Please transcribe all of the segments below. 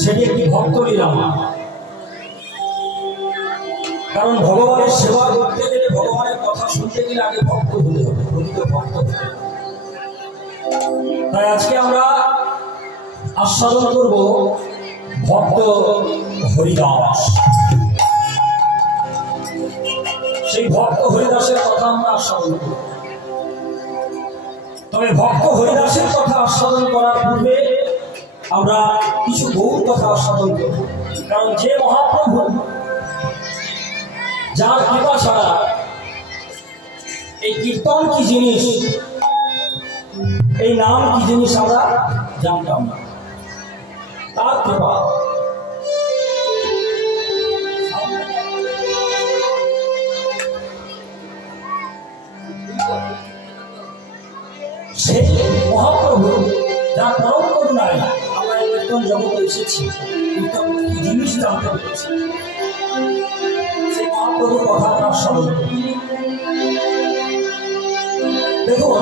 সেটি একটি ভক্ত লীলা। কারণ ভগবানের সেবা করতে গেলে, ভগবানের কথা শুনতে গেলে আগে ভক্ত হতে হবে, প্রকৃত ভক্ত। তাই আজকে আমরা আস্বাদন করব ভক্ত হরিদাস। সেই ভক্ত হরিদাসের কথা আমরা আস্বাদন করব। তবে ভক্ত হরিদাসের কথা আস্বাদন করার পূর্বে আমরা কিছু গৌর কথা আস্বাদন করব। কারণ যে মহাপ্রভু, যার কৃপা ছাড়া এই কীর্তন কি জিনিস, এই নাম কি জিনিস আমরা জানতাম না, তার কৃপা। সেই মহাপ্রভু যার পরম করুণায় আমরা এই কীর্তন জগতে এসেছি, কীর্তন কি জিনিস জানতে পেরেছি, সেই মহাপ্রভুর কথা আমরা স্মরণ করি। দেখুন,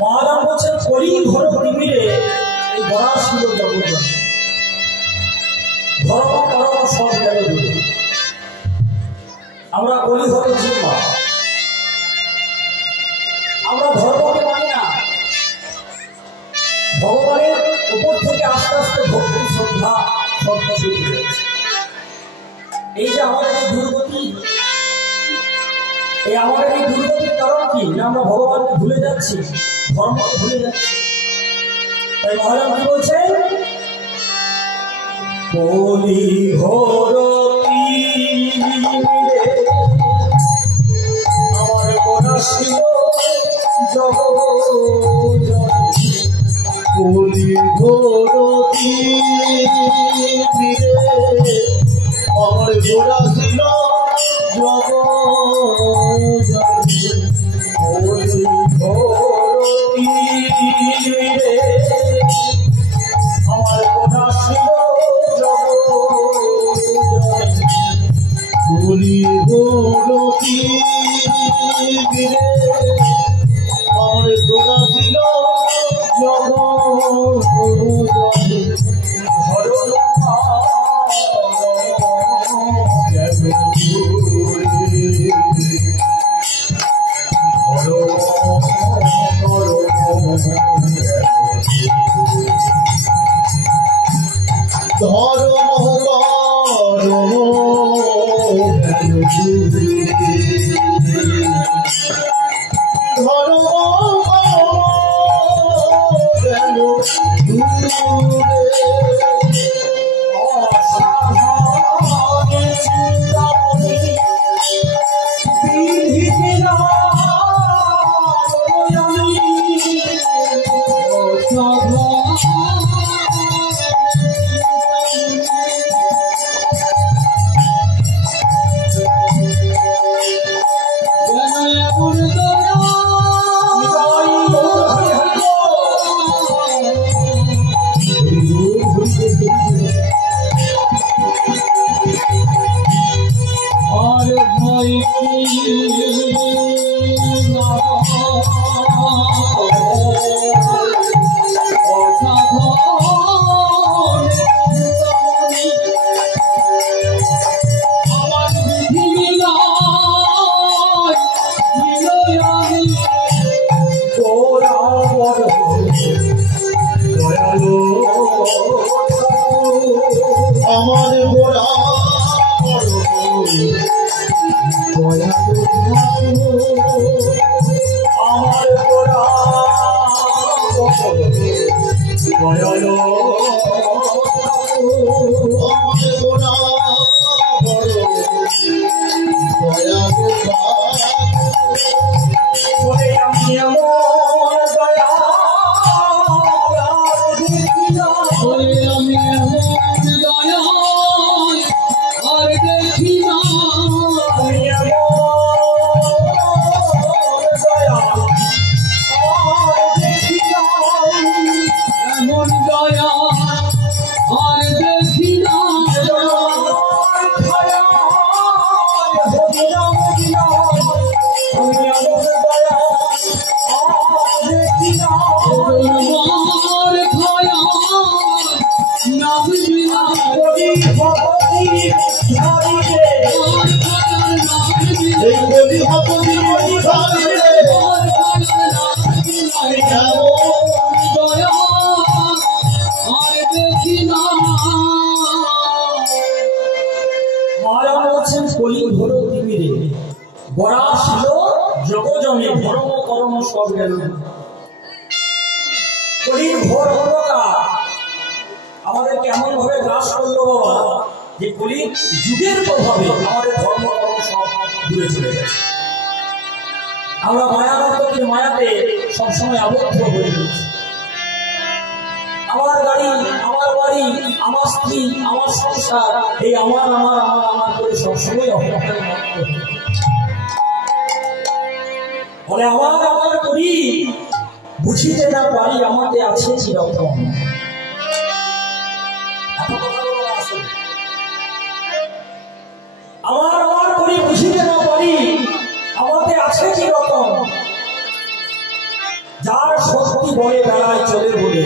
মহারাম বলছেন কলি ঘর তিমিরে এই গড়া ছিল জগৎ, ধর্ম কর্ম সব গেল দূরে। আমরা কলি ঘর জীবন, আমরা ধর্মকে মানি না, ভগবানের উপর থেকে আস্তে আস্তে ভক্তি শ্রদ্ধা সত্য শুরু হয়েছে। এই যে আমাদের এই দুর্গতি, এই আমাদের এই দুর্গতির কারণ কি? আমরা ভগবানকে ভুলে যাচ্ছি, ধর্মকে ভুলে যাচ্ছি। তাই মহারাজ কি বলছেন? কলি ঘোর আমার গোড়া ছিল জগৎ, কলি ঘোর আমার গোড়া ছিল জগৎ, কলি ঘোর আমার গোড়া ছিল জগৎ, কলি ঘোর আমার গোড়া ছিল Nabi কলি ভগবতী ধারিতে এই কলি ভগবতী ধারিতে আমি যাব দয়া আর দেখি না। মায়া বলছেন কলি ধরো তিমিরে বড়া ছিল জগজনে ধর্ম কর্ম সব গেল। কলির ঘোর অন্ধকার আমাদের কেমন ভাবে গ্রাস করলো বাবা, যে কলির যুগের প্রভাবে আমাদের ধর্ম কর্ম সব দূরে চলে গেছে। আমরা মায়ানর্তকীর মায়াতে সবসময় আবদ্ধ হয়ে গেছি। আমার গাড়ি, আমার বাড়ি, আমার স্ত্রী, আমার সংসার, এই আমার আমার আমার আমার করে সবসময় অহংকারে মত্ত বলে আমার আমার করি বুঝিতে না পারি আমাকে আছে চিরতম। আমার আমার করি বুঝিতে না পারি আমাকে আছে চিরতম। যার শক্তি বলে বেড়ায় চলে বলে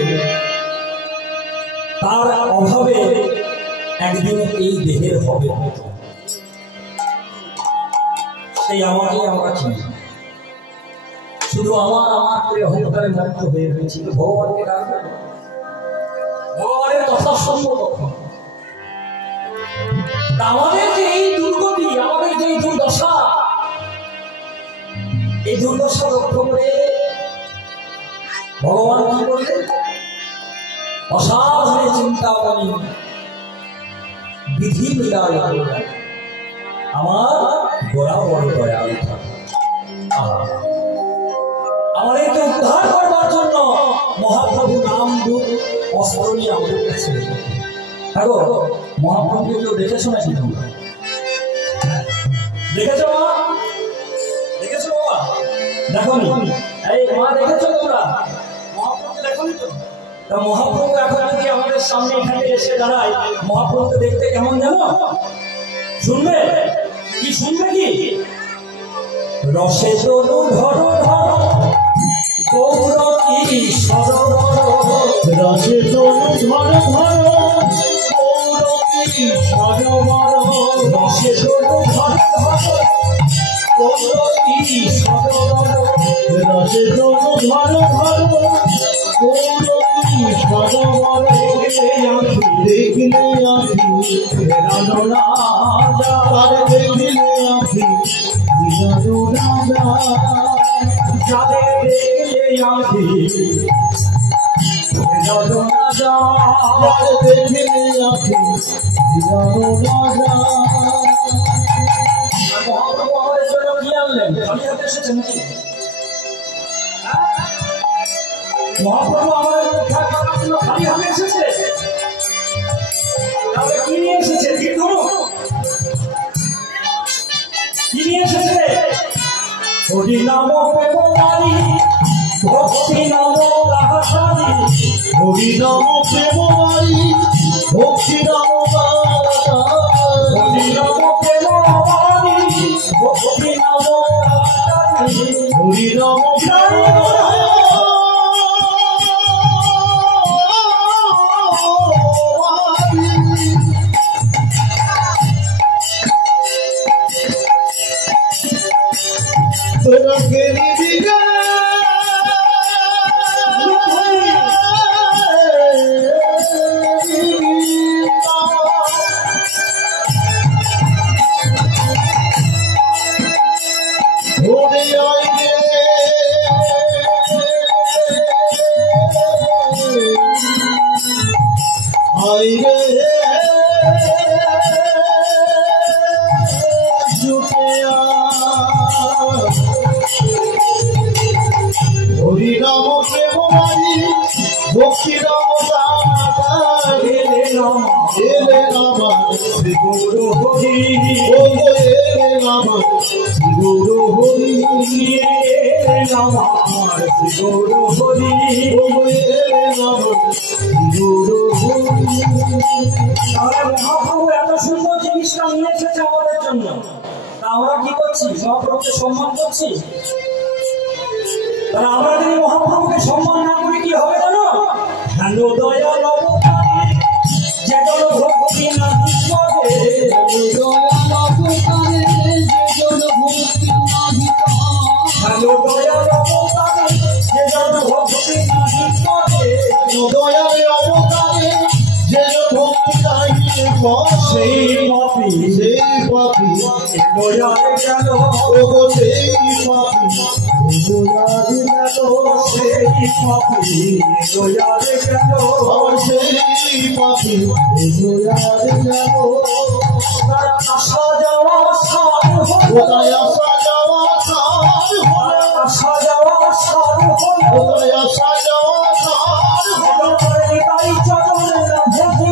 তার অভাবে একদিন এই দেহের হবে, সেই আমাকে আমরা চিনি। শুধু আমার আমার করে অহংকারে মুক্ত হয়ে রয়েছি, ভগবানকে ডাকবে, ভগবানের কথা শুনবো কখন? আমাদের যে এই দুর্গতি, আমাদের যে এই দুর্দশা, এই দুর্দশা লক্ষ্য করে ভগবান কি করলেন? অসাধারণ চিন্তামণি বিধি মিলায় আমার বরাবর দয়াল থাকে। আমাদেরকে উদ্ধার করবার জন্য মহাপ্রভু নাম রূপ অস্ত্র নিয়ে আমাদের কাছে দেখো। মহাপ্রভুকে কেউ দেখেছো নাকি তোমরা? দেখেছো মা? দেখেছো বাবা? দেখো নি? এই মা দেখেছো তোমরা? মহাপ্রভুকে দেখো নি তো? তা মহাপ্রভু এখন যদি আমাদের সামনে এখানে এসে দাঁড়ায়, মহাপ্রভুকে দেখতে কেমন জানো? শুনবে কি? শুনবে কি? রসে তনু ধর ধর গৌরী সরোবর, রসে তনু ধর ধর গৌরী সরোবর, রসে তনু ধর ধর গৌরী সরোবর, রসে তনু ধর ধর গৌরী সরোবর। দেখলে আখি ফেরানো না যায়, দেখলে আখি ফেরানো না যায়, যাদের দেখলে আখি ফেরানো না যায়, দেখলে আখি ফেরানো না যায়। মহাপ্রভু আমাদের জন্য কি আনলেন? খালি হাতে এসেছেন কি? মহাপ্রভু আমাদের উদ্ধার করার জন্য খালি হাতে এসেছে? তাহলে কি নিয়ে এসেছে? কি ধরো কি নিয়ে এসেছে? হরি নাম প্রেমী ভক্তি নাম তাহারি, হরি নাম প্রেমী ভক্তি নাম হরি নাম প্রেমী ভক্তি নাম তাহারি, হরি নাম হরি নাম প্রেমী ভক্তি নাম এলে নাম শ্রী গৌর হরি, এলে নাম শ্রী গৌর হরি, এলে নাম শ্রী গৌর হরি, এলে নাম শ্রী গৌর হরি। তাহলে মহাপ্রভু এত সুন্দর জিনিসটা নিয়ে এসেছে আমাদের জন্য, তা আমরা কি করছি? মহাপ্রভুকে সম্মান করছি। তাহলে আমরা যদি মহাপ্রভুকে সম্মান না করি কি হবে জানো? হেন দয়াল অবতারে যে জন ভোগ সেই পাপী দয়ারে গেল সেই পাপী দয়ারে গেল সেই পাপী দয়ারে গেল সেই পাপী দয়ারে গেল তার আসা যাওয়া সার কোথায় আসা যাওয়া সার হলো আসা যাওয়া সার হলো কোথায় আসা যাওয়া সার হলো তাই চরণে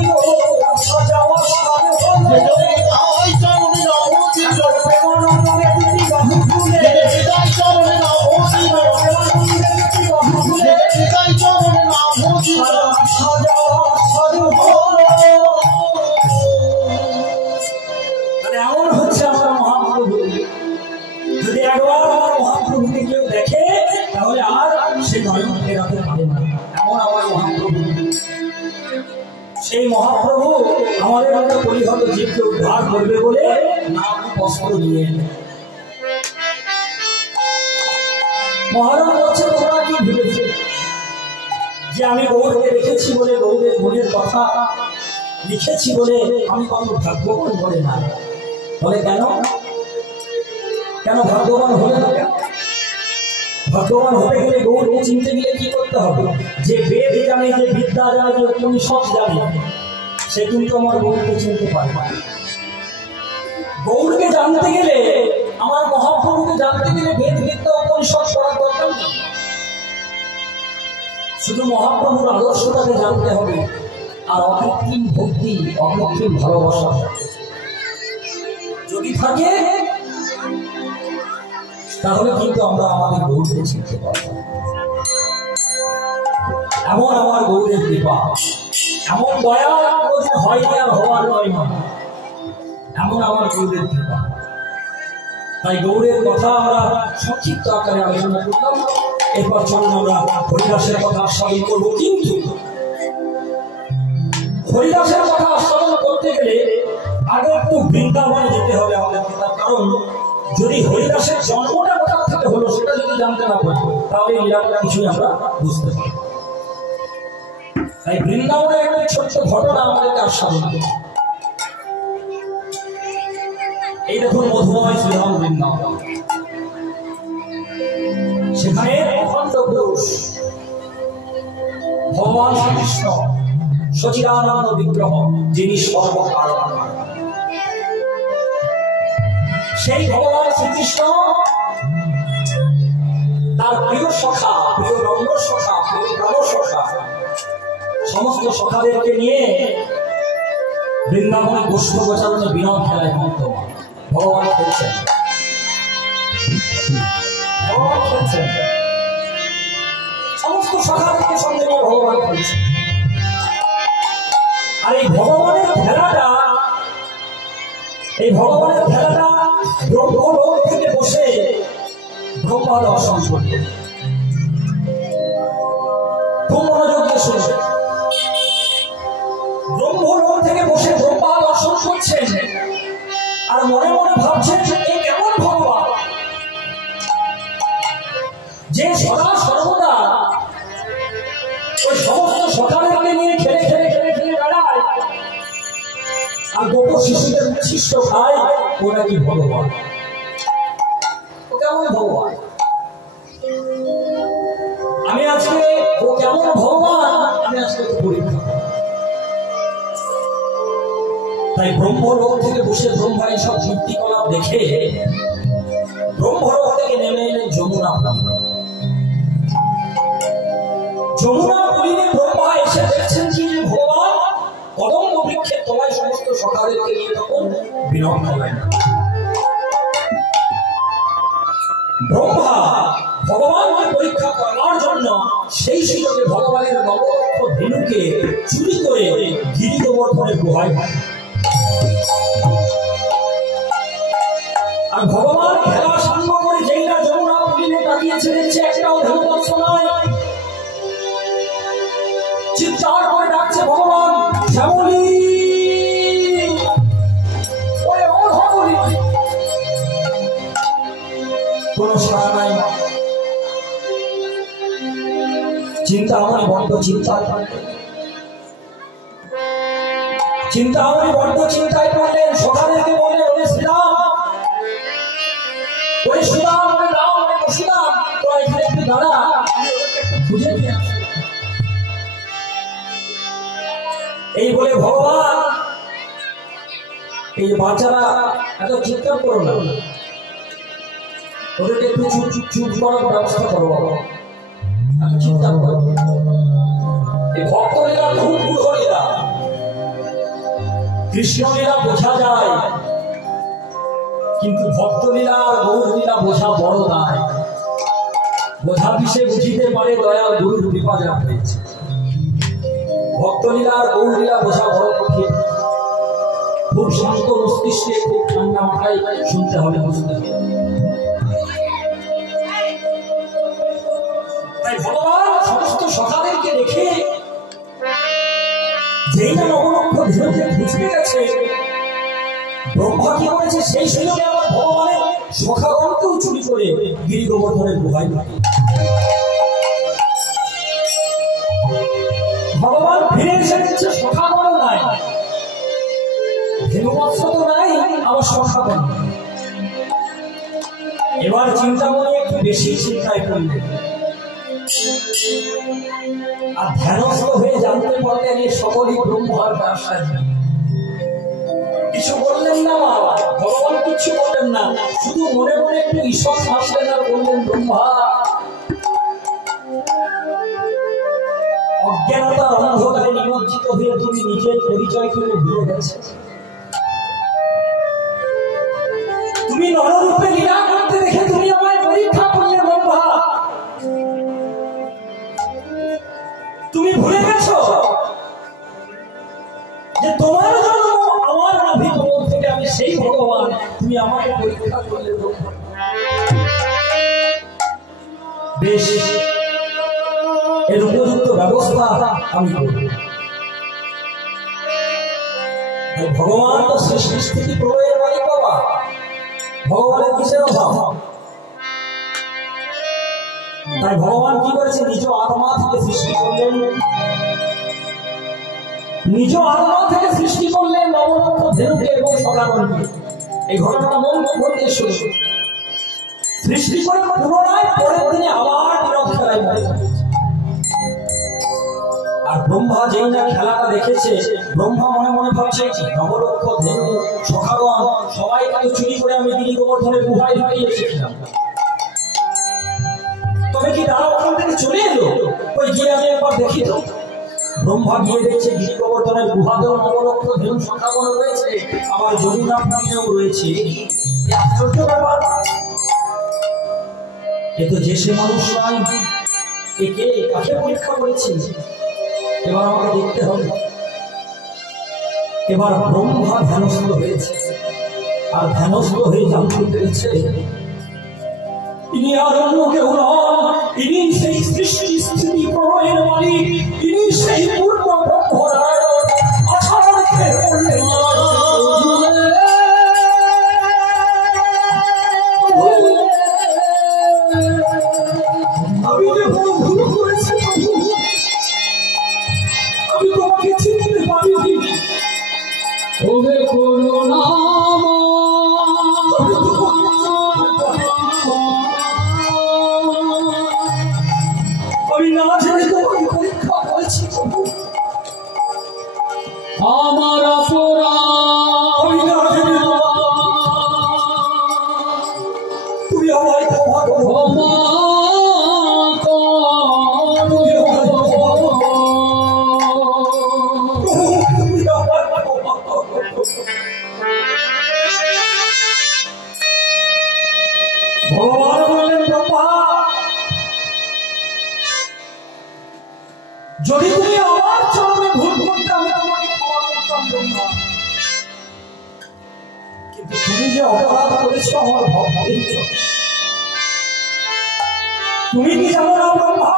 ভজিল আসা যাওয়া সার হলো তাই চরণে ভজিল প্রেমানন্দে দিদি বাহু তুলে তাই চরণে ভজিল প্রেমানন্দে দিদি বাহু তুলে তাই চরণে ভজিল আসা যাওয়া সার হলো। মানে এমন হচ্ছে আমার মহাপ্রভু, যদি একবার আমার মহাপ্রভুকে কেউ দেখে তাহলে আর সে নয়ন ফেরাতে পারে না। এমন আমার মহাপ্রভু, সেই মহাপ্রভু আমাদের মতো পরিহত জীবকে উদ্ধার করবে বলে নাম বস্ত্র দিয়ে এলেন। মহারাজ বলছে তোমরা কি ভেবেছ যে আমি গৌরকে রেখেছি বলে গৌরের মনের কথা লিখেছি বলে আমি কত ভাগ্যবান বলে না? বলে কেন কেন ভাগ্যবান হলে না? ভাগ্যবান হতে গেলে গৌরকে চিনতে গেলে কি করতে হবে? যে বেদ জানে, যে বিদ্যা জানে, যে উপনিষদ জানে, সে কিন্তু আমার গৌরকে চিনতে পারে না। গৌরকে জানতে গেলে, আমার মহাপ্রভুকে জানতে গেলে বেদ বিদ্যা উপনিষদ পড়ার দরকার নেই। শুধু মহাপ্রভুর আদর্শটাকে জানতে হবে, আর অকৃত্রিম ভক্তি, অকৃত্রিম ভালোবাসা যদি থাকে তাহলে কিন্তু আমরা আমাদের গৌরকে চিনতে পারব। এমন আমার গৌরের কৃপা, এমন দয়া কোনোদিন হয়নি আর হওয়ার নয় না, এমন আমার গৌরের কৃপা। তাই গৌরের কথা আমরা সংক্ষিপ্ত আকারে আলোচনা করলাম। এরপর চলুন আমরা হরিদাসের কথা আস্বাদন করবো। কিন্তু হরিদাসের কথা আস্বাদন করতে গেলে আগে একটু বৃন্দাবনে যেতে হবে আমাদেরকে। তার কারণ যদি হরিদাসের জন্মটা কোথা থেকে হলো সেটা যদি জানতে না পারি তাহলে লীলাটা কিছুই আমরা বুঝতে পারি। তাই বৃন্দাবনের একটা ছোট্ট ঘটনা আমাদেরকে আস্বাদন করতে। এই দেখুন মধুময় শ্রীরাম বৃন্দাবন, সেখানে অখণ্ড পুরুষ ভগবান শ্রীকৃষ্ণ সচিদানন্দ বিগ্রহ, যিনি সর্বকারণ। সেই ভগবান শ্রীকৃষ্ণ তার প্রিয় সখা, প্রিয় রঙ্গ সখা, প্রিয় প্রাণ সখা, সমস্ত সখাদেরকে নিয়ে বৃন্দাবনে গোষ্ঠ গোচারণে বিনোদ খেলায় মন্ত ভগবান খেলছেন। ভগবান খেলছেন, সমস্ত সখাদেরকে সঙ্গে নিয়ে ভগবান খেলছেন। আর এই ভগবানের খেলাটা, এই ভগবানের খেলাটা ব্রহ্মলোক থেকে বসে ব্রহ্মা দর্শন করবে। খুব মনোযোগ দিয়ে শুনবে। ব্রহ্মলোক থেকে বসে ব্রহ্মা দর্শন করছেন আর মনে মনে ভাবছেন এই কেমন ভগবান যে সদা সর্বদা ওই সমস্ত সকালকে নিয়ে খেলে খেলে খেলে খেলে বেড়ায় আর গোপ শিশুদের উচ্ছিষ্ট খায়। ওরা কি ভগবান? ও কেমন ভগবান? আমি আজকে ও কেমন ভগবান আমি আজকে পরীক্ষা। তাই ব্রহ্মলোক থেকে বসে ব্রহ্মা এইসব কীর্তিকলাপ দেখে ব্রহ্মলোক থেকে নেমে এলেন যমুনা পুরী। যমুনা পুরীতে ব্রহ্মা এসে দেখছেন কি যে ভগবান কদম্ব বৃক্ষের তলায় সমস্ত সখাদেরকে নিয়ে তখন বিনোদ খেলেন। ব্রহ্মা ভগবানকে পরীক্ষা করার জন্য সেই সুযোগে ভগবানের নবলক্ষ ধেনুকে চুরি করে গিরি গোবর্ধনের গুহায় পায়। আর ভগবান খেলা সাঙ্গ করে যেই না যমুনা পুরীতে তাকিয়েছে দেখছে একটাও ধনুবর্ষ নয়। চিৎকার করে ডাকছে ভগবান শ্যামলী, ওরে ও শ্যামলী, কোন সাড়া নাই। চিন্তা আমার বড্ড চিন্তা। চিন্তামণি বড্ড চিন্তায় পড়লেন, সখাদেরকে বললেন, ওরে শ্রীরাম, ওরে সুদাম, ওরে রাম, ওরে বসুদাম, তোরা এখানে একটু দাঁড়া, খুঁজে নিয়ে আসে। এই বলে ভগবান, এই বাচ্চারা এত চিন্তা করো না, ওদেরকে একটু চুপ চুপ চুপ করার ব্যবস্থা করো, আমি চিন্তা করো। এই ভক্তলীলা খুব গূঢ় লীলা, কৃষ্ণলীলা বোঝা যায়, কিন্তু ভক্তলীলা আর গৌরলীলা বোঝা বড় নয়। বোঝা বিষে বুঝিতে পারে দয়াল গুরুর কৃপা যা হয়েছে। ভক্তলীলা আর গৌরলীলা বোঝা বড় কঠিন। খুব শান্ত মস্তিষ্কে, খুব ঠান্ডা মাথায় শুনতে হবে, বুঝতে হবে। তাই ভগবান সমস্ত সখাদেরকে রেখে যেই না নবলক্ষ ধীরকে খুঁজতে গেছে, ব্রহ্মা কি করেছে সেই সুযোগে আবার ভগবানের সখাগণকেও চুরি করে গিরি গোবর্ধনের গুহায় ঢুকে ভগবান ফিরে এসে দিচ্ছে, সখাগণ নাই, ধেনুবৎস তো নাই, আবার সখাগণ। এবার চিন্তা করে একটু বেশি চিন্তায় পড়লেন, আর ধ্যানস্থ হয়ে জানতে পারলেন এই সকলই ব্রহ্মার কারসাজি। কিছু বললেন না মা, ভগবান কিছু বললেন না, শুধু মনে মনে একটু ঈশ্বর হাসলেন আর বললেন, ব্রহ্মা, অজ্ঞানতার অন্ধকারে নিমজ্জিত হয়ে তুমি নিজের পরিচয় করে ভুলে গেছে। তুমি নররূপে লীলা করতে দেখে তুমি আমায় পরীক্ষা করলে ব্রহ্মা। তুমি ভুলে গেছো যে তোমার জন্য আমার নাভিকমল থেকে আমি সেই ভগবান, তুমি আমাকে পরীক্ষা করলে ব্রহ্মা। বেশ, এর উপযুক্ত ব্যবস্থা আমি করব। ভগবান তো সৃষ্টি স্থিতি প্রলয়ের মালিক বাবা, ভগবানের কিসের অভাব? তাই ভগবান কি করেছে, নিজ আত্মা থেকে সৃষ্টি করলেন, নিজ আত্মা থেকে সৃষ্টি করলেন নবলক্ষ ধেনুকে এবং সখাগণকে। এই ঘটনাটা মন দিয়ে শুরু, সৃষ্টি করে পুনরায় পরের দিনে আবার বিনোদ খেলায় মরে। আর ব্রহ্মা যেই না খেলাটা দেখেছে, ব্রহ্মা মনে মনে ভাবছে, নবলক্ষ ধেনু সখাগণ সবাই তাকে চুরি করে আমি গিরি গোবর্ধনের গুহায় ঢুকিয়ে এসেছিলাম। তবে কি তারা ওখান থেকে চলে এলো? ওই গিয়ে আমি একবার দেখি তো। ব্রহ্মা গিয়ে দেখছে গিরি গোবর্ধনের গুহাতেও নবলক্ষ ধেনু সখাগণ রয়েছে, আবার যমুনা নদীতেও রয়েছে। আশ্চর্য ব্যাপার, এ তো যে সে মানুষ নয়, একে কাকে পরীক্ষা করেছে? এবার আমাকে দেখতে হবে। এবার ব্রহ্মা ধ্যানস্থ হয়েছে, আর ধ্যানস্থ হয়ে জানতে পেরেছে ইনি আর অন্য কেউ নন, ইনি সেই সৃষ্টি স্থিতি প্রলয়ের মালিক, ইনি সেই পূর্ণ ব্রহ্মনারায়ণ। আচারকে বললেন, আমি যে বড় ভুল করেছি প্রভু, আমি তোমাকে চিনতে পারিনি। ওহে করুণাময়, আমি না জেনে তোমাকে পরীক্ষা করেছি প্রভু, আমার অপরাধ, আমি না জেনে তুমি আমায় ক্ষমা করো। ভগবান বললেন, ব্রহ্মা, যদি তুমি আমার চরণে ভুল করতে আমি তোমাকে ক্ষমা করতাম ব্রহ্মা, কিন্তু তুমি যে অপরাধ করেছো আমার ভক্তের জন্য। তুমি কি জানো না ব্রহ্মা,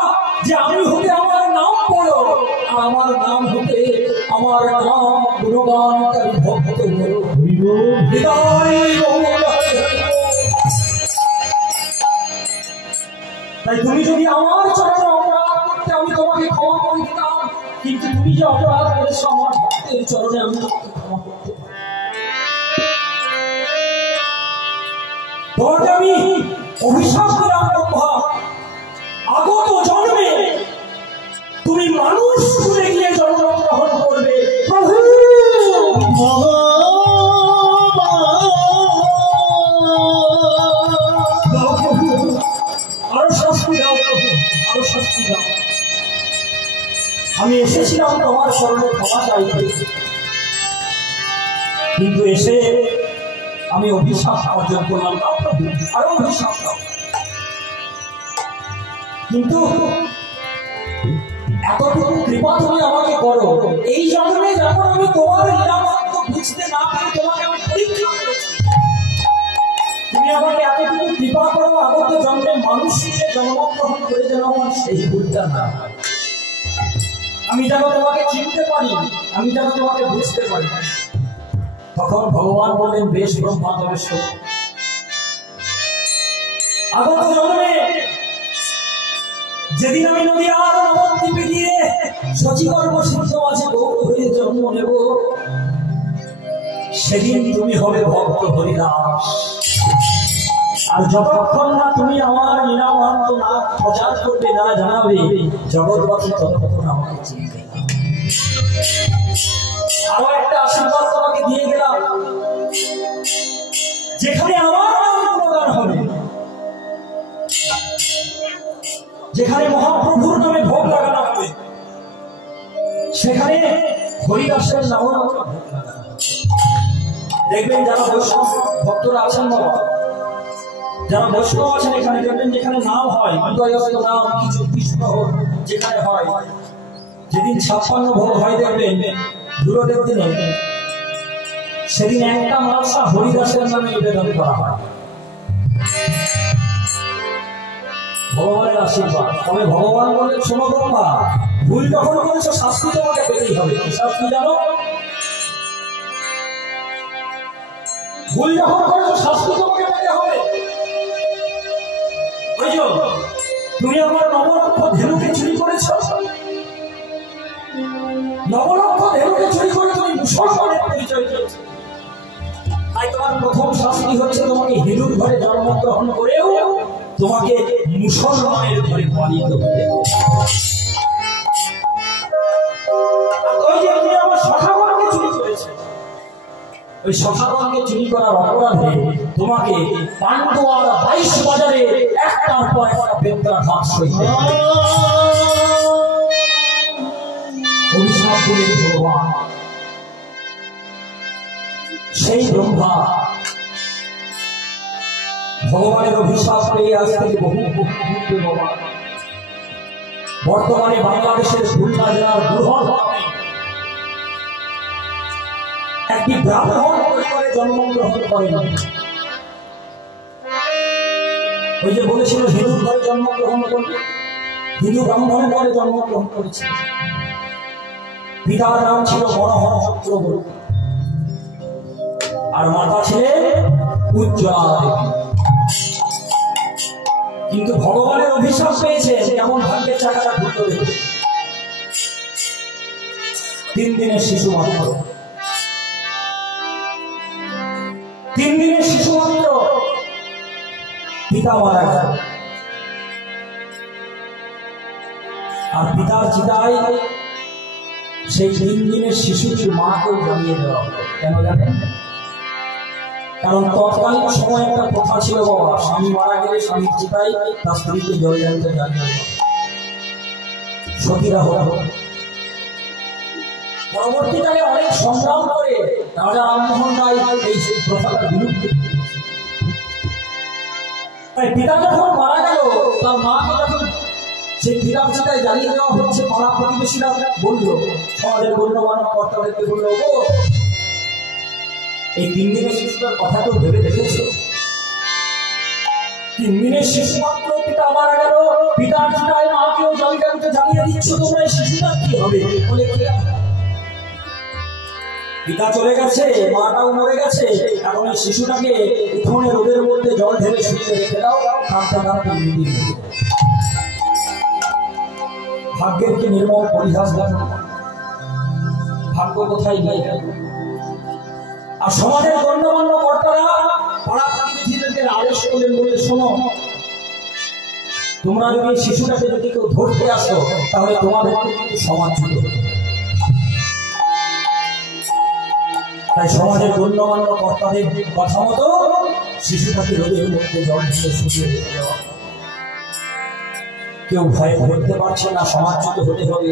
যে আমি হতে আমার নাম পড়ো, আর আমার নাম হতে আমার নাম গুণগানকারী ভক্ত বলো। তাই তুমি যদি আমার চরণে অপরাধ করতে আমি তোমাকে ক্ষমা করে দিতাম, কিন্তু তুমি যে অপরাধ করেছো আমার ভক্তের চরণে আমি তোমার চরণে ক্ষমা চাইতে, কিন্তু এসে আমি অভিশাপ অর্জন করলাম, আরো অভিশাপ দাও। কিন্তু এতটুকু কৃপা তুমি আমাকে করো, এই জন্মে যখন আমি তোমার লীলামাত্র বুঝতে না পারি, তোমাকে আমি পরীক্ষা করেছি, তুমি আমাকে এতটুকু কৃপা করো, আগত জন্মে মানুষ হিসেবে জন্মগ্রহণ করে যেন আমার সেই ভুলটা না হয়, আমি যেন তোমাকে চিনতে পারি, আমি যেন তোমাকে বুঝতে পারি। তখন ভগবান বললেন, বেশ ব্রহ্মা, তবে শোনো, আগত জন্মে যেদিন আমি নদীয়ার নবদ্বীপে গিয়ে শচীকর্ম সিদ্ধ মাঝে গৌর হয়ে জন্ম নেব, সেদিন তুমি হবে ভক্ত হরিদাস। আর যতক্ষণ না তুমি আমার লীলামাত্র না প্রচার করবে, না জানাবে জগৎবাসী, ততক্ষণ আমাকে চিনবে না। আরো একটা আশীর্বাদ তোমাকে দিয়ে গেলাম, যেখানে আমার নাম গুণগান হবে, যেখানে মহাপ্রভুর নামে ভোগ লাগানো হবে, সেখানে হরিদাসের নাম ভোগ লাগানো হবে। দেখবেন যারা বৈষ্ণব ভক্তরা আছেন, বাবা যারা বৈষ্ণব আছেন, এখানে দেখবেন যেখানে নাম হয়, নাম কিছু কৃষ্ণ যেখানে হয়, যেদিন 56 ভোগ হয় দেখবেন গুরুদেব দিনে, সেদিন একটা মালসা হরিদাসের নামে নিবেদন করা হয়। ভগবানের আশীর্বাদ। তবে ভগবান বললেন, শোনো ব্রহ্মা, ভুল যখন করেছো শাস্তি তোমাকে পেতেই হবে। কি শাস্তি জানো? ভুল যখন করেছো শাস্তি তোমাকে পেতে হবে। বুঝছো, তুমি আমার নবলক্ষ ধেনুকে চুরি করেছো, নবলক্ষ ধেনুকে চুরি করে তুমি মুসলমানের পরিচয় দিয়েছো। তাই তোমার প্রথম শাস্তি হচ্ছে তোমাকে হিন্দুর ঘরে জন্মগ্রহণ করেও তোমাকে মুসলমানের ঘরে পালিত হতে হবে। ওই যে তুমি আমার সখাগণকে চুরি করেছে, ওই সখাগণকে চুরি করার অপরাধে তোমাকে পান্ডুয়ার 22 বাজারে একটার পর একটা বেত্রাঘাত সইতে হবে। অভিশাপ দিলেন ভগবান। সেই ব্রহ্মা ভগবানের অভিশাপ পেয়ে আজ থেকে বহু বাবা বর্তমানে বাংলাদেশের খুলনা জেলার বুড়হর একটি ব্রাহ্মণ পরিবারে জন্মগ্রহণ করেন। ওই যে বলেছিল হিন্দু ঘরে জন্মগ্রহণ করবে, হিন্দু ব্রাহ্মণ ঘরে জন্মগ্রহণ করেছে। পিতার নাম ছিল মনোহর চক্রবর্তী আর মাতা ছিলেন উজ্জ্বলা দেবী। কিন্তু ভগবানের অভিশাপ পেয়েছে, কেমন ভাগ্যের চাকাটা ঘুরতে দেখে। 3 দিনের শিশু মাত্র, 3 দিনের শিশু মাত্র পিতা মারা গেল। আর পিতার চিতায় সেই 3 দিনের শিশুটির মাকেও জানিয়ে দেওয়া হলো। কেন জানেন? কারণ তৎকালীন সময় একটা কথা ছিল, বাবা স্বামী মারা গেলে স্বামীর চিতায় তার স্ত্রীকে জলে জানতে জানিয়ে সতীদাহ। পরবর্তীকালে অনেক সংগ্রাম করে রাজা রামমোহন রায় এই প্রথাটা বিলুপ্ত। তাই পিতা যখন মারা গেল, তার মাকে যখন সেই পিতার চিতায় জ্বালিয়ে দেওয়া হচ্ছে, পাড়া প্রতিবেশীরা বলল, সমাজের গণ্যমান্য কর্তাদেরকে বলল, ও এই 3 দিনের শিশুটার কথা কেউ ভেবে দেখেছে? 3 দিনের শিশু মাত্র পিতা মারা গেল, পিতার চিতায় মাকেও জ্বালিয়ে দিচ্ছ তোমরা, এই শিশুটার কি হবে? বলে কি পিতা চলে গেছে, মাটাও মরে গেছে, এখন এই শিশুটাকে উঠোনে রোদের মধ্যে জল ঢেলে শুকিয়ে রেখে দাও, কাঁদতে কাঁদতে মৃত্যু হবে। ভাগ্যের কি নির্মম পরিহাস গেল, ভাগ্য কোথায় নিয়ে গেল। আর সমাজের গণ্যমান্য কর্তারা পাড়া প্রতিবেশীদেরকে আদেশ করলেন, বলে শোনো, তোমরা যদি শিশুটাকে যদি কেউ ধরতে আসো, তাহলে তোমাদের সমাজচ্যুত হবে। তাই সমাজের গণ্যমান্য কর্তাদের কথা মতো শিশুটাকে রোদের মধ্যে জল ঢেলে শুকিয়ে রেখে দেওয়া। কেউ ভয়ে ধরতে পারছে না, সমাজচ্যুত হতে হবে।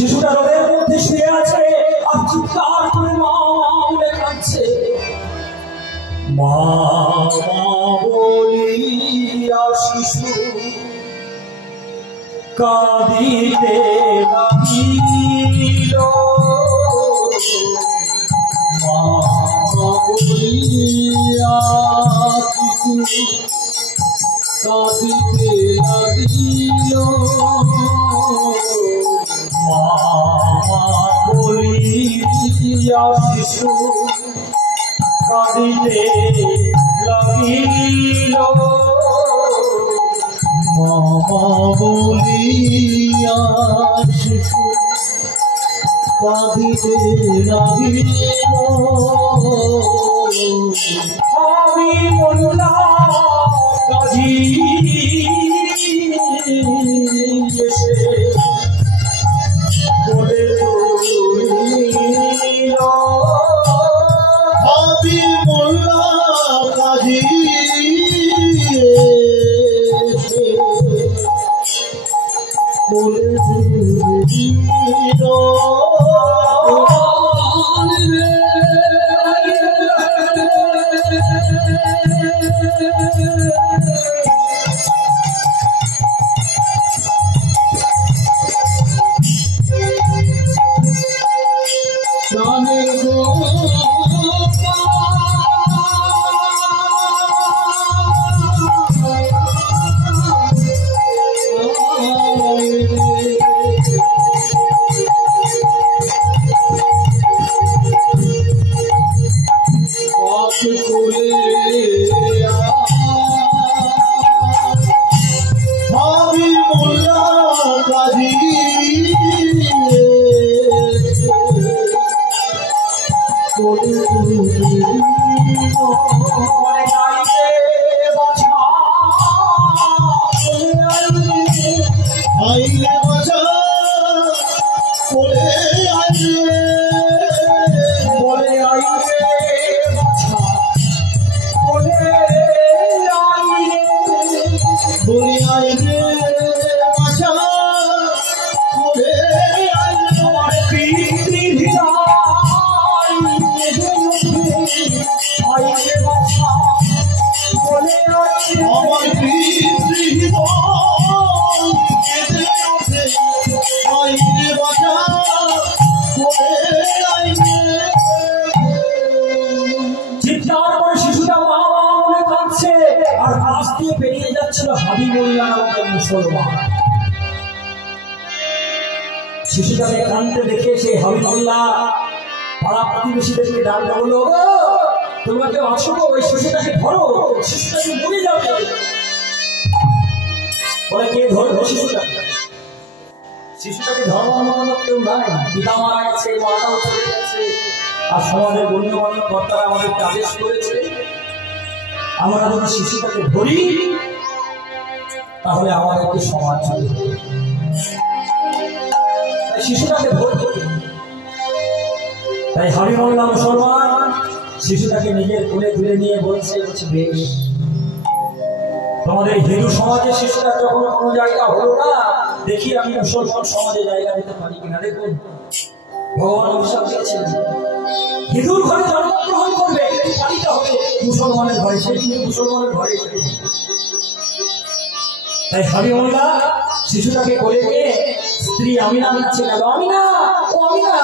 শিশুটা রোদের মধ্যে শুয়ে আছে আর চিৎকার করে মা বলে কাঁদছে। মা বলিয়া শিশু কাঁদিতে লাগিল। মা বলিয়া শিশু কাঁদিতে লাগিল। মা বলিয়া শিশু কাঁদিতে লাগিল। মা বলিয়া শিশু কাঁদিতে লাগিল। আমি মোল্লা কাজী এসে বলে তুলিল। আমি মোল্লা কাজী বলে তুলিল। শিশুটাকে কানতে দেখে সেই হাবিবুল্লাহ পাড়া প্রতিবেশীদেরকে ডাকতে বলল, তোমরা কেউ আছো? ওই শিশুটাকে ধরো, শিশুটাকে মরে যাবে। বলে কে ধরবো শিশুটাকে? শিশুটাকে ধর্মার মতো কেউ নাই। পিতা মারা গেছে, মাটাও চলে গেছে, আর সমাজের গণ্যমান্য কর্তারা আমাদেরকে আদেশ করেছে আমরা যদি শিশুটাকে ধরি তাহলে আমাদেরকে সমাজ চলে। শিশুটাকে ধরবে। তাই হাবিবুল্লাহ মুসলমান শিশুটাকে নিজের কোলে তুলে নিয়ে বলছে, বেশ, তোমাদের হিন্দু সমাজে শিশুটা যখন কোনো জায়গা হলো না, দেখি আমি মুসলমান সমাজে জায়গা দিতে পারি কিনা। দেখুন ভগবান অভিশাপ দিয়েছেন, হিন্দুর ঘরে জন্মগ্রহণ করবে, পালিত হবে মুসলমানের ঘরে, সেই কিন্তু মুসলমানের ঘরে। তাই হাবিবুল্লাহ শিশুটাকে কোলে নিয়ে স্ত্রী আমিনা নিচ্ছে গেল। আমিনা, ও আমিনা,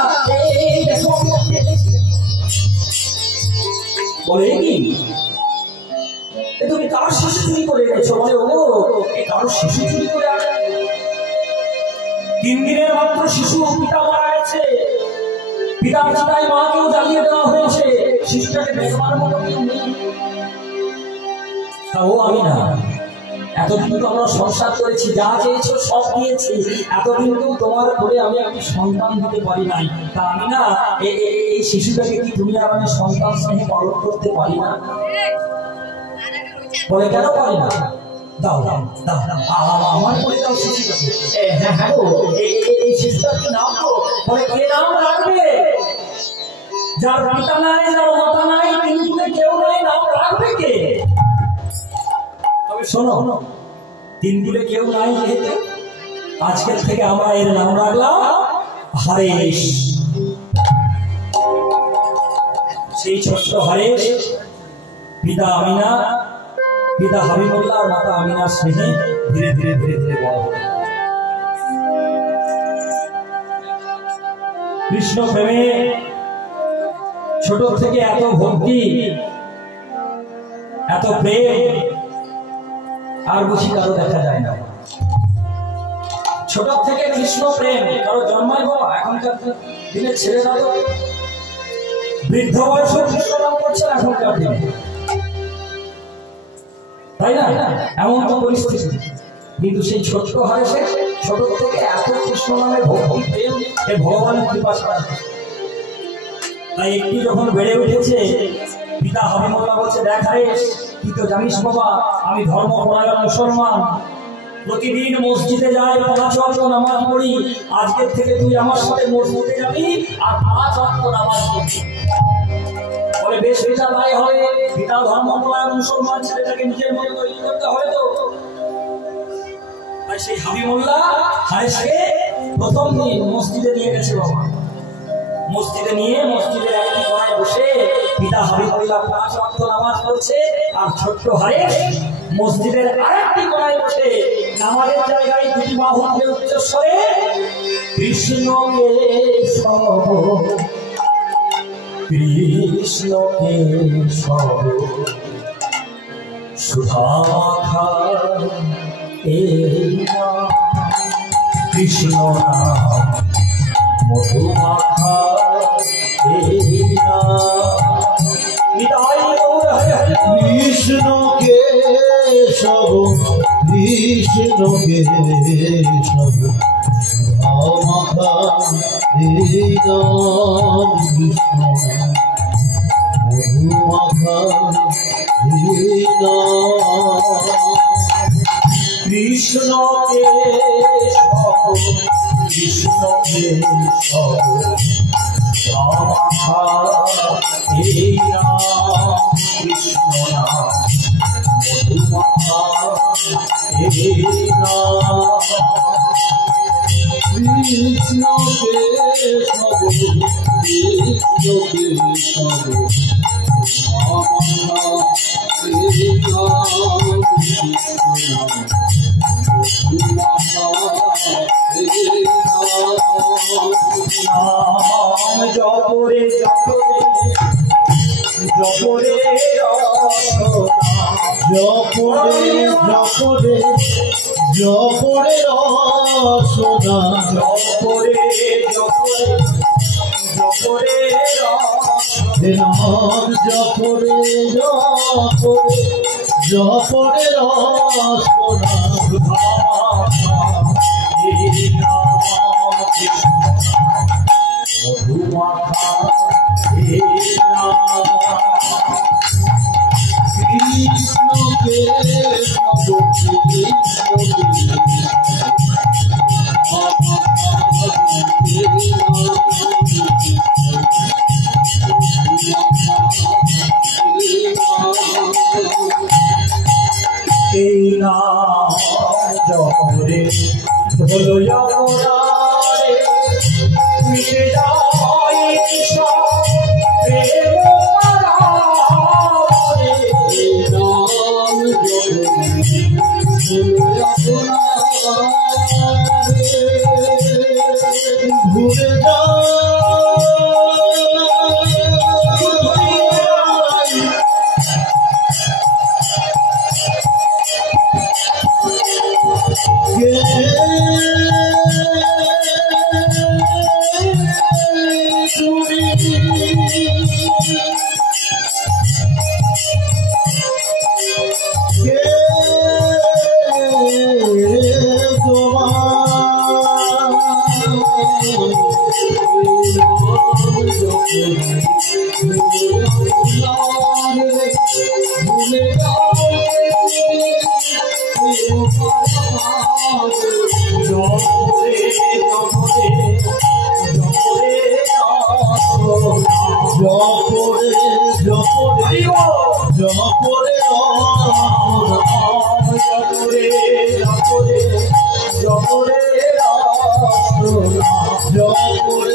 এই দেখো বলে কি তুমি কার শিশু চুরি করে এনেছো? বলে ও কারো শিশু চুরি করে আনে। 3 দিনের মাত্র শিশু, পিতা মারা গেছে, পিতার চিতায় মাকেও জ্বালিয়ে দেওয়া হয়েছে, শিশুটাকে দেখবার মতো কেউ নেই। ও আমিনা, এতদিন তো আমরা সংসার করেছি, যা চেয়েছো সব দিয়েছি, এতদিন তো তোমার করে আমি সন্তান দিতে পারি নাই। তা আমি না এই শিশুটাকে কি তুমি আর আমি সন্তান স্নেহে পালন করতে পারি না? বলে কেন পারি না? দাও দাও দাও, আমার করে দাও শিশুটাকে। হ্যাঁ গো, এই শিশুটার কি নাম গো? বলে কে নাম রাখবে? যার পিতা নাই, যার মাতা নাই, কিন্তু কেউ নাই, নাম রাখবে কে? তবে শোনো, 3 দিনে কেউ নাই যেহেতু আজকের থেকে আমরা এর নাম রাখলাম হারেশ, সেই ছোট্ট হারেশ পিতা আমিনা, পিতা হাবিবুল্লাহ আর মাতা আমিনার স্নেহে ধীরে ধীরে ধীরে ধীরে বড় হল। কৃষ্ণ প্রেমে ছোট থেকে এত ভক্তি, এত প্রেম আর বুঝি কারো দেখা যায় না। ছোট থেকে কৃষ্ণ প্রেম কারো জন্মায় বাবা। এখনকার দিনে ছেলেরা তো বৃদ্ধ বয়সে কৃষ্ণ নাম করছেন এখনকার দিনে, তাই না? এমন তো পরিস্থিতি। কিন্তু সেই ছোট্ট হারেসে ছোট থেকে এত কৃষ্ণ নামে ভক্তি প্রেম এ ভগবানের কৃপা ছাড়া। তাই একটু যখন বেড়ে উঠেছে পিতা হাবিবুল্লাহ বলছে, দেখ হারেস, তুই তো জানিস বাবা আমি ধর্মপরায়ণ মুসলমান, প্রতিদিন মসজিদে যাই, 5 ওয়াক্ত নামাজ পড়ি। আজকের থেকে তুই আমার সাথে মসজিদে যাবি আর 5 ওয়াক্ত নামাজ পড়বি। বলে বেশ, এটা তাই হবে। পিতা ধর্মপরায়ণ মুসলমান, ছেলেটাকে নিজের মতো তৈরি করতে হবে তো। তাই সেই হাবিবুল্লাহ হারেসকে প্রথম দিন মসজিদে নিয়ে গেছে বাবা। মসজিদে নিয়ে মসজিদের একটি কোণায় বসে পিতা হাবিবুল্লাহ 5 ওয়াক্ত নামাজ পড়ছে, আর ছোট্ট হারেস মসজিদের আরেকটি কোণায় বসে নামাজের জায়গায় দুটি বাহু তুলে উচ্চস্বরে কৃষ্ণকে সব, কৃষ্ণকে সব সুধা মাখা এই নাম, কৃষ্ণ নাম মধু মাখা এই নাম। কৃষ্ণকে সব, কৃষ্ণকে সব মাখা এই নাম, কৃষ্ণ মধু মাখা এই নাম। কৃষ্ণকে সব, কৃষ্ণকে সব মাখা এই নাম, কৃষ্ণ নাম মধু মাখা এই নাম। কৃষ্ণকে সব, কৃষ্ণকে সব মাখা এই নাম, কৃষ্ণ নাম জপরে জপরে জপরে জপরে জপরে জপরে রসনা, জপরে জপরে জপরে নাম জপরে জপরে জপরে রসনা, মধু মাখা এই নাম। কৃষ্ণকে সব, এই নাম জপরে হলো অপরাধে, মিটে যায় সব প্রেম পরাধে। নাম ভুলে যা জপরে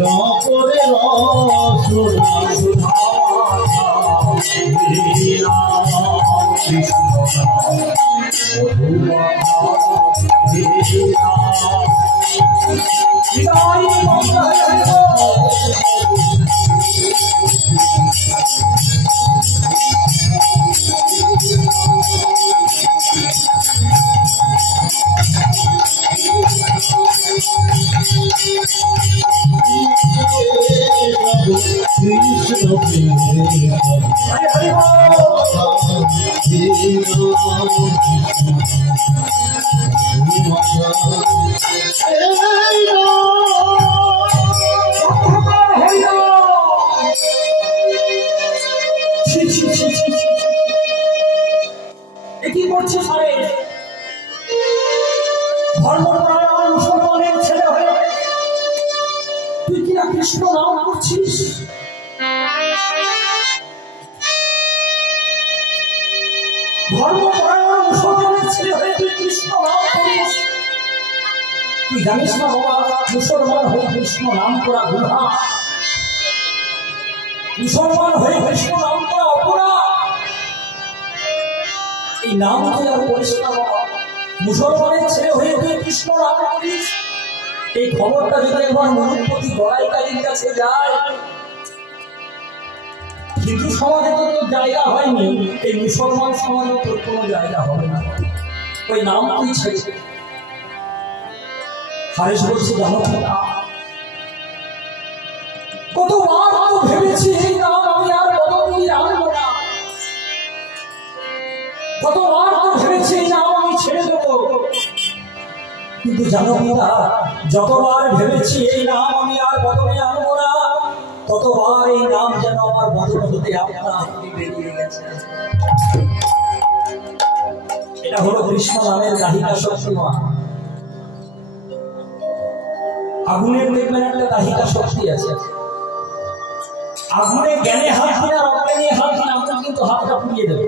জপরে রসনা সুধা কৃষ্ণ নাম কি করছে সারে ধর্মপ্রাণ মুসলমানের ছেলে হয়ে তুই কিনা কৃষ্ণ নাম করছিস? ধর্মপ্রাণ মুসলমানের ছেলে হয়ে তুই কৃষ্ণ নাম করিস? তুই জানিস না বাবা, মুসলমান হয়ে কৃষ্ণ নাম করা গুনাহ, মুসলমান হয়ে কৃষ্ণ নাম করা অপরাধ। এই নাম তুই আর করিস না বাবা। মুসলমানের ছেলে হয়ে তুই কৃষ্ণ নাম করিস, এই খবরটা যদি একবার মনুপতি গড়াইকারীর কাছে যায়, হিন্দু সমাজে তো তোর জায়গা হয়নি, এই মুসলমান সমাজে তোর কোনো জায়গা হবে না। ওই নাম তুই ছেড়ে হারেশ বলছে জানো না, কতবার তো ভেবেছি এই নাম আমি আর কতদিন আনবো না, কতবার তো ভেবেছি এই নাম আমি ছেড়ে দেবো, কিন্তু জানো না, যতবার ভেবেছি এই নাম আমি আর বদলে আনবো না, ততবার এই নাম যেন আমার বদল হতে আপনা আপনি বেরিয়ে গেছে। এটা হলো কৃষ্ণ নামের দাহিকা শক্তি। আগুনের দেখবেন একটা দাহিকা শক্তি আছে, আগুনে জ্ঞানে হাত দিন আর অজ্ঞানে হাত দিন, আগুন কিন্তু হাতটা পুড়িয়ে দেবে।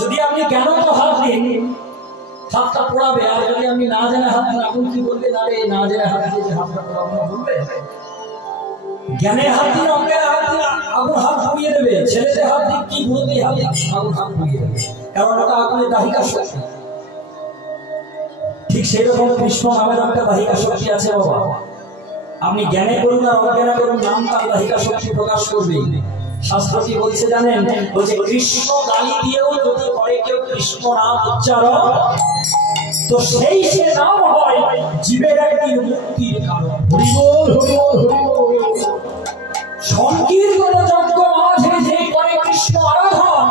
যদি আপনি জ্ঞানত হাত দিন, হাতটা পোড়াবে, আর যদি আপনি না জেনে হাত দিন, আগুন কি বলবে? না রে, না জেনে হাত দিয়েছে, হাতটা পোড়াবো না বলবে। জ্ঞানে হাত দিন অজ্ঞানে হাত দিন, আগুন হাত পুড়িয়ে দেবে। ছেলেতে হাত দিন কি বুঝতে হাত দিন, আগুন হাত পুড়িয়ে দেবে, কারণ ওটা আগুনের দাহিকা শক্তি। ঠিক সেই রকম কৃষ্ণ নামের একটা দাহিকা শক্তি আছে বাবা। আপনি জ্ঞানে করুন আর অজ্ঞানে করুন, নাম তার দাহিকা শক্তি প্রকাশ করবে। শাস্ত্র কি বলছে জানেন? বলছে কৃষ্ণ গালি দিয়েও যদি করে কেউ কৃষ্ণ নাম উচ্চারণ, তো সেই সে নাম হয় জীবের একদিন মুক্তির কারণ। সংকীর্তন যজ্ঞ মাঝে যে করে কৃষ্ণ আরাধন,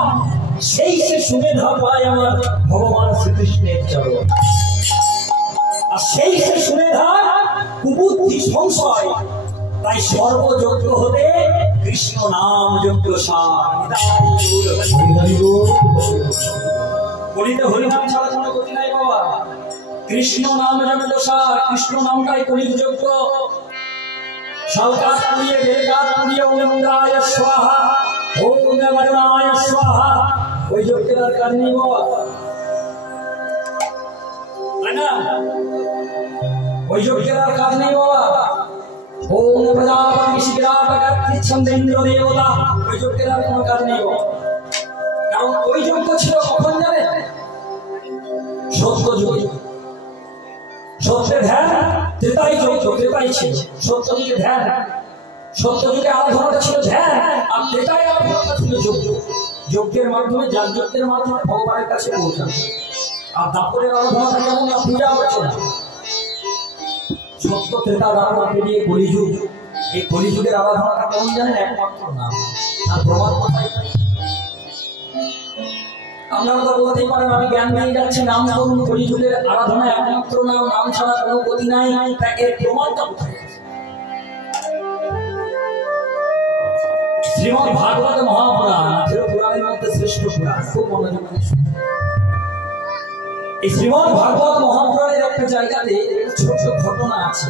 সেই সে সুমেধা পায় আমার ভগবান শ্রীকৃষ্ণের চরণ। আর সেই সে সুমেধা কুবুদ্ধি সংশয়, তাই সর্বযজ্ঞ হতে কৃষ্ণ নাম যজ্ঞ সার। বলিতে হরিনাম ছাড়া কোনো গতি নাই বাবা। কৃষ্ণ নাম যজ্ঞ সার, কৃষ্ণ নামটাই কলির যজ্ঞ। শালকাত পুড়িয়ে বেলকাত পুড়িয়ে ওম ইন্দ্রায় স্বাহা ওম বরুণায় স্বাহা, ওই যজ্ঞের আর কাজ নেই বাবা, তাই না? ওই যজ্ঞের আর কাজ নেই বাবা। ওম প্রজাপতি শিবিরাট গচ্ছিন্দেন্দ্র দেবতা, ওই যজ্ঞের আর কোনো কাজ নেই বাবা। কারণ ওই যজ্ঞ ছিল কখন জানে? সত্য যুগে। সত্যের ধ্যান ত্রেতাই যজ্ঞ, ত্রেতাই ছিল সত্য যুগে ধ্যান। সত্য যুগে আরাধনাটা ছিল ধ্যান, আর ত্রেতাই আরাধনাটা ছিল যজ্ঞ। যজ্ঞের মাধ্যমে, যার যজ্ঞের মাধ্যমে ভগবানের কাছে পৌঁছানো। আর দাপরের আরাধনাটা কেমন না? পূজা অর্চনা। সত্য ত্রেতা দাপর পেরিয়ে কলিযুগ, এই কলিযুগের আরাধনাটা কেমন জানেন? একমাত্র নাম। আর প্রমাণ কোথায়? আপনারা তো বলতেই পারেন আমি জ্ঞান নিয়ে যাচ্ছি, নাম করুন। কলিযুগের আরাধনা একমাত্র নাম, নাম ছাড়া কোনো গতি নাই। তা এর প্রমাণটা কোথায়? শ্রীমদ্ ভাগবত মহাপুরাণ, পুরাণের মধ্যে শ্রেষ্ঠ পুরাণ, খুব মনোযোগ দিয়ে শুনুন। এই শ্রীমদ্ ভাগবত মহাপুরাণের একটা জায়গাতে ছোট ঘটনা আছে,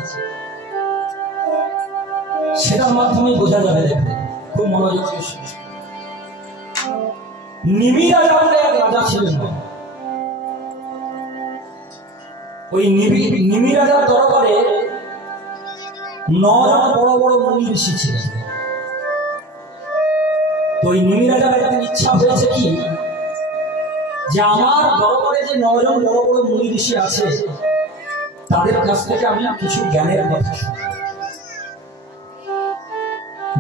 সেটার মাধ্যমে বোঝা যাবে। দেখবেন, খুব মনোযোগ দিয়ে শুনুন। নিমি রাজা বলে এক রাজা ছিলেন। ওই নিমি রাজার দরবারে 9জন বড় বড় মুনি ঋষি ছিলেন। তো ওই মুনি রাজার একদিন ইচ্ছা হয়েছে কি, যে আমার দরবারে যে 9জন বড় বড় মুনি ঋষি আছে তাদের কাছ থেকে আমি কিছু জ্ঞানের কথা শুনি।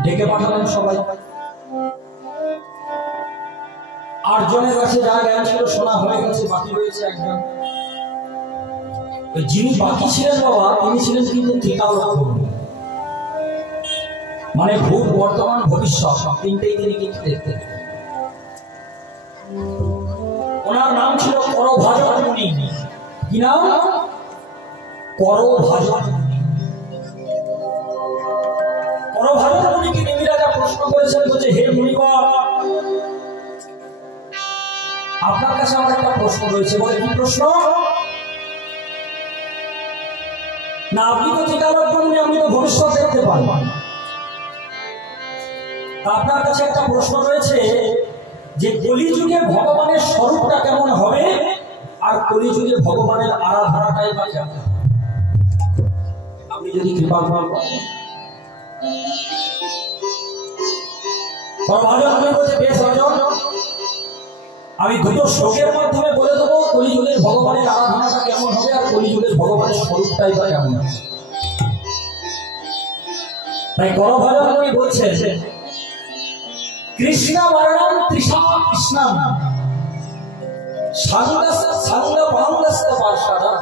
ডেকে পাঠালেন সবাই। 8 জনের কাছে যা জ্ঞান ছিল শোনা হয়ে গেছে, বাকি রয়েছে একজন। যিনি বাকি ছিলেন বাবা, তিনি ছিলেন কিন্তু ত্রিকালজ্ঞ, মানে ভূত বর্তমান ভবিষ্যৎ তিনটেই তিনি কিন্তু দেখতেন। ওনার নাম ছিল করভাজন মুনি। কি নাম? করভাজন মুনি। করভাজন মুনিকে নিমি রাজা প্রশ্ন করেছেন, বলছে হে মুনিবর, আপনার কাছে আমার একটা প্রশ্ন রয়েছে। বলে কি প্রশ্ন? না আপনি তো ত্রিকালজ্ঞ মুনি, আপনি তো ভবিষ্যৎ দেখতে পান। আপনার কাছে একটা প্রশ্ন রয়েছে যে কলিযুগে ভগবানের স্বরূপটা কেমন হবে, আর কলিযুগে ভগবানের আরাধনাটাই বা কেমন হবে, আপনি যদি কৃপা করেন। বেশ রাজন, আমি দুটো শ্লোকের মাধ্যমে বলে দেবো কলিযুগের ভগবানের আরাধনাটা কেমন হবে আর কলিযুগের ভগবানের স্বরূপটাই বা কেমন হবে। তাই করভাজন মুনি বলছেন, কৃষ্ণ বর্ণম তৃষা কৃষ্ণম সঙ্গ পাঙ্গস্ত পার্ষদা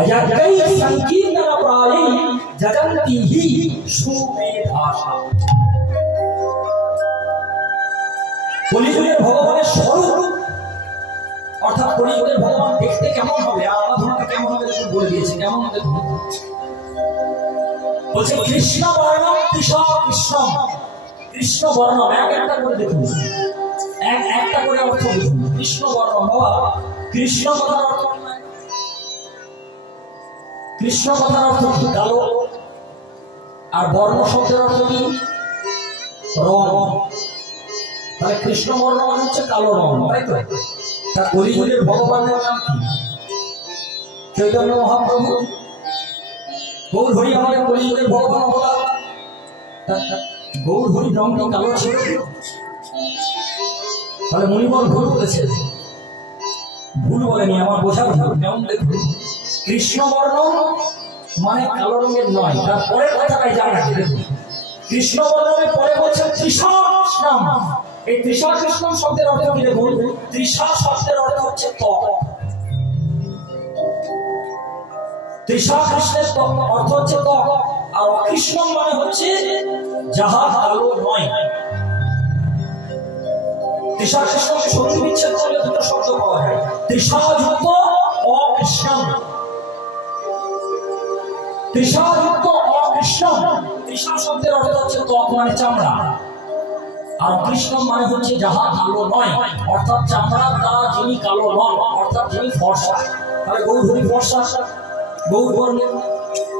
অযজ্ঞৈ সংকীর্তন প্রায়ৈ যজন্তি হি সুমেধাসা। কলিযুগের ভগবানের স্বরূপ অর্থাৎ কলিযুগের ভগবান দেখতে কেমন হবে, আরাধনাটা কেমন হবে বলে দিয়েছে। কেমন হবে বলছে, কৃষ্ণ বর্ণম তৃষা কৃষ্ণম। কৃষ্ণ বর্ণম, একটা করে দেখুন, একটা করে অর্থ দেখুন। কৃষ্ণ বর্ণম বাবা, কৃষ্ণ কথার অর্থ, কৃষ্ণ কথার অর্থ কি? কালো। আর বর্ণ শব্দের অর্থ কি? রং। তাহলে কৃষ্ণ বর্ণ মানে হচ্ছে কালো রং, তাই তো? তা কলিযুগের ভগবানের নাম কি? চৈতন্য মহাপ্রভু। গৌর হরি আমাদের কলিযুগের ভগবান অবতার। গৌর হরি রংটা কালো ছিল, তাহলে মুনিবর ভুল বলেছে। ভুল বলেনি, আমার বোঝা ভুল। কেমন দেখুন, কৃষ্ণ বর্ণ মানে কালো রঙের নয়। তারপরে কথাটাই জানা দেখুন, কৃষ্ণ বর্ণের পরে বলছেন তৃষা কৃষ্ণম। এই তৃষা কৃষ্ণম শব্দের অর্থ কি দেখুন, তৃষা শব্দের অর্থ হচ্ছে ত্বক। তৃষা কৃষ্ণের অর্থ হচ্ছে ত্বক, আর অকৃষ্ণম মানে হচ্ছে যাহা কালো নয়। তৃষা কৃষ্ণকে সত্যি বিচ্ছেদ করলে দুটো শব্দ পাওয়া যায়, তৃষাযুক্ত অকৃষ্ণম। তৃষাযুক্ত অকৃষ্ণম, তৃষা শব্দের অর্থ হচ্ছে ত্বক মানে চামড়া, আর কৃষ্ণম মানে হচ্ছে যাহা কালো নয়, অর্থাৎ চামড়ার দ্বারা যিনি কালো নন, অর্থাৎ যিনি ফর্সা। তাহলে গৌর হরি ফর্সা, গৌর বর্ণের।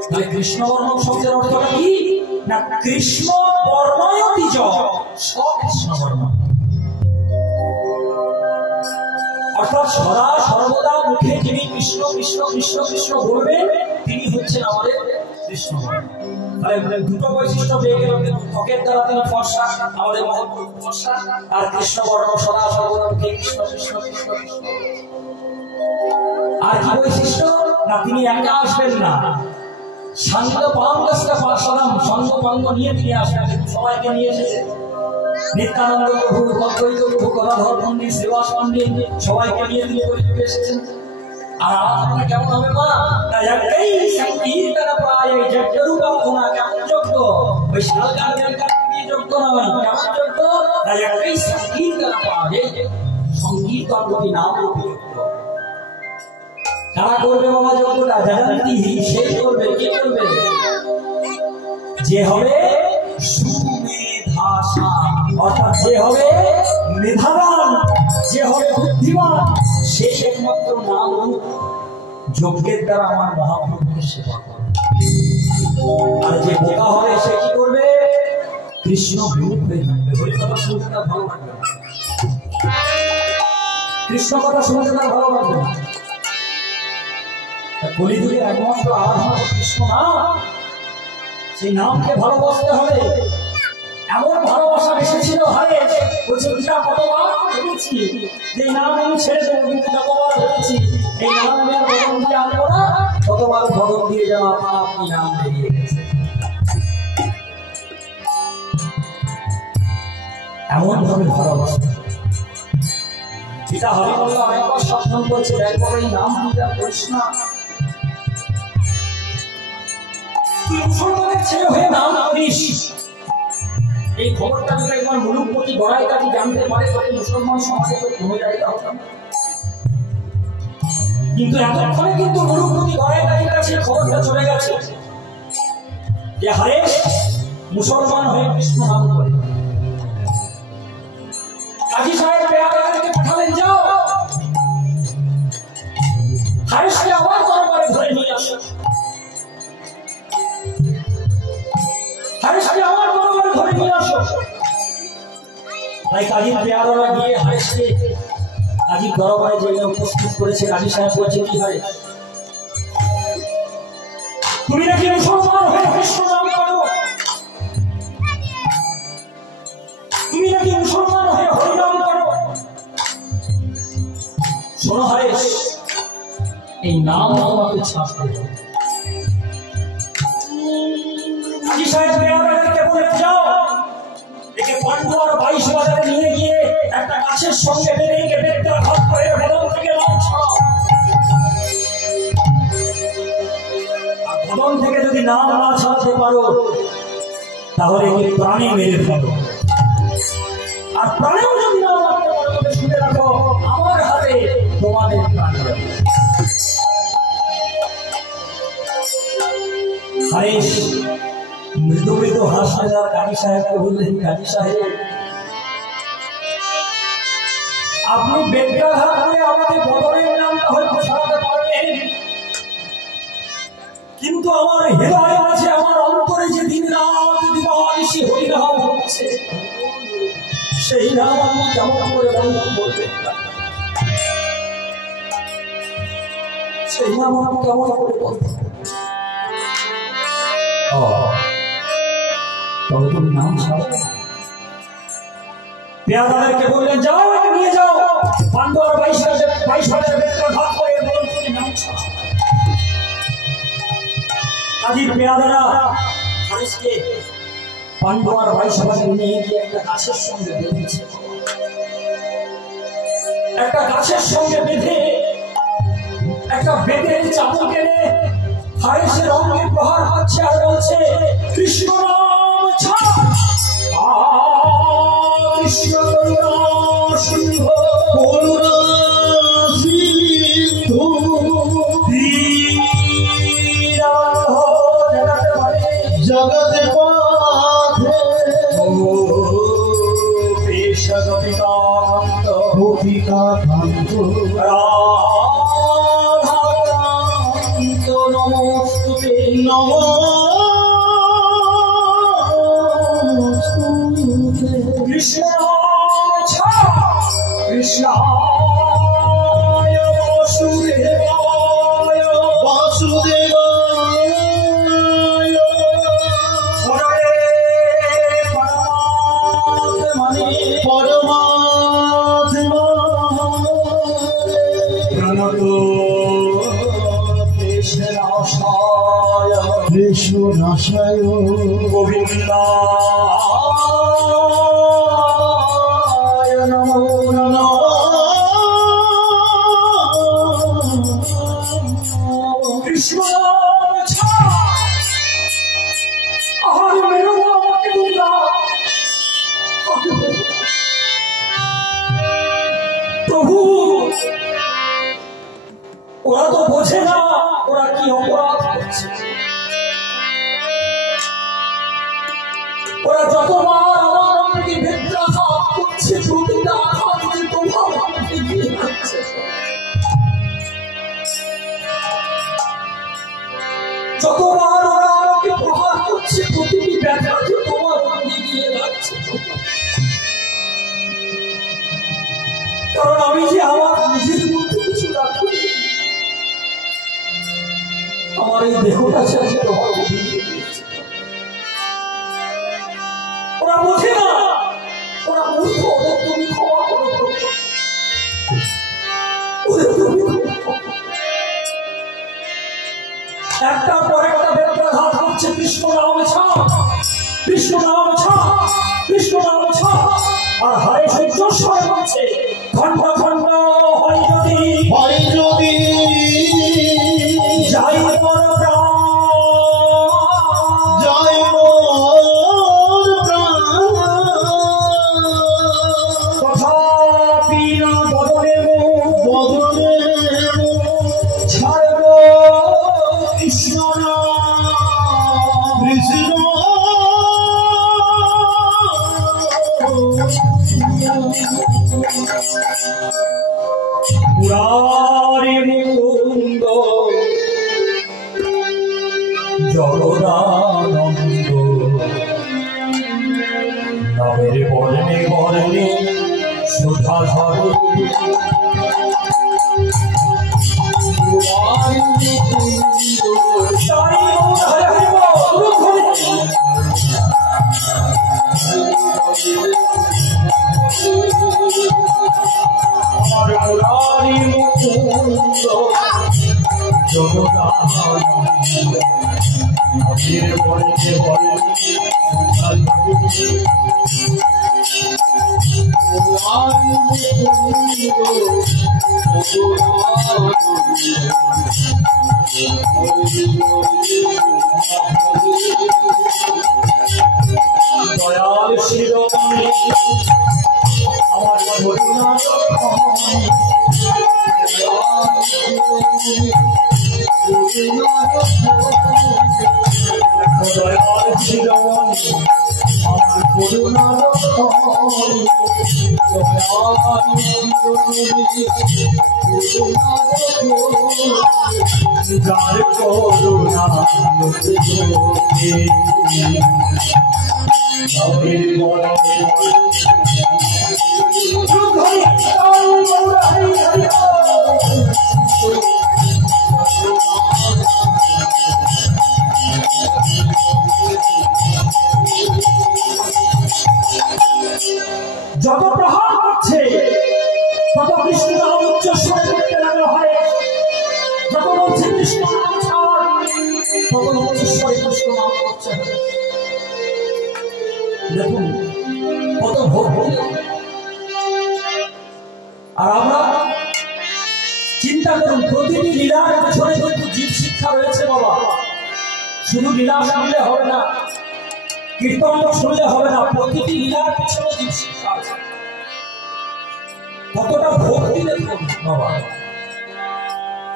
তাহলে কৃষ্ণ বর্ণ শব্দের অর্থটা কি না, কৃষ্ণ বর্ণয়তি য সকৃষ্ণ বর্ণ, অর্থাৎ সদা সর্বদা মুখে যিনি কৃষ্ণ কৃষ্ণ কৃষ্ণ কৃষ্ণ বলবেন তিনি হচ্ছেন আমাদের কৃষ্ণ বর্ণ। তাহলে দুটো বৈশিষ্ট্য পেয়ে গেল, ত্বকের দ্বারা তিনি ফর্সা, আমাদের মহাপ্রভু ফর্সা, আর কৃষ্ণ বর্ণ সদা সর্বদা মুখে কৃষ্ণ কৃষ্ণ কৃষ্ণ কৃষ্ণ। আর কি বৈশিষ্ট্য না, তিনি একা আসবেন না, সঙ্গ পাঙ্গস্ত পার্ষদম, সঙ্গ পাঙ্গ নিয়ে তিনি আসবেন। সবাইকে নিয়ে এসেছে, নিত্যানন্দ প্রভু, অদ্বৈত প্রভু, গদাধর পণ্ডিত, শ্রীবাস পণ্ডিত, সবাইকে নিয়ে তিনি কলিযুগে এসেছেন। আর আরাধনা কেমন হবে মা, যজ্ঞৈ সংকীর্তন প্রায়ৈ যজ্ঞরূপাধনা। কেমন যজ্ঞ? ওই শালকার বেলকার দিয়ে যজ্ঞ নয়, কেমন যজ্ঞ? যজ্ঞৈ সংকীর্তন প্রায়ৈ, সংকীর্তন রূপী নাম রূপী যজ্ঞ। কারা করবে বাবা যজ্ঞটা? জানন্তি, সেই করবে। কি করবে? যে হবে সুমেধাসা, অর্থাৎ যে হবে মেধাবান, যে হবে বুদ্ধিমান, সেই একমাত্র নাম রূপ যজ্ঞের দ্বারা আমার মহাপ্রভুকে সেবা করবে। আর যে বোকা হবে সে কি করবে? কৃষ্ণ বিমুখ হয়ে থাকবে। হরি কথা শুনতে তার ভালো লাগবে না, কৃষ্ণ কথা শুনতে তার ভালো লাগবে না। কলিযুগের একমাত্র আরাধনা কৃষ্ণ নাম, সেই নামকে ভালোবাসতে হবে। এমন ভালোবাসা এসেছিল হারেস, বলছে পিতা কতবার ভেবেছি যে নাম আমি ছেড়ে দেবো, কিন্তু যতবার ভেবেছি এই নাম আমি আর বদল দিয়ে আনবো না, ততবার বদল দিয়ে যেন আপনি নাম বেরিয়ে গেছে। এমন ভাবে ভালোবাসতে পিতা হরিবল্লভ অনেকবার স্বপ্ন করছে, একবার এই নাম পূজা করিস না, তুই মুসলমানের ছেলে হয়ে নাম করিস। এই খবরটা যদি একবার মুলুকপতি গড়াই কাটি জানতে পারে তবে মুসলমান সমাজে তো কোনো জায়গা হতো না। কিন্তু এতক্ষণে কিন্তু মুলুকপতি গড়াই কাটির কাছে খবরটা চলে গেছে যে হারেস মুসলমান হয়ে কৃষ্ণ নাম করে। কাজী সাহেব পেয়াদাকে পাঠালেন, যাও হারেসকে আবার দরবারে ধরে নিয়ে আসো, হারেসকে আবার দরবারে ধরে নিয়ে আসো। তাই কাজী পেয়াদারা গিয়ে হারেসকে কাজীর দরবারে যে উপস্থিত করেছে। কাজী সাহেব বলছে, কি হারেস, তুমি নাকি মুসলমান হয়ে কৃষ্ণ নাম করো, তুমি নাকি মুসলমান হয়ে হরিনাম করো। শোনো হারেস, এই নাম আমাকে ছাড়তে হবে। কাজী সাহেব পেয়াদাদেরকে বলে, যাও একে পান্ডুয়ার 22 বাজারে নিয়ে গিয়ে একটা গাছের সঙ্গে বেঁধে একে বেত্রাঘাত করে ভেতর থেকে নাম ছাড়াও। আর ভবন থেকে যদি নাম না ছাড়তে পারো তাহলে একে প্রাণে মেরে ফেলো, আর প্রাণেও যদি না মারতে পারো তবে শুনে রাখো আমার হাতে তোমাদের প্রাণ যাবে। হারেস মৃদু মৃদু হাসতে যাওয়া কাজী সাহেবকে বললেন, কাজী সাহেব আপনি বেত্রাঘাত করে আমাকে বদরের নামটা হয়তো ছাড়াতে পারবেন, কিন্তু আমার হৃদয়ে আছে, আমার অন্তরে যে দিন রাত দিবানিশি হরিনাম হচ্ছে, সেই নাম আপনি কেমন করে বন্ধ করবেন, সেই নাম আপনি কেমন করে বলবেন। তবে তুমি নাম ছাড়ো। পেয়াদাদেরকে বললেন, যাও একে নিয়ে যাও পান্ডুয়ার 22 বাজারে বেত্রাঘাত করে বলুন তুমি নাম ছাড়ো। কাজীর পেয়াদারা হারেসকে পান্ডুয়ার 22 বাজারে নিয়ে গিয়ে একটা গাছের সঙ্গে বেঁধেছে। একটা গাছের সঙ্গে বেঁধে একটা বেতের চাবুক এনে হারেসের অঙ্গে প্রহার করছে আর বলছে, কৃষ্ণ নাম ছাড়, কৃষ্ণ করুণা সিংহ, করুণা সিন্ধু, জগতে পাথে পেশ গোপিকান্ত গোপিকান্ত রাধাকান্ত নমস্তুতে নমস্তুতে। কৃষ্ণ ছাড়, কৃষ্ণায় বাসুদেবায় বাসুদেবায় হরে পরমাত্মনে পরমাত্মা প্রণতো দেশনাশায় দেশনাশায় গোবিন্দায় নমো নমঃ। কৃষ্ণ ছাড়, আর মেরো আমাকে দুর্গা। প্রভু ওরা তো বোঝে না ওরা কি অপরাধ করছে, ওরা যতবার আমার আমাকে বেত্রাঘাত করছে প্রতিটা আঘাতের প্রভাব আমাকে দিয়ে যাচ্ছে। যতবার ওরা আমাকে প্রহার করছে প্রতিটি ব্যথা যে তোমার আমাকে দিয়ে যাচ্ছে, কারণ আমি যে আমার নিজের মধ্যে কিছু রাখি, আমার এই দেহটা ছেড়ে তোমার অভিযোগ দিয়েছে। একটার পর একটা বেত্রাঘাত করছে। কৃষ্ণ নাম ছাড়, কৃষ্ণ নাম ছাড়, কৃষ্ণ নাম ছাড়। আর হারে সহ্য সরে করছে। খণ্ড খণ্ড হয় যদি যাই পর প্রাণ, যাই মোর প্রাণ, তথাপি না বদলে বদলে ছাড়ব কৃষ্ণ নাম। কৃষ্ণ মুরারি মুকুন্দ জগদানন্দ, নামের বর্ণে বর্ণে সুধা ঝরে। মুরারি মুকুন্দ তাই হরে হরে বল হরে। আমার মুরারি মুকুন্দ জগদানন্দ, নামের বর্ণে বর্ণে সুধা ঝরে। মুরারি দয়াল শিরোমণি আমার করুণা দয়াল শিরোমণি আমার করুণা যার করুণা যত প্রহার করছে তত কৃষ্ণ নাম উচ্চস্বরে করতে লাগলো। হয় যত বলছে কৃষ্ণ নাম ছাড়, তত উচ্চস্বরে কৃষ্ণ নাম করছে। দেখুন কত ভক্তি। আর আমরা চিন্তা করুন, প্রতিটি লীলার পেছনে কিন্তু জীব শিক্ষা রয়েছে বাবা। শুধু লীলা শুনলে হবে না, কীর্তন শুনলে হবে না, প্রতিটি লীলার পেছনে জীব শিক্ষা আছে। কতটা ভক্তি দেখুন বাবা,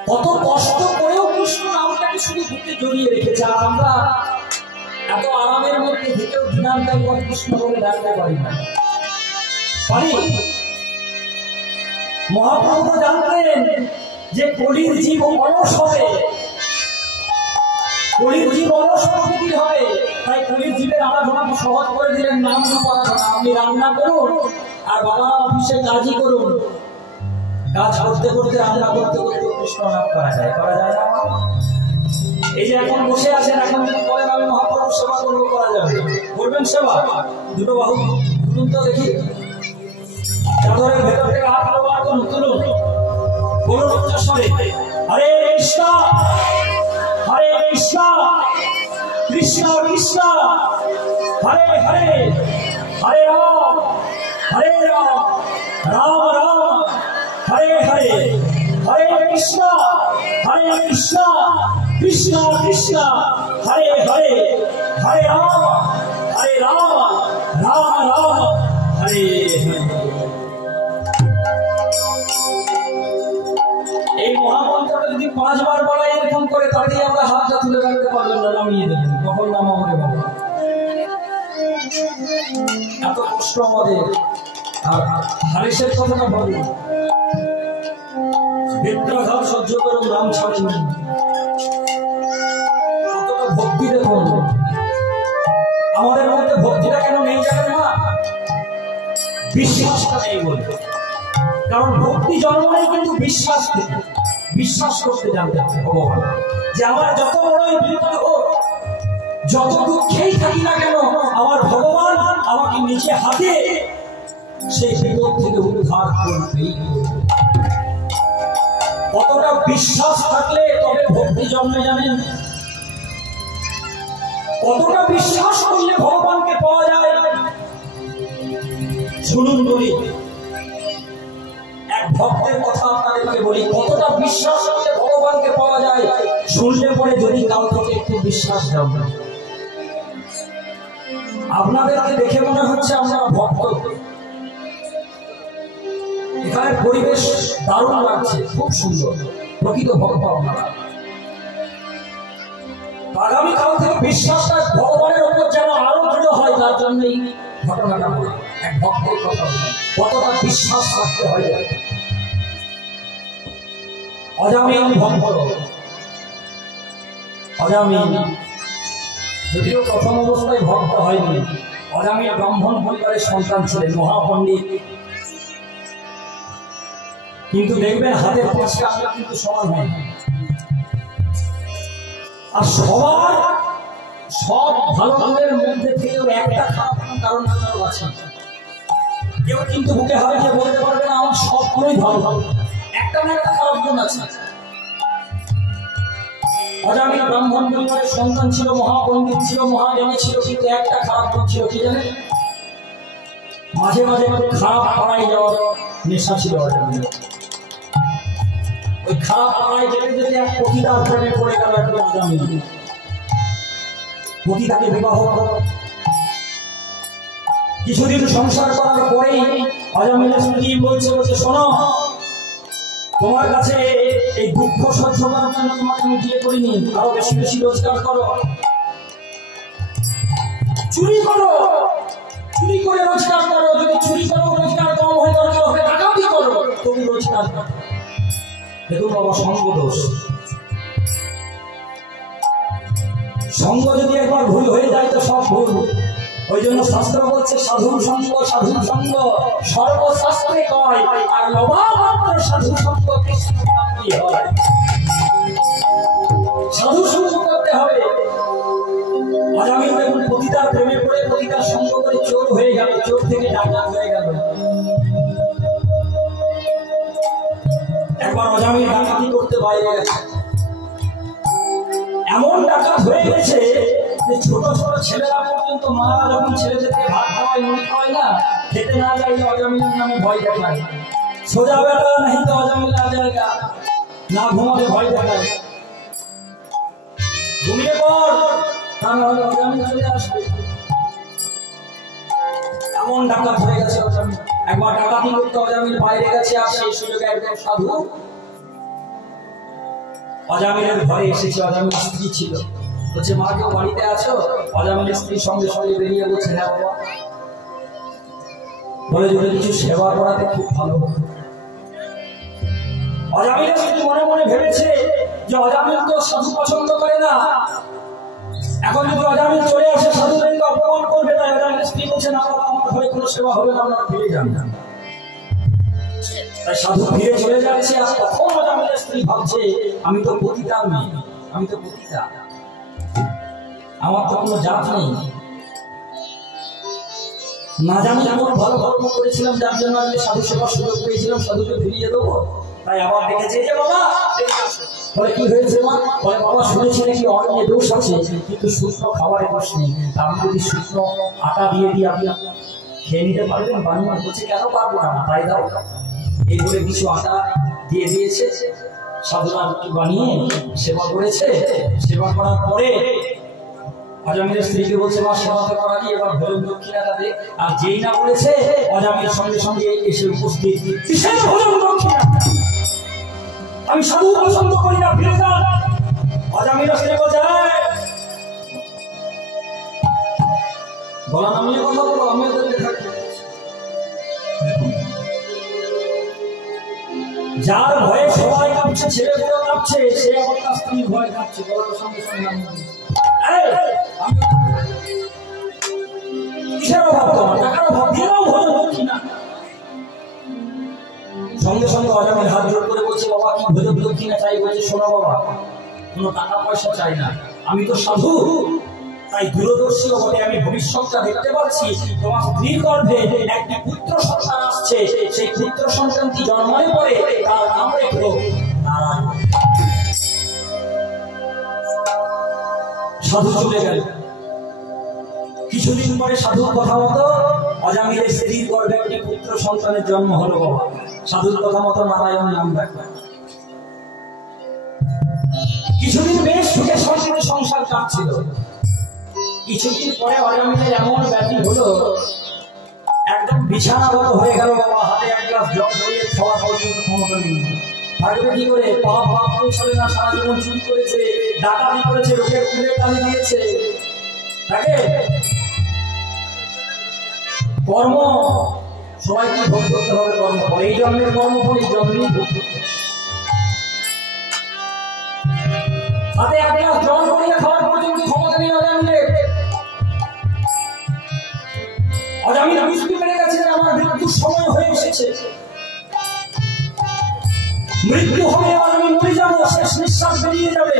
কত কষ্ট করেও কৃষ্ণ নামটাকে শুধু বুকে জড়িয়ে রেখেছে। আর আমরা এত আরামের মধ্যে থেকেও দিনান্তের পর কৃষ্ণ বলে ডাকতে পারি না। পারি? মহাপ্রভু জানতেন যে কলির জীব অলস হবে, কলির জীব অলস প্রকৃতির হবে। তাই কলির জীবের আরাধনাকে সহজ করে দিলেন নাম রূপ আরাধনা। আপনি রান্না করুন আর বাবা অফিসে কাজই করুন, কাজ করতে করতে রান্না করতে করতে কৃষ্ণ নাম করা যায়, করা যায় না? এই যে এখন বসে আছেন, এখন বলেন আমি মহাপ্রভুর সেবা করবো, করা যাবে? করবেন সেবা? দুটো বাহু তুলুন তো দেখি, চাদরের ভেতর থেকে হাত ব্যবহার করুন, তুলুন, বলুন উচ্চস্বরে হরে কৃষ্ণ হরে কৃষ্ণ কৃষ্ণ কৃষ্ণ হরে হরে, হরে রাম হরে রাম রাম রাম হরে হরে, হরে কৃষ্ণ কৃষ্ণ কৃষ্ণ হরে হরে, হরে রাম রাম রাম হরে হরে। এই মহামন্ত্রটা যদি 5 বার বলা এরকম করে, তাহলে আমরা হাতটা তুলে রাখতে পারবেন না, নামিয়ে দেবেন। কখন নাম আমাদের বাবা, এত কষ্ট আমাদের। আর হারিসের কথাটা বলুন, বেত্রাঘাত সহ্য করে নাম ছাড়েন, কতটা ভক্তি দেখুন। আমাদের মধ্যে ভক্তিটা কেন নেই জানেন না? বিশ্বাসটা নেই বলে। কারণ ভক্তি জন্ম নেই কিন্তু বিশ্বাস থেকে, বিশ্বাস করতে জানতে হবে ভগবান যে আমার যত বড়ই বিপদ হোক, যত দুঃখেই থাকি না কেন, আমার ভগবান আমাকে নিচে হাতে সেই বিপদ থেকে উদ্ধার করবেই। কতটা বিশ্বাস থাকলে তবে ভক্তি জন্মে জানেন? কতটা বিশ্বাস করলে ভগবানকে পাওয়া যায় শুনুন বলি, এক ভক্তের কথা আপনাদেরকে বলি, কতটা বিশ্বাস করলে ভগবানকে পাওয়া যায় শুনলে পরে যদি কাল থেকে একটু বিশ্বাস দাও। আপনাদেরকে দেখে মনে হচ্ছে আপনারা ভক্ত, এখানে পরিবেশ দারুণ লাগছে, খুব সুন্দর, প্রকৃত ভক্ত আপনারা। আগামীকাল থেকে বিশ্বাসটা ভগবানের উপর যেন আরো দৃঢ় হয়, তার জন্যই ঘটনাটা বলা। এক ভক্তের কথা কতটা বিশ্বাস রাখতে হয়। অজামিল ভক্ত, অজামিল যদিও প্রথম অবস্থায় ভক্ত হয়নি, অজামিল ব্রাহ্মণ পরিবারের সন্তান ছিলেন, মহাপণ্ডিত। কিন্তু দেখবেন হাতের পাঁচটা আঙুল কিন্তু সমান হয় না। আর সবার সব ভালো গুণের মধ্যে থেকেও একটা খারাপ কারণ আছে। কেউ কিন্তু বুকে হাতে দিয়ে বলতে পারবে না আমার সবগুলোই ভালো, একটা না একটা খারাপ গুণ আছে। অজামিল ব্রাহ্মণ পরিবারের সন্তান ছিল, মহাপণ্ডিত ছিল, মহাজ্ঞানী ছিল, কিন্তু একটা খারাপ গুণ ছিল, কি জানেন? মাঝে মাঝে খারাপ পাড়ায় যাওয়ার নেশা ছিল অজামিল। ওই খারাপ পাড়ায় যেতে যেতে এক পতিতার প্রেমে পড়ে গেল একটা অজামিল। পতিতাকে বিবাহ করল। কিছুদিন সংসার করার পরেই অজামিলের স্ত্রী বলছে, শোনো, তোমার কাছে এই দুঃখ সহ্য করার জন্য তোমাকে আমি বিয়ে করিনি, আরো বেশি বেশি রোজগার করো, চুরি করো, চুরি করে রোজগার করো, যদি চুরি করো রোজগার কম হয় দরকার হবে ডাকাতি করো, তুমি রোজগার করো। দেখুন বাবা, সঙ্গ দোষ। সঙ্গ যদি একবার ভুল হয়ে যায় তো সব ভুল। ওই জন্য শাস্ত্র বলছে সাধুর সঙ্গ, সাধুর সঙ্গ সর্বশাস্ত্রে কয়, আর লবামাত্র সাধু সঙ্গ কৃষ্ণ প্রাপ্তি হয়। সাধু সঙ্গ করতে হবে। অজামিল দেখুন পতিতার প্রেমে পড়ে পতিতার সঙ্গ করে চোর হয়ে গেল, চোর থেকে ডাকাত হয়ে গেল। একবার অজামিল ডাকাতি করতে বাইরে গেছে, এমন ডাকাত হয়ে গেছে যে ছোট ছোট ছেলেরা পর্যন্ত মারা যখন ছেলেদেরকে ভাত খাওয়ায়, মুড়ি খাওয়ায় না, খেতে না যাইলে অজামিলের নামে ভয় দেখায়। সোজা বেটা नहीं तो অজামিল आ जाएगा, না ঘুমালে ভয় দেখায়, ঘুমিয়ে পড় তা নাহলে অজামিল চলে আসবে। এমন ডাকাত হয়ে গেছে অজামিল। একবার ডাকাতি করতে অজামিল বাইরে গেছে, আর সেই সুযোগে একদম সাধু অজামিলের ঘরে এসেছে। অজামিল স্ত্রী ছিল, বলছে মা কেউ বাড়িতে আছো? অজামিলের স্ত্রী সঙ্গে সঙ্গে বেরিয়ে বলছে হ্যাঁ বাবা। বলে যদি কিছু সেবা করাতে খুব ভালো। অজামিলের স্ত্রী মনে মনে ভেবেছে যে অজামিল তো সাধু পছন্দ করে না, এখন যদি অজামিল চলে আসে সাধুদেরকে অপমান করবে, তাই অজামিলের স্ত্রী বলছে না বাবা আমার ঘরে কোনো সেবা হবে না, আপনারা ফিরে যান। তাই সাধু ফিরে চলে যাচ্ছে। আর তখন অজামিলের স্ত্রী ভাবছে আমি তো পতিতার মেয়ে, আমি তো পতিতা, আমার তো কোনো জাত নেই, না জানি এমন ভালো কর্ম করেছিলাম যার জন্য আমি সাধু সেবার সুযোগ পেয়েছিলাম, সাধুকে ফিরিয়ে দেবো। তাই আবার ডেকেছে যে বাবা। বলে কি হয়েছে মা? বলে বাবা শুনেছি নাকি অন্যে দোষ আছে, কিন্তু শুকনো খাবারে দোষ নেই, আমি যদি শুকনো আটা দিয়ে দিই আপনি খেয়ে নিতে পারবেন বানিয়ে? বলছে কেন পারবো না, তাই দাও। এই বলে কিছু আটা দিয়ে দিয়েছে, সাধুরা বানিয়ে সেবা করেছে। সেবা করার পরে অজামিলের স্ত্রীকে বলছে মা সেবা করা দিয়ে এবার ভোজন দক্ষিণাটা দে। আর যেই না বলেছে অজামিল সঙ্গে সঙ্গে এসে উপস্থিত, কিসের ভোজন দক্ষিণা? আমি সাধু পছন্দ করি না, ফিরে যান। অজামিলের স্ত্রী বলছে বলা নামিয়ে কথা বলো, আমি ওদেরকে থাকি। যার ভয়ে সবাই কাঁপছে, ছেলে বড় কাঁপছে, সে আবার তার স্ত্রীর ভয় কাঁপছে, বলার সঙ্গে সঙ্গে নামিয়ে কিসের অভাব তোমার? টাকার অভাব, দিয়ে দাও ভোজন দক্ষিণা। সঙ্গে সঙ্গে অজামিল হাত জোড় করে বলছে বাবা কি ভোজন দক্ষিণা চাই? বলছে শোনো বাবা, কোনো টাকা পয়সা চাই না, আমি তো সাধু, তাই দূরদর্শী বটে, আমি ভবিষ্যৎটা দেখতে পাচ্ছি তোমার স্ত্রীর গর্ভে একটি পুত্র সন্তান আসছে, সেই পুত্র সন্তানটি জন্মের পরে তার নাম রেখো নারায়ণ। সাধু চলে গেল। কিছুদিন পরে সাধুর কথা মতো অজামিলের স্ত্রীর গর্ভে একটি পুত্র সন্তানের জন্ম হলো। বাবা সাধুর কথা মতো নারায়ণ নাম রাখলেন। কিছুদিন বেশ সুখে শান্তিতে সংসার কাটছিল। কিছুদিন পরে অজামিলের এমন ব্যাধি হলো, একদম বিছানাগত হয়ে গেল। বাবা হাতে এক গ্লাস জল ধরিয়ে খাওয়া পর্যন্ত ক্ষমতা নেই। থাকবে কি করে? পাপ করেছিল না, সারা জীবন চুরি করেছে, ডাকাতি করেছে, লোকের কুলে টানি দিয়েছে। তাকে কর্ম সবাইকে ভোগ করতে হবে। কর্মফল এই জন্মের কর্মফল এই জন্মেই ভোগ করতে হবে। হাতে এক গ্লাস জল ধরিয়ে খাওয়ার পর্যন্ত ক্ষমতা নেই অজামিলের। অজামিল বুঝতে পেরে গেছে যে আমার মৃত্যুর সময় হয়ে এসেছে, মৃত্যু হবে, আর আমি মরে যাবো, শেষ নিঃশ্বাস বেরিয়ে যাবে।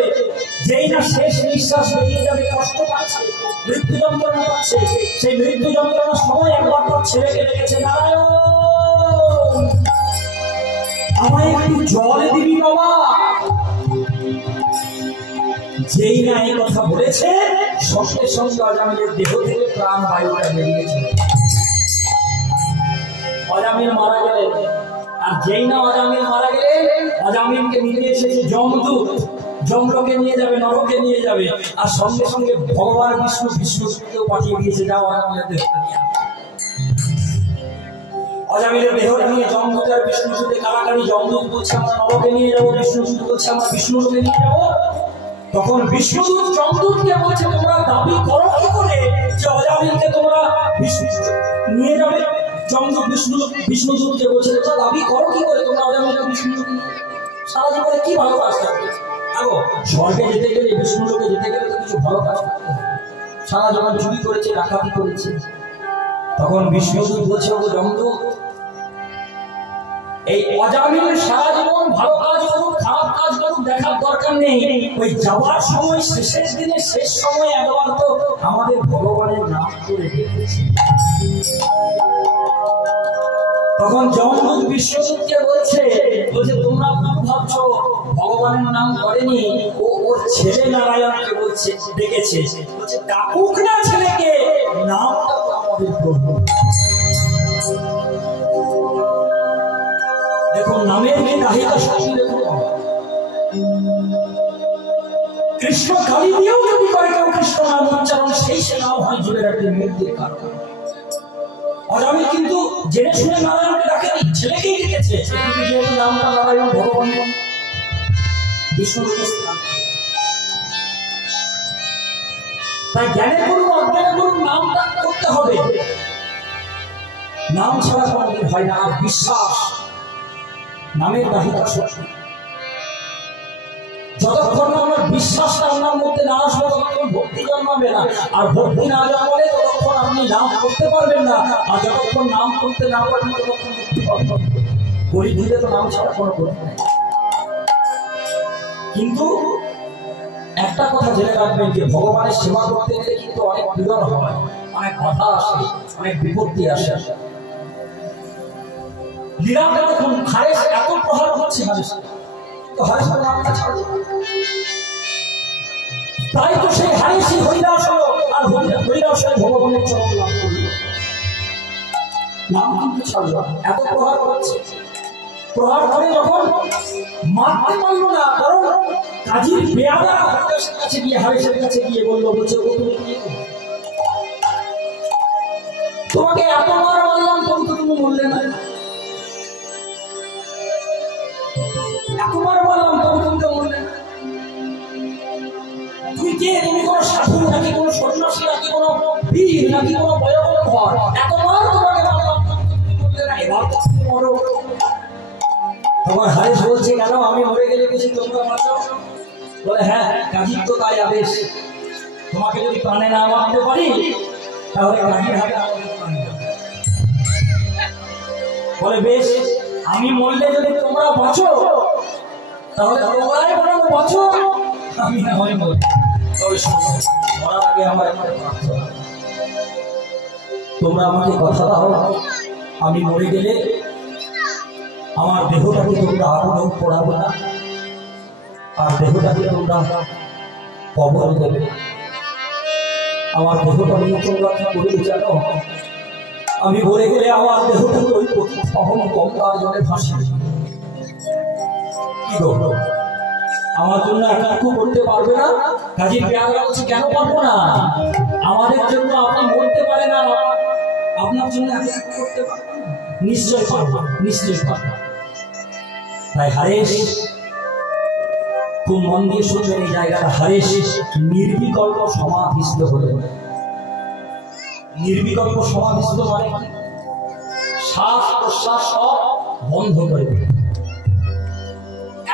যেই না শেষ নিঃশ্বাস বেরিয়ে যাবে, কষ্ট পাচ্ছে, মৃত্যু যন্ত্রণা পাচ্ছে, সেই মৃত্যু যন্ত্রণার সময় একবার তার ছেলেকে লেগেছে, নারায়ণ আমায় একটু জল দিবি বাবা। যেই না এই কথা বলেছে, সঙ্গে সঙ্গে অজামিলের দেহ থেকে প্রাণ বায়ুটা বেরিয়েছে। অজামিল মারা গেলেন। আর যেই না অজামিল মারা গেলেন, অজামিলকে নিয়ে এসেছে যমদূত। যমলোকে নিয়ে যাবে, নরকে নিয়ে যাবে। আর সঙ্গে সঙ্গে ভগবান বিষ্ণুকেও পাঠিয়ে দিয়েছে, যাও অজামিলের দেহটা নিয়ে। অজামিলের দেহটা নিয়ে যমদূত আর বিষ্ণুকে কারাকারি। যমদূত বলছে আমরা নরকে নিয়ে যাবো, বিষ্ণুদূত বলছে আমরা বিষ্ণুলোকে নিয়ে যাবো। তখন বিষ্ণুদূত যমদূতকে বলছে তোমরা দাবি করো কি করে যে অজামিলকে তোমরা নিয়ে যাবে? যমদূত বিষ্ণুদূতকে বলছে তোমরা দাবি করো কি করে তোমরা অজামিলকে বিষ্ণুলোকে সারা জীবনে কি ভালো কাজ করবে? আগো স্বর্গে যেতে গেলে, বিষ্ণুলোকে যেতে গেলে তো কিছু ভালো কাজ করতে হবে। সারা জীবন চুরি করেছে, ডাকাতি করেছে। তখন বিষ্ণুদূত বলছে ও যমদূত, এই অজামিল সারা জীবন ভালো কাজ করুক খারাপ কাজ করুক দেখার দরকার নেই। ওই যাওয়ার সময়, শেষের দিনে শেষ সময় একবার তো আমাদের ভগবানের নাম করে ডেকেছে। তখন যমদূত বিষ্ণুদূতকে বলছে তোমরা ভুল ভাবছো, ভগবানের নাম করেনি, ও ওর ছেলে নারায়ণকে বলছে ডেকেছে। বলছে ডাকুক না ছেলেকে, নামটা তো আমাদের প্রভু। দেখুন নামের কি দাহিতা শক্তি দেখুন। কৃষ্ণ কালী দিয়েও যদি করে কেউ কৃষ্ণ নাম উচ্চারণ, সেই সে নাম হয় জীবের একটি মৃত্যুর কারণ। অজামিল কিন্তু জেনে শুনে নারায়ণকে ডাকেনি, ছেলেকেই ডেকেছে। যেহেতু নামটা নারায়ণ ভগবান বিষ্ণু, তাই জ্ঞানে করুন অজ্ঞানে করুন নামটা করতে হবে। নাম ছাড়া কোনদিন হয় না। আর বিশ্বাস নামের দাহিতা শক্তি। যতক্ষণ আমার বিশ্বাসটা আপনার মধ্যে না আসবে ততক্ষণ ভক্তি জন্মাবে না। আর ভক্তি না জন্মালে ততক্ষণ আপনি নাম করতে পারবেন না। আর যতক্ষণ নাম করতে না পারবেন ততক্ষণ মুক্তি পাবেন। গরিব দিলে তো নাম ছাড়া কোনো গতি নেই। কিন্তু একটা কথা জেনে রাখবেন যে ভগবানের সেবা করতে গেলে কিন্তু অনেক বিরল হয়, অনেক কথা আসে, অনেক বিপত্তি আসে। লীলাটা দেখুন, হারেস এত প্রহার হচ্ছে, হারেসের নামটা ছাড়বে। তাই তো সেই হারেসই হরিদাস হলো, আর হরিদাস হয়ে ভগবানের চরণ লাভ করল। নাম কিন্তু ছাড়লো, এত প্রহার হচ্ছে। প্রহার করে যখন মারতে পারলো না, কারণ কাজীর বেয়াদা হরিদাসের কাছে গিয়ে, হারেসের কাছে গিয়ে বললো, বলছে ও তুমি কি তোমাকে এত মার মারলাম তবু তো তুমি বললে না, এতবার বললাম তবু তুমি তো বললে না। তুমি কে? তুমি কোন সাধু নাকি কোন সন্ন্যাসী নাকি কোন বীর নাকি কোন বয়োবর? এতবার তোমাকে বললাম তুমি বললে না, এবার তো তুমি মরো। তোমার হারেস বলছে কেন আমি মরে গেলে বুঝি তোমরা বাঁচো? বলে হ্যাঁ, কাজীর তো তাই আদেশ, তোমাকে যদি প্রাণে না মারতে পারি তাহলে কাজীর হাতে আমাদের প্রাণ যাবে। বলে বেশ, আমি মরলে যদি তোমরা বাঁচো তাহলে তোমরাই বরং বাঁচো, আমি না হয় মরি। তবে মরার আগে আমার একটা প্রার্থনা, তোমরা আমাকে কথা দাও, আমি মরে গেলে আমার দেহটাকে তোমরা আগুন পোড়াবে না, আর দেহটাকে তোমরা কবর দেবে। আমার দেহটা নিয়ন্ত্রণ রক্ষা করবে জানো? আমি বলে গেলে আমার দেহটা ওই প্রতি অহম গঙ্গার জলে ভাসে। কি গো, আমার জন্য একটু করতে পারবে না? কাজী পেয়ারা বলছে কেন পারবো না? আমাদের জন্য আপনি বলতে পারেন না, আপনার জন্য একটু করতে পারবো? নিশ্চয় পারবো, নিশ্চয় পারবো। তাই হারেশ, খুব মন দিয়ে শুনবেন এই জায়গাটা। হারেশ নির্বিকল্প সমাধিস্থ হলে, নির্বিকল্প সমাধিস্থ মানে শ্বাস প্রশ্বাস সব বন্ধ করে দিলেন,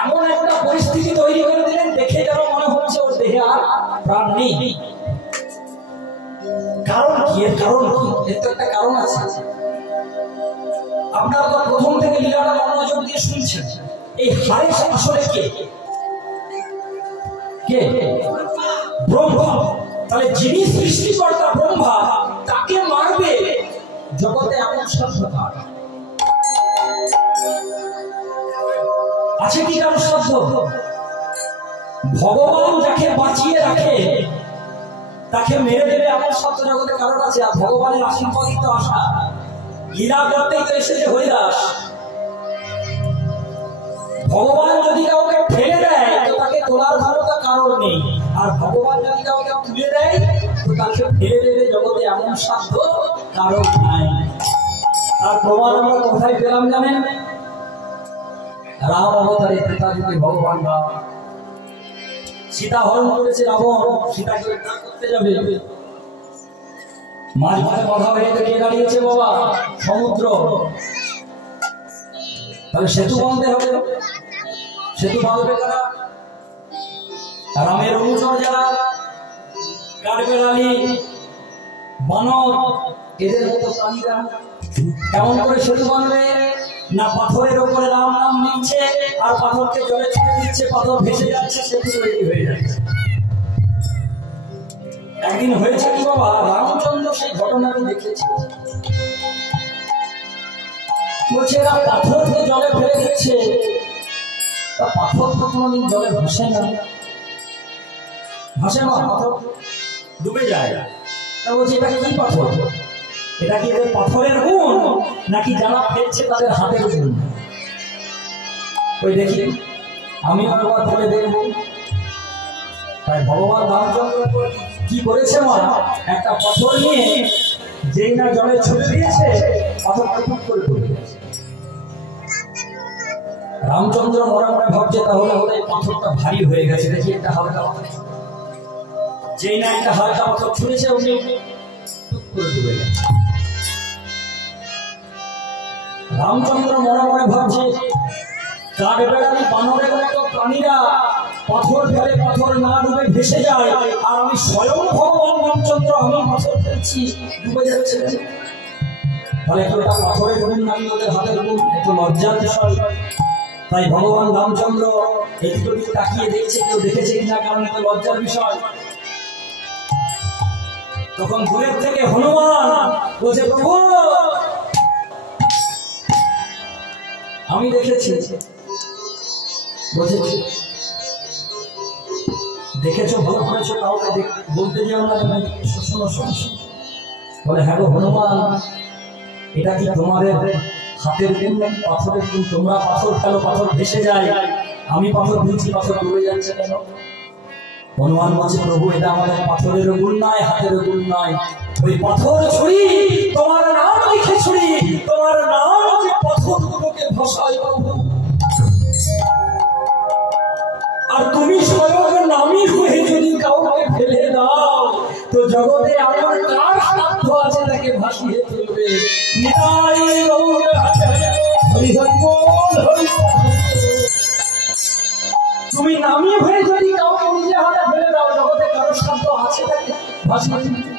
এমন একটা পরিস্থিতি তৈরি করে দিলেন দেখে যেন মনে হচ্ছে ওর দেহে আর প্রাণ নেই। কারণ কি? এর কারণ কি? এর তো একটা কারণ আছে। আপনারা তো প্রথম থেকে লীলাটা মনোযোগ দিয়ে শুনছেন। এই হারেশ আসলে কে? কে? ব্রহ্মা। তাহলে যিনি সৃষ্টিকর্তা ব্রহ্মা, তাকে মারবে জগতে এমন সাধ্য আছে কি? কারো সাধ্য? ভগবান যাকে বাঁচিয়ে রাখে তাকে মেরে দেবে এমন সাধ্য জগতে কারণ আছে? আর ভগবানের আশীর্বাদই তো আশা, লীলা করতেই তো এসেছে হরিদাস। ভগবান যদি কাউকে ফেলে দেয় তো তাকে তোলার ক্ষমতা কারোর নেই, আর ভগবান যদি কাউকে তুলে দেয় তো তাকে ফেলে দেবে জগতে এমন সাধ্য কারোর নাই। আর প্রমাণ আমরা কোথায় পেলাম জানেন? রাম অবতারে ত্রেতা যুগে ভগবান রাম সীতা হরণ করেছে রাবণ, সীতাকে উদ্ধার করতে যাবে। মাঝখানে বাধা হয়ে কে দাঁড়িয়েছে বাবা? সমুদ্র। তাহলে সেতু বাঁধতে হবে। সেতু বাঁধবে কারা? রামের অনুচর যারা, কাঠবেড়ালি, বানর, এদের মতো প্রাণীরা। কেমন করে সেতু বাঁধবে? না পাথরের উপরে রাম নাম লিখছে আর পাথরকে জলে ছেড়ে দিচ্ছে, পাথর ভেসে যাচ্ছে, সেতু তৈরি হয়ে যাচ্ছে। একদিন হয়েছে কি বাবা, রামচন্দ্র সেই ঘটনাটি দেখেছে। বলছে এরা পাথরকে জলে ফেলে দিচ্ছে, তা পাথর তো কোনোদিন জলে ভাসে না, ভাসে না, পাথর ডুবে যায়। তা বলছে এটা কি পাথর? এটা কি এদের পাথরের গুণ নাকি যারা ফেলছে তাদের হাতের গুণ? ওই দেখি আমি একবার ফেলে দেখবো। তাই ভগবান রামচন্দ্র কি করেছে? মা একটা পাথর নিয়ে যেই না জলে ছুটে দিয়েছে, পাথর টুক করে পড়ে গেছে। রামচন্দ্র মনে মনে ভাবছে তাহলে হলে পাথরটা ভারী হয়ে গেছে, দেখি একটা হালকা পাথর। যেই না একটা হালকা পাথর ছুঁড়েছে, উনি টুক করে ডুবে গেছে। রামচন্দ্র মনে মনে ভাবছে কাঠবেড়ালি বানরের মতো প্রাণীরা পাথর ফেলে, পাথর না ডুবে ভেসে যায়, আর আমি স্বয়ং ভগবান রামচন্দ্র আমি পাথর ফেলছি, ডুবে যাচ্ছে। তাহলে একটু এটা পাথরের গুণ নাকি ওদের হাতের গুণ? একটু লজ্জার বিষয়। তাই ভগবান রামচন্দ্র এদিক ওদিক তাকিয়ে দেখছে কেউ দেখেছে কিনা, কারণ এটা লজ্জার বিষয়। তখন দূরের থেকে হনুমান বলছে প্রভু আমি দেখেছি। বলছে দেখেছো, ভালো করেছো, কাউকে বলতে যেও না, শোনো শোনো। বলে হ্যাঁ গো হনুমান, এটা কি তোমাদের হাতের গুণ নাকি পাথরের গুণ? তোমরা পাথর ফেলো, পাথর ভেসে যায়, আমি পাথর ফেলছি, পাথর ডুবে যাচ্ছে কেন? হনুমান বলছে প্রভু এটা আমাদের পাথরের গুণ নয়, হাতের গুণ নয়, ওই পাথর ছুরি তোমার নাম লিখে ছুরি, তোমার নাম যে পাথরগুলোকে ভাসায় প্রভু। আর তুমি স্বয়ং নামী হয়ে যদি কাউকে ফেলে দাও তো জগতে আমার কার সাধ্য আছে তাকে ভাসিয়ে তুলবে? তুমি নামী হয়ে যদি কাউকে নিজে হাতে ফেলে দাও জগতে কারো সাধ্য আছে তাকে ভাসিয়ে তুলবে।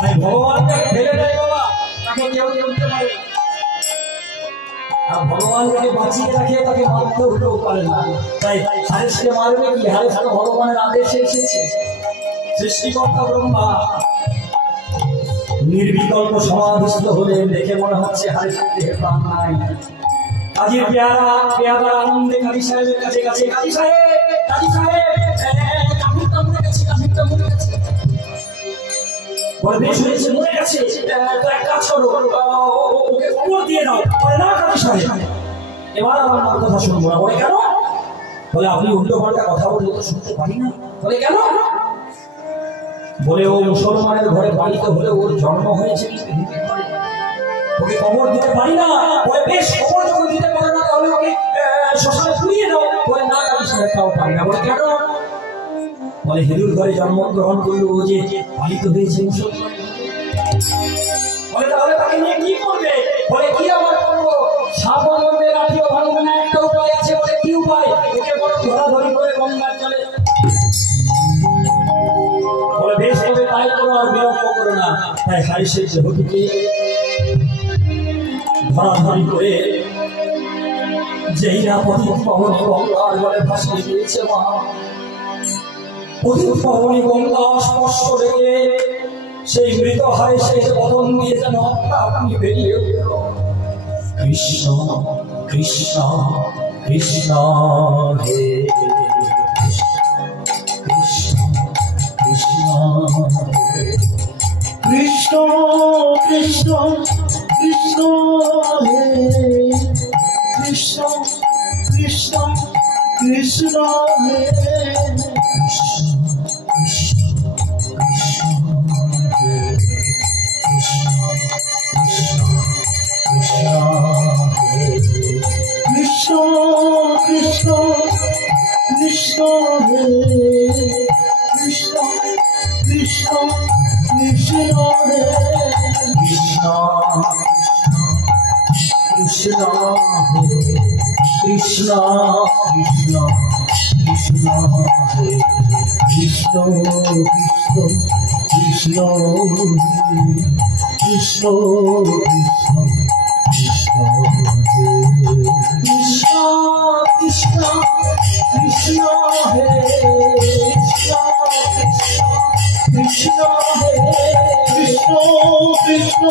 তাই ভগবান তাকে ফেলে দেয় বাবা, তাকে কেউ উঠতে পারে না। আর ভগবান তাকে বাঁচিয়ে রাখে, তাকে মারতে উঠতেও পারে না। তাই হারেশকে মারবে কি? হারেশ তো ভগবানের আদেশে এসেছে। সৃষ্টিকর্তা ব্রহ্মা নির্বিকল্প সমাধিস্থ হলে দেখে মনে হচ্ছে হারেশের দেহে প্রাণ নাই। কাজী পেয়ারা পেয়ারা আনন্দে কাজী সাহেবের কাছে কাছে, কাজী সাহেব, কাজী সাহেব, কাফিরটা মরে গেছে, কাফিরটা মরে গেছে। বলে বেশ হয়েছে, মরে গেছে, তো এক কাজ করো, ওকে খবর দিয়ে দাও। বলে না কাজী সাহেব, এবার আমার কথা শুনবো না। বলে কেন? বলে আপনি উল্টো পাল্টা কথা বললে তো শুনতে পারি না। বলে কেন? বলে ও মুসলমানের ঘরে বাড়িতে হলে ওর জন্ম হয়েছে হিন্দু ঘরে, ওকে খবর দিতে পারি না। বলে বেশ, খবর যখন দিতে পারে না তাহলে ওকে শ্মশানে পুড়িয়ে দাও। বলে না কাজী সাহেব, তাও পারি না। বলে কেন? বলে হিন্দুর ঘরে জন্মগ্রহণ করলো, ও যে পালিত হয়েছে মুসলমান। বলে তাহলে তাকে নিয়ে কি করবে? বলে কি আবার করবো, সাবন মরবে, লাঠিও ভাঙবে না, একটা উপায় আছে। বলে কি উপায়? ওকে বড় ধরাধরি করে গঙ্গার জলে। বলে বেশ, তবে তাই করো, আর বিলম্ব করো না। তাই হারিসের দেহটিকে ধরাধরি করে যেই না পথিক পাবনে গঙ্গার জলে ভাসিয়ে দিয়েছে মা, পথিক পাবনে গঙ্গা স্পর্শ রেখে সেই মৃত হারিসের বদন দিয়ে যেন আপনি বেরিয়ে উঠল। কৃষ্ণ কৃষ্ণ কৃষ্ণ হে কৃষ্ণ কৃষ্ণ কৃষ্ণ কৃষ্ণ কৃষ্ণ হে কৃষ্ণ কৃষ্ণ কৃষ্ণ হে কৃষ্ণ কৃষ্ণ কৃষ্ণ হে কৃষ্ণ কৃষ্ণ কৃষ্ণ হে কৃষ্ণ কৃষ্ণ হে কৃষ্ণ কৃষ্ণ কৃষ্ণ হে কৃষ্ণ কৃষ্ণ কৃষ্ণ কৃষ্ণ কৃষ্ণ কৃষ্ণ কৃষ্ণ হে কৃষ্ণ হে কৃষ্ণ কৃষ্ণ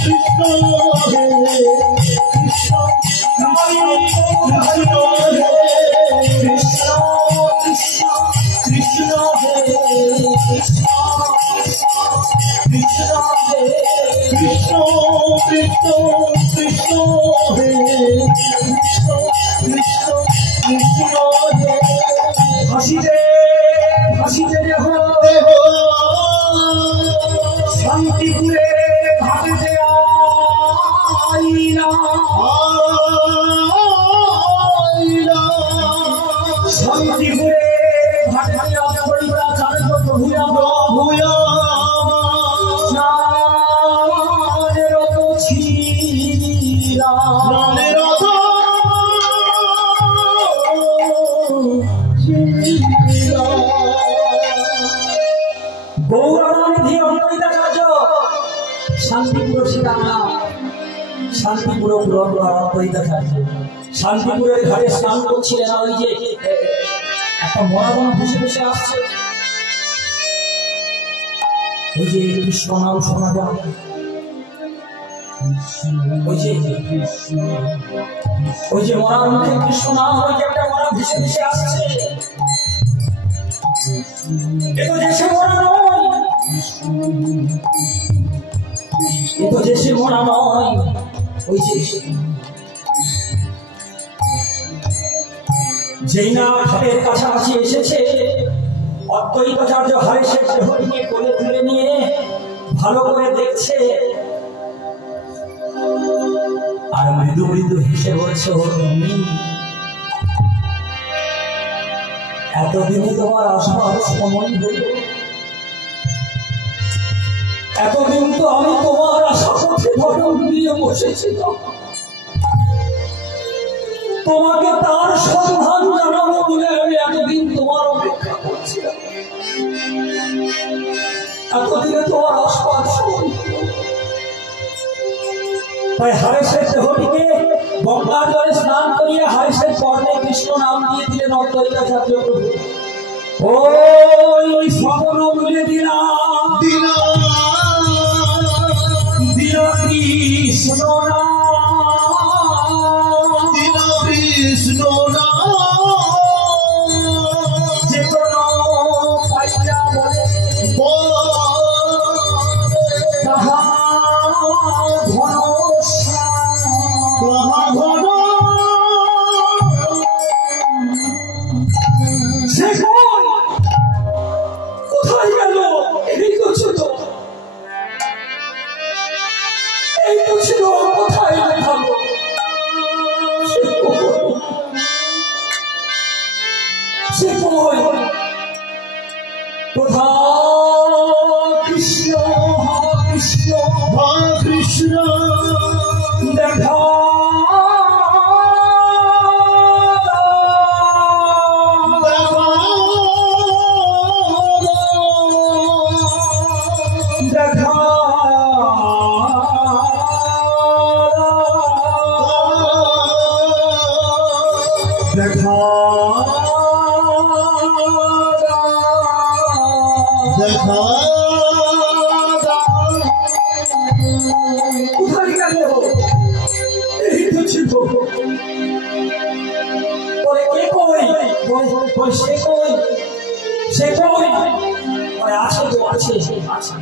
কৃষ্ণ হে কৃষ্ণ কৃষ্ণ হে কৃষ্ণ কৃষ্ণ কৃষ্ণ হে কৃষ্ণ কৃষ্ণ হে কৃষ্ণ কৃষ্ণ কৃষ্ণ হে কৃষ্ণ কৃষ্ণ কৃষ্ণ হে হাসিতে হাসিতে দেহ শান্তিপুরে ঘাটেতে আইলা, শান্তিপুরে ঘাটেতে আইলা চারক প্রভুয়া ভূয়া চারের তো ছিলা গৌরানন্দী অদ্বৈতাচার্য শান্তিপুর সীতারা, শান্তিপুর পুরন অদ্বৈতাচার্য শান্তিপুরের ঘাটে স্নান করছিলেন। আর ওই যে একটা মরাগণ ভেসে ভেসে আসছে, ওই যে কৃষ্ণ নাম শোনা যায়, ওই যে মরার মুখে কৃষ্ণ নাম, ওই যে একটা মরা ভেসে ভেসে আসছে। এতো দেশে মরা নয়, এতো দেশে মরা নয়, ওই যে যেই না ঘাটের কাছাকাছি এসেছে, অদ্বৈতাচার্য হারিসের দেহটিকে কোলে তুলে নিয়ে ভালো করে দেখছে, আর মৃদু মৃদু হেসে বলছে, ও তুমি এতদিনে তোমার আসার সময় হল, এতদিন তো আমি তোমার আশা পথে ভটক দিয়ে বসেছিলাম, তোমাকে তার সন্ধান জানাবো বলে আমি এতদিন তোমার অপেক্ষা করছিলাম, এতদিনে তোমার আসবার সময়। তাই হারিসের দেহটিকে গঙ্গার জলে স্নান করিয়ে হারিসের কর্ণে কৃষ্ণ নাম দিয়ে দিলেন অদ্বৈতাচার্য প্রভু। ওই স্বপ্ন বলে দিলাম দিল কৃষ্ণ নাম, দিল কৃষ্ণ যে কোনো পাইয়া বলে কোথায় কৃষ্ণ কৃষ্ণ কৃষ্ণ দেখা দেখা দেখা দেখা কোথায় গেল এই তো ছিল বলে কে কই বলে সে কই সে কই বলে আছে তো আছে আছে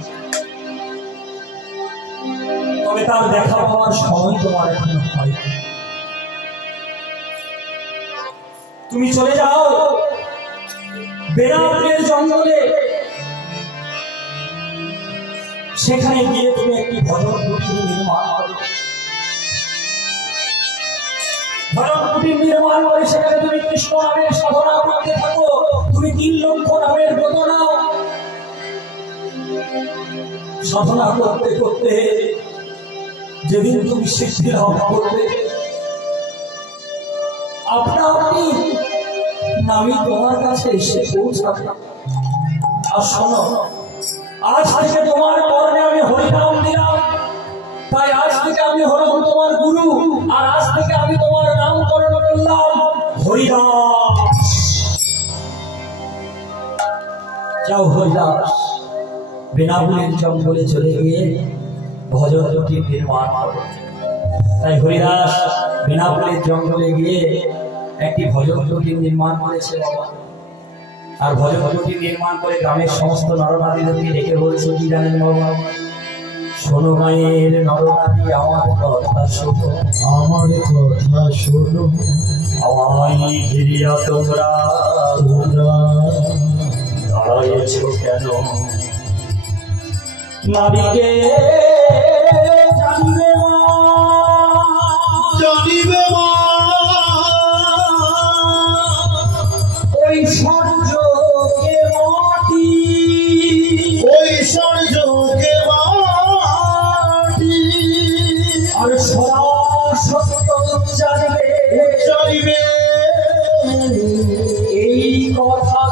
তবে তার দেখা পাওয়ার সময় তোমার এখনো হয় তুমি চলে যাও বেনাপুরের জঙ্গলে সেখানে গিয়ে তুমি একটি ভজন কুটির নির্মাণ করো ভজন কুটির নির্মাণ করে সেখানে তুমি কৃষ্ণ নামের সাধনা করতে থাকো তুমি 3 লক্ষ নামের ব্রত নাও সাধনা করতে করতে যেদিন তুমি সিদ্ধি লাভ করবে আপনা আপনি নামি তোমার কাছে এসে পৌঁছাবে আর শোনো আজ থেকে তোমার কর্ণে আমি হরিনাম দিলাম তাই আজ থেকে আমি হলাম তোমার গুরু আর আজ থেকে আমি তোমার নামকরণ করলাম হরিদাস যাও হরিদাস বেনাপুরের জঙ্গলে চলে গিয়ে ভজন কুটির নির্মাণ করো তাই হরিদাস বেনাপুরের জঙ্গলে গিয়ে একটি ভজন কুটির নির্মাণ করেছে বাবা আর ভজন কুটির নির্মাণ করে গ্রামের সমস্ত নরনারীদেরকে ডেকে বলছে কি জানেন বাবা শোনো গায়ের নরনারী আমার কথা শোনো আমার কথা শোনো আমায় ঘিরিয়া তোমরা দাঁড়াইছ কেন নারীকে জানিবে মা জানিবে মা ওই সূর্যকে মাটি ওই সূর্যকে মাটি আর সদা সত্য জানিবে জানিবে এই কথা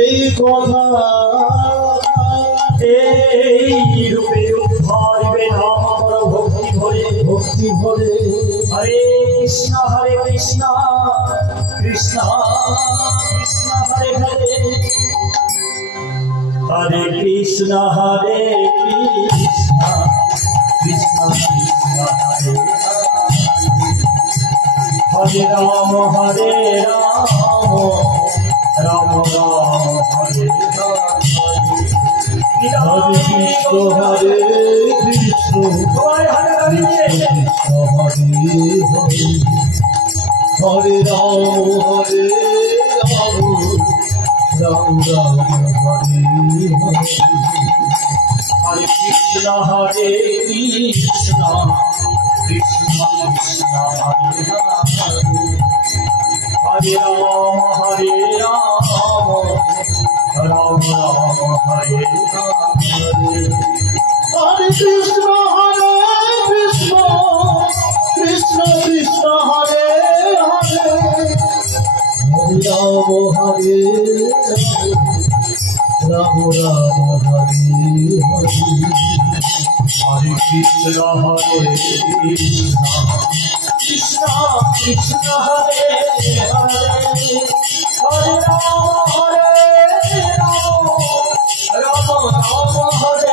এই কথা এই রূপে উদ্ধারিবে নাম কর ভক্তি ভরে হরে কৃষ্ণ কৃষ্ণ কৃষ্ণ হরে হরে হরে কৃষ্ণ কৃষ্ণ কৃষ্ণ হরে হরে রাম রাম রাম হরে হরে কৃষ্ণ হরে কৃষ্ণ হরে কৃষ্ণ হরে হরে হরে রাম রাম রাম হরে হরে হরে কৃষ্ণ কৃষ্ণ কৃষ্ণ কৃষ্ণ হরে হরে রাম রাম হরে হরে হরে কৃষ্ণ কৃষ্ণ কৃষ্ণ কৃষ্ণ হরে হরে হরে রাম রাম রাম হরে হরে হরে কৃষ্ণ কৃষ্ণ কৃষ্ণ হরে হরে হরে রাম রাম হরে হরে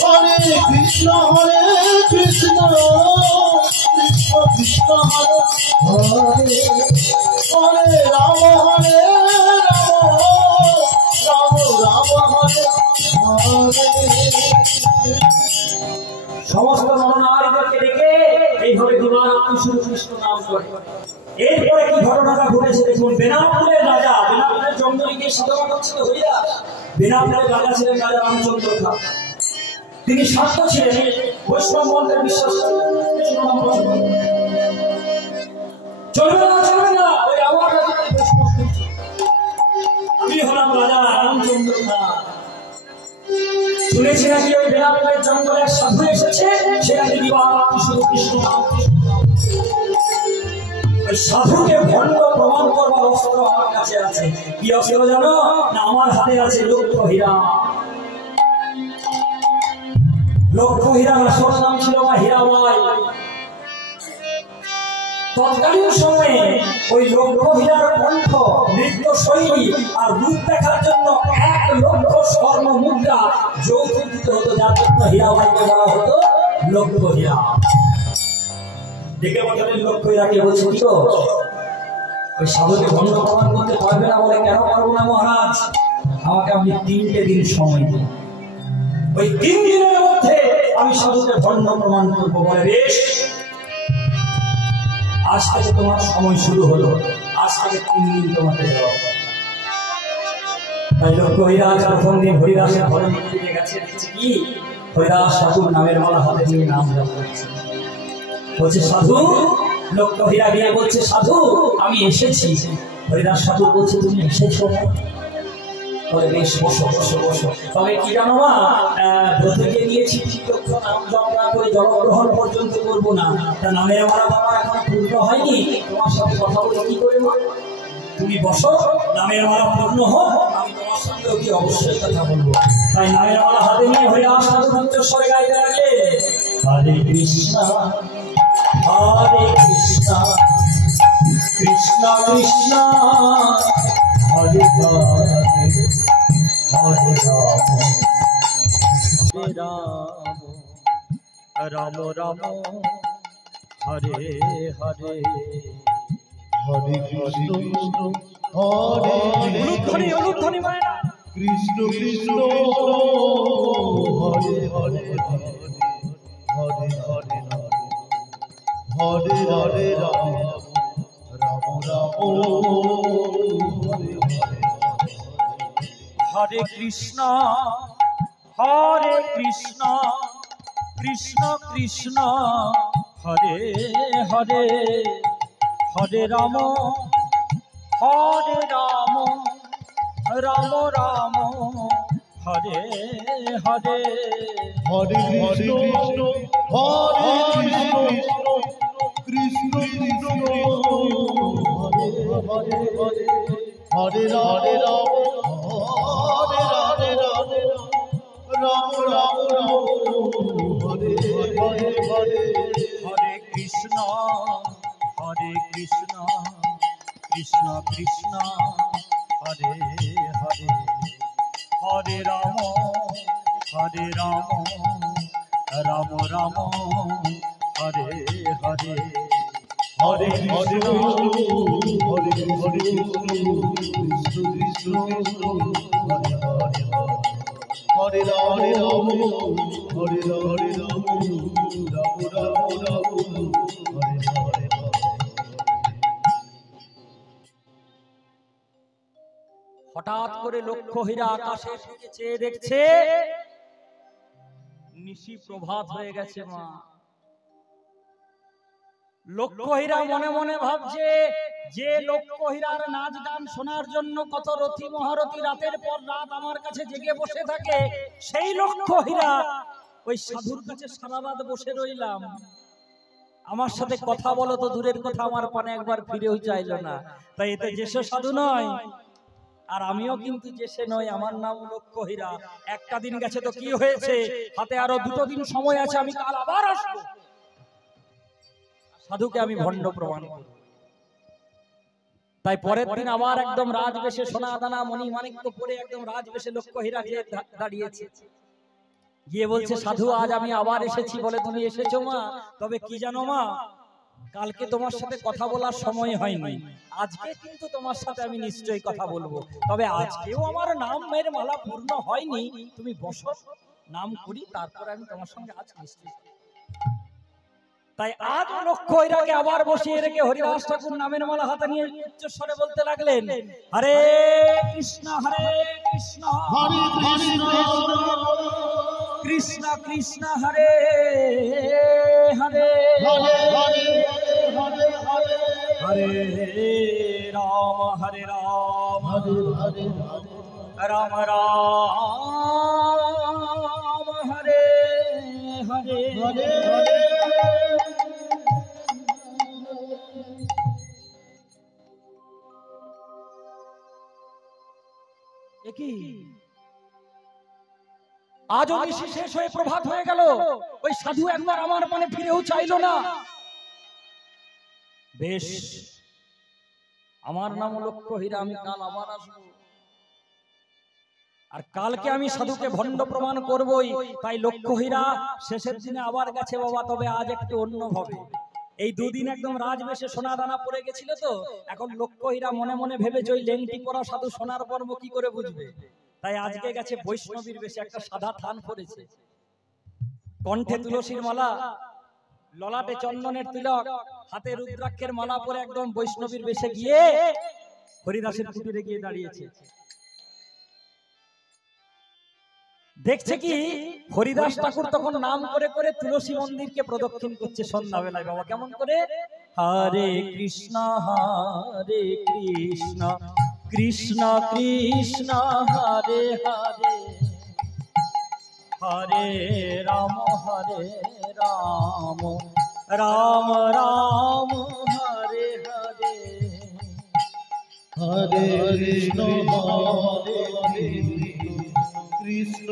হরে কৃষ্ণ কৃষ্ণ কৃষ্ণ কৃষ্ণ হরে হরে হরে রাম রাম রাম হরে হরে সমস্ত নরনারীদেরকে ডেকে এইভাবে শ্রী কৃষ্ণ নাম করে এরপরে কি ঘটনাটা ঘটেছে দেখুন বেনাপুরের রাজা বেনাপুরের জঙ্গলে গিয়ে সাধনা করছিল হরিদাস বেনাপুরের রাজা ছিলেন রাজা রামচন্দ্র খান তিনি শান্ত ছিলেন বৈষ্ণব মন্ত্রে বিশ্বাস চলবে না ওই আমার রাজা বৈষ্ণব আমি হলাম শুনেছি নাকি ওই বেনারোলের জঙ্গলে এক সাধু এসেছে, সে নাকি দিবারাত্রি শুধু কৃষ্ণ নাম। ওই সাধুকে ভণ্ড প্রমাণ করবার অস্ত্র আমার কাছে আছে। কি অস্ত্র জানো না? আমার হাতে আছে লক্ষ্য হীরা। লক্ষ্য হীরার আসল নাম ছিল মা হীরাবাই। তৎকালীন সময়ে ওই লক্ষ্য হীরার কণ্ঠ, নৃত্য শৈলী আর রূপ দেখার জন্য 1 লক্ষ স্বর্ণ মুদ্রা যৌতুক দিতে হতো, যার জন্য হীরাবাইকে বলা হতো লক্ষ্য হীরা। দেখে বললেন লক্ষ্য হীরাকে বলছে কি গো, ওই সাধুকে ভণ্ড প্রমাণ করতে পারবে না? বলে কেন পারবো না মহারাজ, আমাকে আপনি 3টে দিন সময় দিন, ওই 3 দিনের মধ্যে আমি সাধুকে ভণ্ড প্রমাণ করবো। বলে বেশ, আজ থেকে তোমার সময় শুরু হলো, আজ থেকে 3 দিন তোমাকে দেওয়া। তাই লক্ষ্য হীরা প্রথম দিন হরিদাসের ঘরে মন্দিরে গেছে, দেখছে কি হরিদাস সাধুর নামের মালা হাতে নিয়ে নাম জপ করছে। বলছে সাধু, লক্ষ্য হীরা গিয়ে বলছে সাধু আমি এসেছি। হরিদাস সাধু বলছে তুমি এসেছো? বলে বেশ, বসো বসো বসো। তবে কি জানো না, ব্রতকে দিয়েছি লক্ষ্য নাম জপ না করে জলগ্রহণ পর্যন্ত করবো না। তা নামের মালা বাবা এখন পূর্ণ হয়নি, তোমার সাথে কথা বলে কি করে মা? তুমি বসো, নামের মালা পূর্ণ হোক, আমি তোমার সঙ্গে অতি অবশ্যই কথা বলবো। তাই নামের মালা হাতে নিয়ে হরিদাস সাধু উচ্চস্বরে গাইতে লাগে, হরে কৃষ্ণ হরে কৃষ্ণ কৃষ্ণ কৃষ্ণ হরে হরে হরে রাম হরে রাম রাম রাম হরে হরে হরে কৃষ্ণ হরে অনুধ্বনি অনুধ্বনি মায়েরা কৃষ্ণ কৃষ্ণ হরে হরে হরে হরে হরে হরে রাম রাম রাম হরে হরে হরে কৃষ্ণ হরে কৃষ্ণ কৃষ্ণ কৃষ্ণ হরে হরে হরে রাম রাম রাম হরে হরে হরে কৃষ্ণ হরে কৃষ্ণ কৃষ্ণ হরে হরে হরে হরে রাম হরে রাধে রাধে রাম রাম হরে হরে হরে হরে কৃষ্ণ কৃষ্ণ কৃষ্ণ হরে হরে হরে রাম রাম রাম হরে হরে হরে হরে হরে হরে কৃষ্ণ কৃষ্ণ হরে হরে হরে হরে রাম হরে হরে রাম রাম রাম রাম হরে হরে হঠাৎ করে লক্ষ্য হীরা আকাশের দিকে চেয়ে দেখছে নিশি প্রভাত হয়ে গেছে। মা লক্ষ্য হীরা মনে মনে ভাবছে, যে লক্ষ্য হীরার নাচ গান শোনার জন্য কত রথী মহারথী রাতের পর রাত আমার কাছে জেগে বসে থাকে, সেই লক্ষ্য হীরা ওই সাধুর কাছে সারা রাত বসে রইলাম, আমার সাথে কথা বলো তো দূরের কথা, আমার পানে একবার ফিরেও চাইলো না। তাই এতে যেসে সাধু নয়, আর আমিও কিন্তু যেসে নয়, আমার নাম লক্ষ্য হীরা। একটা দিন গেছে তো কি হয়েছে, হাতে আরো 2 দিন সময় আছে, আমি কাল আবার আসবো, সাধুকে আমি ভণ্ড প্রমাণ করব। তাই পরের দিন আবার একদম রাজবেশে সোনা দানা মণি মাণিক্য পরে একদম রাজবেশে লক্ষ্য হীরা গিয়ে দাঁড়িয়েছে, গিয়ে বলছে সাধু আজ আমি আবার এসেছি। বলে তুমি এসেছো মা? তবে কি জানো মা, কালকে তোমার সাথে কথা বলার সময় হয়নি, আজকে কিন্তু তোমার সাথে আমি নিশ্চয়ই কথা বলবো। তবে আজকেও আমার নামের মালা পূর্ণ হয়নি, তুমি বসো, নাম করি, তারপর আমি তোমার সঙ্গে আজ নিশ্চয়ই। তাই আজ লক্ষ্য হীরাকে আবার বসিয়ে রেখে হরিদাস ঠাকুর নামের মালা হাতে নিয়ে উচ্চস্বরে বলতে লাগলেন, হরে কৃষ্ণ হরে কৃষ্ণ কৃষ্ণ কৃষ্ণ হরে হরে হরে হরে হরে হরে রাম হরে রাম হরে হরে রাম রাম আজ নিশি শেষ হয়ে প্রভাত হয়ে গেল, ওই সাধু একবার আমার মনে ফিরেও চাইলো না। বেশ, আমার নাম লক্ষ্য হীরা, আমি কাল আবার আসবো, আর কালকে আমি সাধুকে ভণ্ড প্রমাণ করবই। তাই লক্ষ্য হীরা শেষের দিনে আবার গেছে বাবা, তবে আজ একটু অন্যভাবে। এই দুদিন একদম রাজবেশে সোনা দানা পড়ে গেছিল তো, এখন লক্ষ্য হীরা মনে মনে ভেবেছে ওই লেংটি পরা সাধু সোনার পর্ব কি করে বুঝবে। তাই আজকে গেছে বৈষ্ণবীর বেশে, একটা সাদা থান পরেছে, কণ্ঠে তুলসীর মালা, ললাটে চন্দনের তিলক, হাতে রুদ্রাক্ষের মালা পরে একদম বৈষ্ণবীর বেশে গিয়ে হরিদাসের কুটিরে গিয়ে দাঁড়িয়েছে। দেখছে কি হরিদাস ঠাকুর তখন নাম করে করে তুলসী মন্দিরকে প্রদক্ষিণ করছে সন্ধ্যাবেলায় বাবা। কেমন করে? হরে কৃষ্ণ কৃষ্ণ কৃষ্ণ হরে হরে, হরে রাম রাম রাম হরে হরে, হরে কৃষ্ণ কৃষ্ণ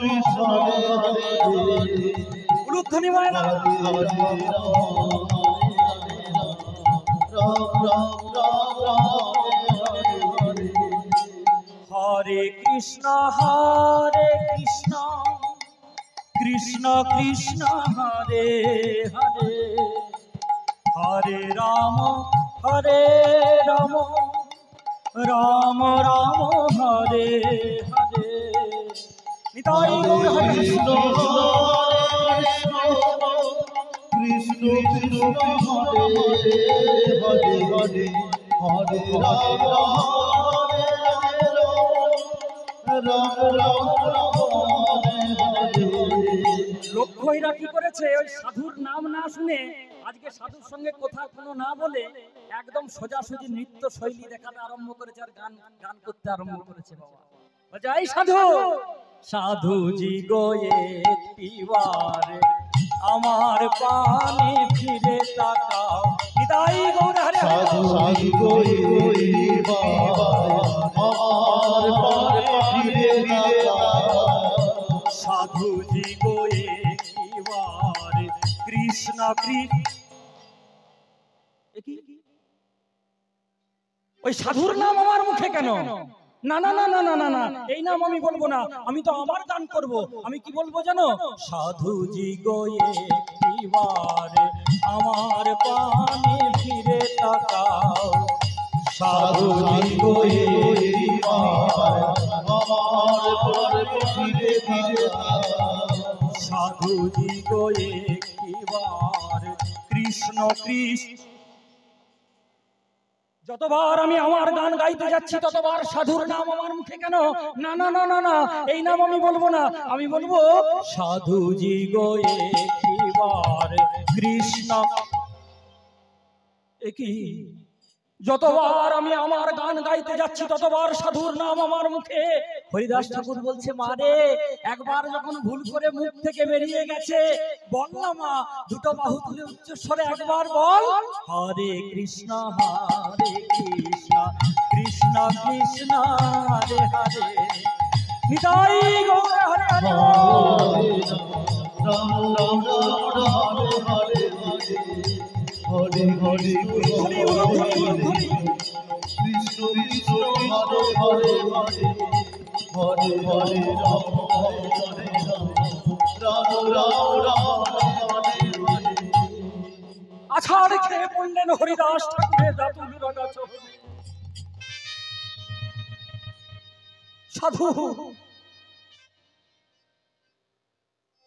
কৃষ্ণ হরে হরে, উলুধ্বনি মায়না হরে কৃষ্ণ কৃষ্ণ কৃষ্ণ হরে হরে, হরে রাম রাম রাম হরে হরে। নিতাই গৌর হরে কৃষ্ণ কৃষ্ণ কৃষ্ণ হরে হরে হরে, হরে রাম রাম রাম লক্ষ্য হীরা কি করেছে, ওই সাধুর নাম না শুনে, আজকে সাধুর সঙ্গে কথা কোনো না বলে একদম সোজাসুজি নৃত্য শৈলী দেখাতে আরম্ভ করেছে, আর গান করতে আরম্ভ করেছে বাবা। জয় সাধু, সাধুজি গো একটিবার আমার পানে ফিরে তাকাও। নিতাই গৌর হরে সাধু সাধু কই বাবা আমার পারে ফিরে তাকাও, সাধুজি গো একটিবার কৃষ্ণ কৃষ্ণ। ওই সাধুর নাম আমার মুখে কেন? না না না না না না না, এই নাম আমি বলবো না, আমি তো আমার গান করব। আমি কি বলবো জানো? সাধুজি গো একটিবার আমার পানে ফিরে তাকাও, সাধুজি গো একটিবার আমার পারে ফিরে তাকাও, সাধুজি গো একটিবার কৃষ্ণ কৃষ্ণ। যতবার আমি আমার গান গাইতে যাচ্ছি ততবার সাধুর নাম আমার মুখে কেন? না না না না না, এই নাম আমি বলবো না, আমি বলবো সাধুজি গো একটিবার কৃষ্ণ। একই যতবার আমি আমার গান গাইতে যাচ্ছি ততবার সাধুর নাম আমার মুখে। হরিদাস ঠাকুর বলছে, মা রে, একবার যখন ভুল করে মুখ থেকে বেরিয়ে গেছে, বল না মা, দুটো বাহু তুলে উচ্চস্বরে একবার বল, হরে কৃষ্ণ কৃষ্ণ কৃষ্ণ হরে হরে। নিতাই গৌর হরে হরে, রাম রাম রাম হরে হরে, হরে হরে কৃষ্ণ কৃষ্ণ হরে হরে, হরে হরে রাম হরে রাম রাম রাম হরে হরে। আছাড় খেয়ে পড়লেন হরিদাস ঠাকুরের দাতুল রাগা চরণে। সাধু,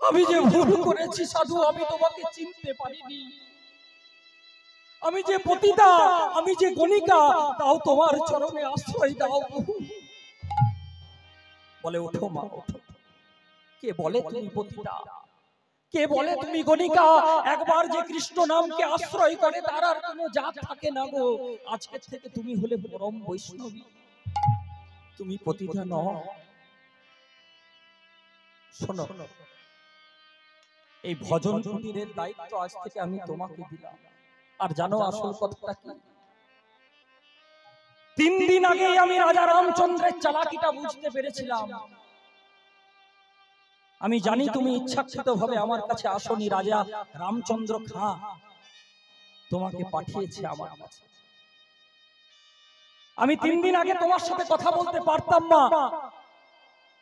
আমি যে ভুল করেছি সাধু, আমি তোমাকে চিনতে পারিনি। আমি যে পতিতা, আমি যে গণিকা, তাও তোমার চরণে আশ্রয় দাও। বলে, ওঠো মা ওঠো। কে বলে তুমি পতিতা, কে বলে তুমি গণিকা? একবার যে কৃষ্ণ নামকে আশ্রয় করে তার আর কোনো জাত থাকে না গো। আজকের থেকে তুমি হলে পরম বৈষ্ণবী, তুমি পতিতা নও। শোনো, এই ভজন কুটিরের দায়িত্ব আজ থেকে আমি তোমাকে দিলাম। আর জানো আসল কথাটা কি? 3 দিন আগেই আমি রাজা রামচন্দ্রের চালাকিটা বুঝতে পেরেছিলাম। আমি জানি তুমি ইচ্ছাকৃতভাবে আমার কাছে আসনি। রাজা রামচন্দ্র খাঁ তোমাকে পাঠিয়েছে আমার কাছে। আমি 3 দিন আগে তোমার সাথে কথা বলতে পারতাম না,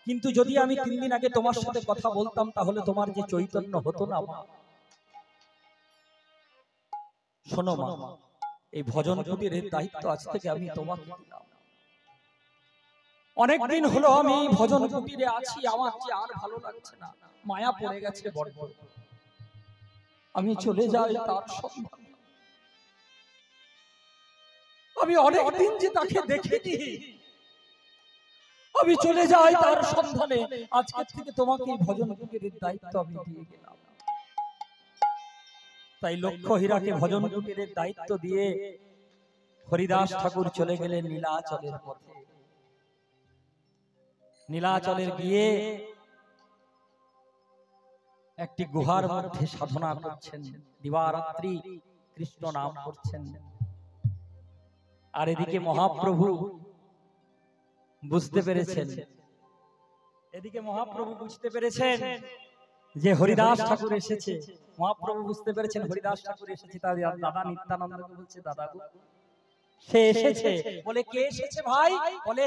কিন্তু যদি আমি 3 দিন আগে তোমার সাথে কথা বলতাম তাহলে তোমার যে চৈতন্য হতো না মা। শোনো মা, এই ভজন কুটিরের দায়িত্ব আজ থেকে আমি তোমাকে দিলাম। অনেকদিন হলো আমি ভজন কুটিরে আছি, আমার যে আর ভালো লাগছে না, মায়া পড়ে গেছে বড়। আমি চলে যাই তার সন্ধানে। আমি অনেকদিন যে তাকে দেখিনি, আমি চলে যাই তার সন্ধানে। আজকে থেকে তোমাকে ভজন কুটিরের দায়িত্ব আমি দিয়ে গেলাম। তাই লক্ষ্য হীরাকে ভজন কুটিরের দায়িত্ব দিয়ে হরিদাস ঠাকুর চলে গেলেন নীলাচলের পথে। নীলাচলের গিয়ে একটি গুহার মধ্যে সাধনা করছেন, দিবারাত্রি কৃষ্ণ নাম করছেন। আর এদিকে মহাপ্রভু বুঝতে পেরেছেন, যে হরিদাস ঠাকুর এসেছে। মহাপ্রভু বুঝতে পেরেছেন হরিদাস ঠাকুর এসেছে। তার দাদা নিত্যানন্দকে বলছে, দাদা গো সে এসেছে। বলে কে এসেছে ভাই? বলে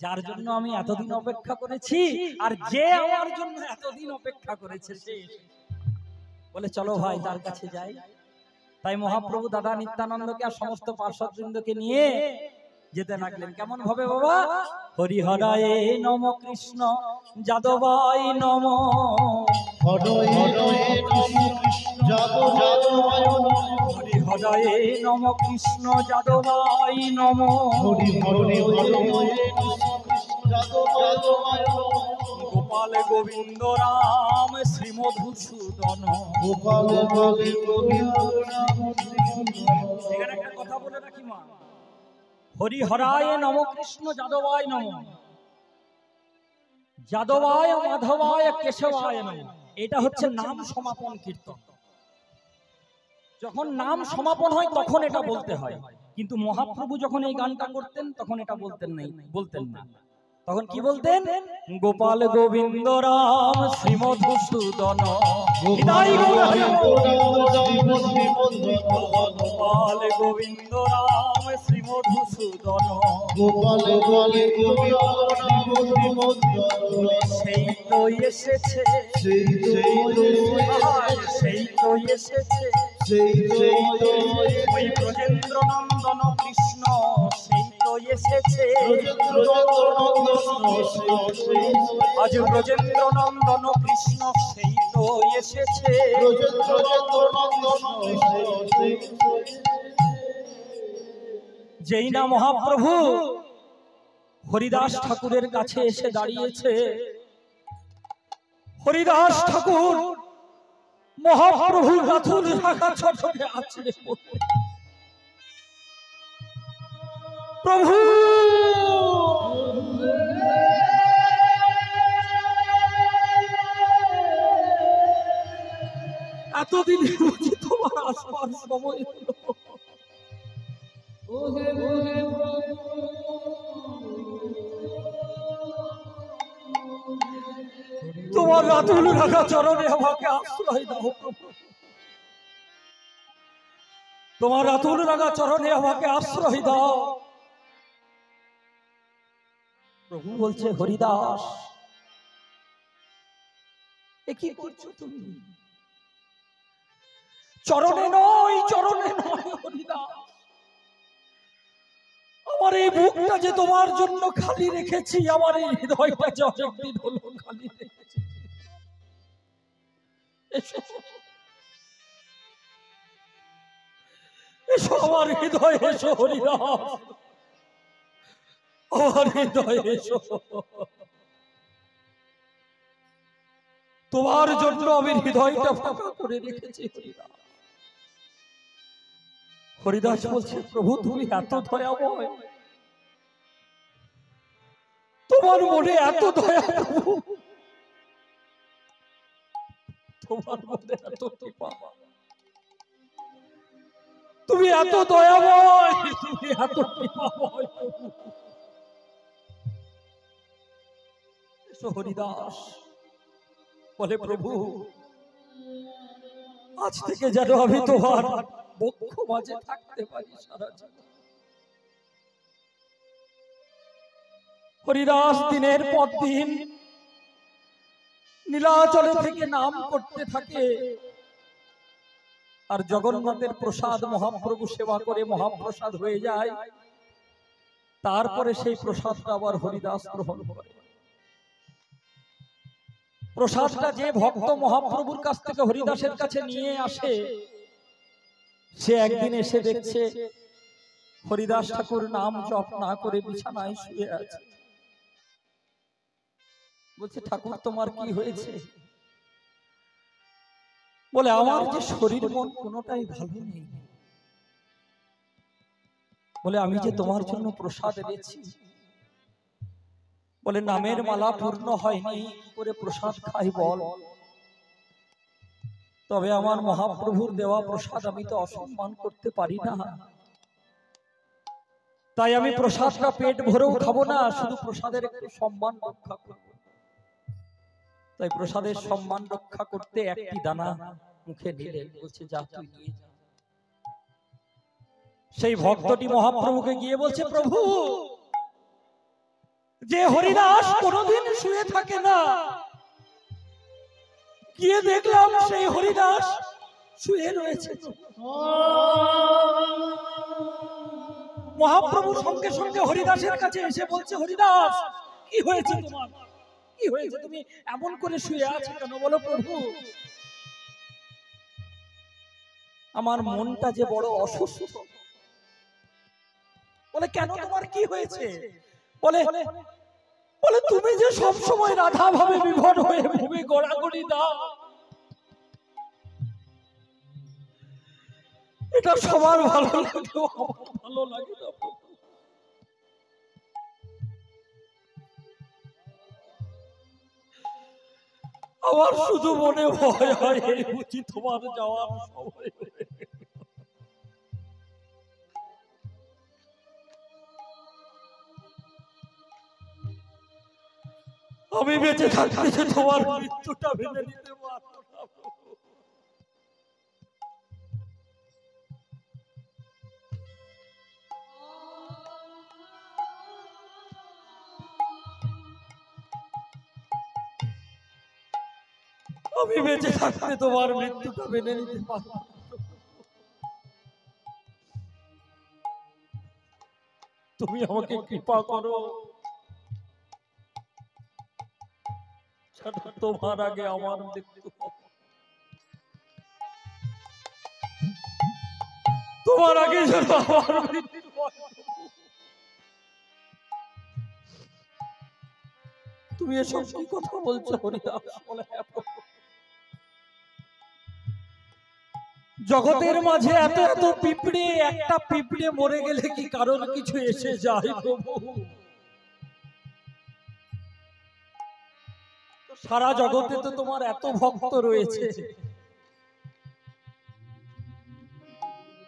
যার জন্য আমি এতদিন অপেক্ষা করেছি, আর যে আমার জন্য এতদিন অপেক্ষা করেছে সে এসেছে। বলে চলো ভাই তার কাছে যাই। তাই মহাপ্রভু দাদা নিত্যানন্দকে আর সমস্ত পার্শ্ববৃন্দকে নিয়ে যেতে লাগলেন। কেমন ভাবে বাবা? হরিহরায়ে নম কৃষ্ণ যাদবায় নম, হরিহরায়ে নম কৃষ্ণ যাদবায় নম, গোপাল গোবিন্দ রাম শ্রীমধুসূদন। এখানে একটা কথা বলে রাখি মা, হরিহরায় নম কৃষ্ণ যাদবায় নম, যাদবায় মাধবায় কেশবায় নম। এটা হচ্ছে নাম সমাপন কীর্তন। যখন নাম সমাপন হয় তখন এটা বলতে হয়, কিন্তু মহাপ্রভু যখন এই গানটা করতেন তখন এটা বলতেন না। তখন কি বলতেন? গোপাল গোবিন্দ রাম শ্রীমধুসূদন, গোপাল গোবিন্দ রাম শ্রীমধুসূদন, সেই তো এসেছে, সেই তো এসেছে ওই ব্রজেন্দ্র নন্দন কৃষ্ণ, সেই তো এসেছে আজ ব্রজেন্দ্র নন্দন কৃষ্ণ, সেই তো এসেছে। যেই না মহাপ্রভু হরিদাস ঠাকুরের কাছে এসে দাঁড়িয়েছে, হরিদাস ঠাকুর মহাপ্রভুর রাতুল রাখা ছোটকে আছে। প্রভু এতদিন বুঝি তোমার আসবার সময় হলো। তোমার রাতুল রাখা চরণে আমাকে আশ্রয় দাও প্রভু, তোমার রাতুল রাখা চরণে আমাকে আশ্রয় দাও। প্রভু বলছে, হরিদাস এ কি করছো তুমি? চরণে নয়, চরণে নয় হরিদাস, আমার এই বুকটা যে তোমার জন্য খালি রেখেছি, আমার এই হৃদয়টা যে অনেকদিন হলো খালি রেখেছি। এসো এসো আমার হৃদয়, এসো হরিদাস, আমার হৃদয় এসো। তোমার জন্য আমি হৃদয়টা ফাঁকা করে রেখেছি হরিদাস। হরিদাস বলছে, প্রভু তুমি এত দয়াময়, তোমার মনে এত দয়া প্রভু, তোমার মধ্যে এত কৃপা, তুমি এত দয়াময়, তুমি এত কৃপাময়। হরিদাস বলে, প্রভু আজ থেকে যেন আমি তোমার বক্ষ মাঝে থাকতে পারি সারা জীবন। হরিদাস দিনের পর দিন নীলাচলে থেকে নাম করতে থাকে, আর জগন্নাথের প্রসাদ মহাপ্রভু সেবা করে মহাপ্রসাদ হয়ে যায়। তারপরে সেই প্রসাদটা আবার হরিদাস গ্রহণ করে। প্রসাদটা যে ভক্ত মহাপ্রভুর কাছ থেকে হরিদাসের কাছে নিয়ে আসে, সে একদিন এসে দেখছে হরিদাস ঠাকুর নাম জপ না করে বিছানায় শুয়ে আছে। বলছে, ঠাকুর তোমার কি হয়েছে? বলে, আমার যে শরীর মন কোনোটাই ভালো নেই। বলে, আমি যে তোমার জন্য প্রসাদ এনেছি, বলে নামের মালা পূর্ণ হয়নি, কি করে প্রসাদ খাই বল? তবে আমার মহাপ্রভুর দেওয়া প্রসাদ আমি তো অসম্মান করতে পারি না, তাই আমি প্রসাদটা পেট ভরেও খাবো না, শুধু প্রসাদের একটু সম্মান রক্ষা করব। তাই প্রসাদের সম্মান রক্ষা করতে একটি দানা মুখে নিলেন। বলছে, যা তুই নিয়ে যা। সেই ভক্তটি মহাপ্রভুকে গিয়ে বলছে, প্রভু যে হরিদাস কোনদিন শুয়ে থাকে না, গিয়ে দেখলাম সেই হরিদাস শুয়ে রয়েছে। মহাপ্রভু সঙ্গে সঙ্গে হরিদাসের কাছে এসে বলছে, হরিদাস কি হয়েছে তোমার? কি হয়েছে, তুমি এমন করে শুয়ে আছো কেন? বলো, প্রভু আমার মনটা যে বড় অসুস্থ। বলে, কেন, তোমার কি হয়েছে? বলে, বলে তুমি যে সব সময় রাধা ভাবে বিভোর হয়ে ভূমি গড়াগড়ি দাও, এটা সবার ভালো লাগে, আমার ভালো লাগে না। আমার শুধু মনে ভয় হয় এই বুঝি তোমার যাওয়ার সময়। আমি বেঁচে থাকতে যে তোমার মৃত্যুটা ভেবে নিতে পারবো না। আমি বেঁচে থাকতে তোমার মৃত্যুটা মেনে নিতে পারবো না। তুমি আমাকে কৃপা করো, তোমার আগে আমার মৃত্যু, তোমার আগে যেন আমার মৃত্যু। তুমি এসব কি কথা বলছো হরিদাস? বলে, জগতের মাঝে এত এত পিঁপড়ে, একটা পিঁপড়ে মরে গেলে কি কারণ কিছু এসে যায় প্রভু? সারা জগতে তো তোমার এত ভক্ত রয়েছে,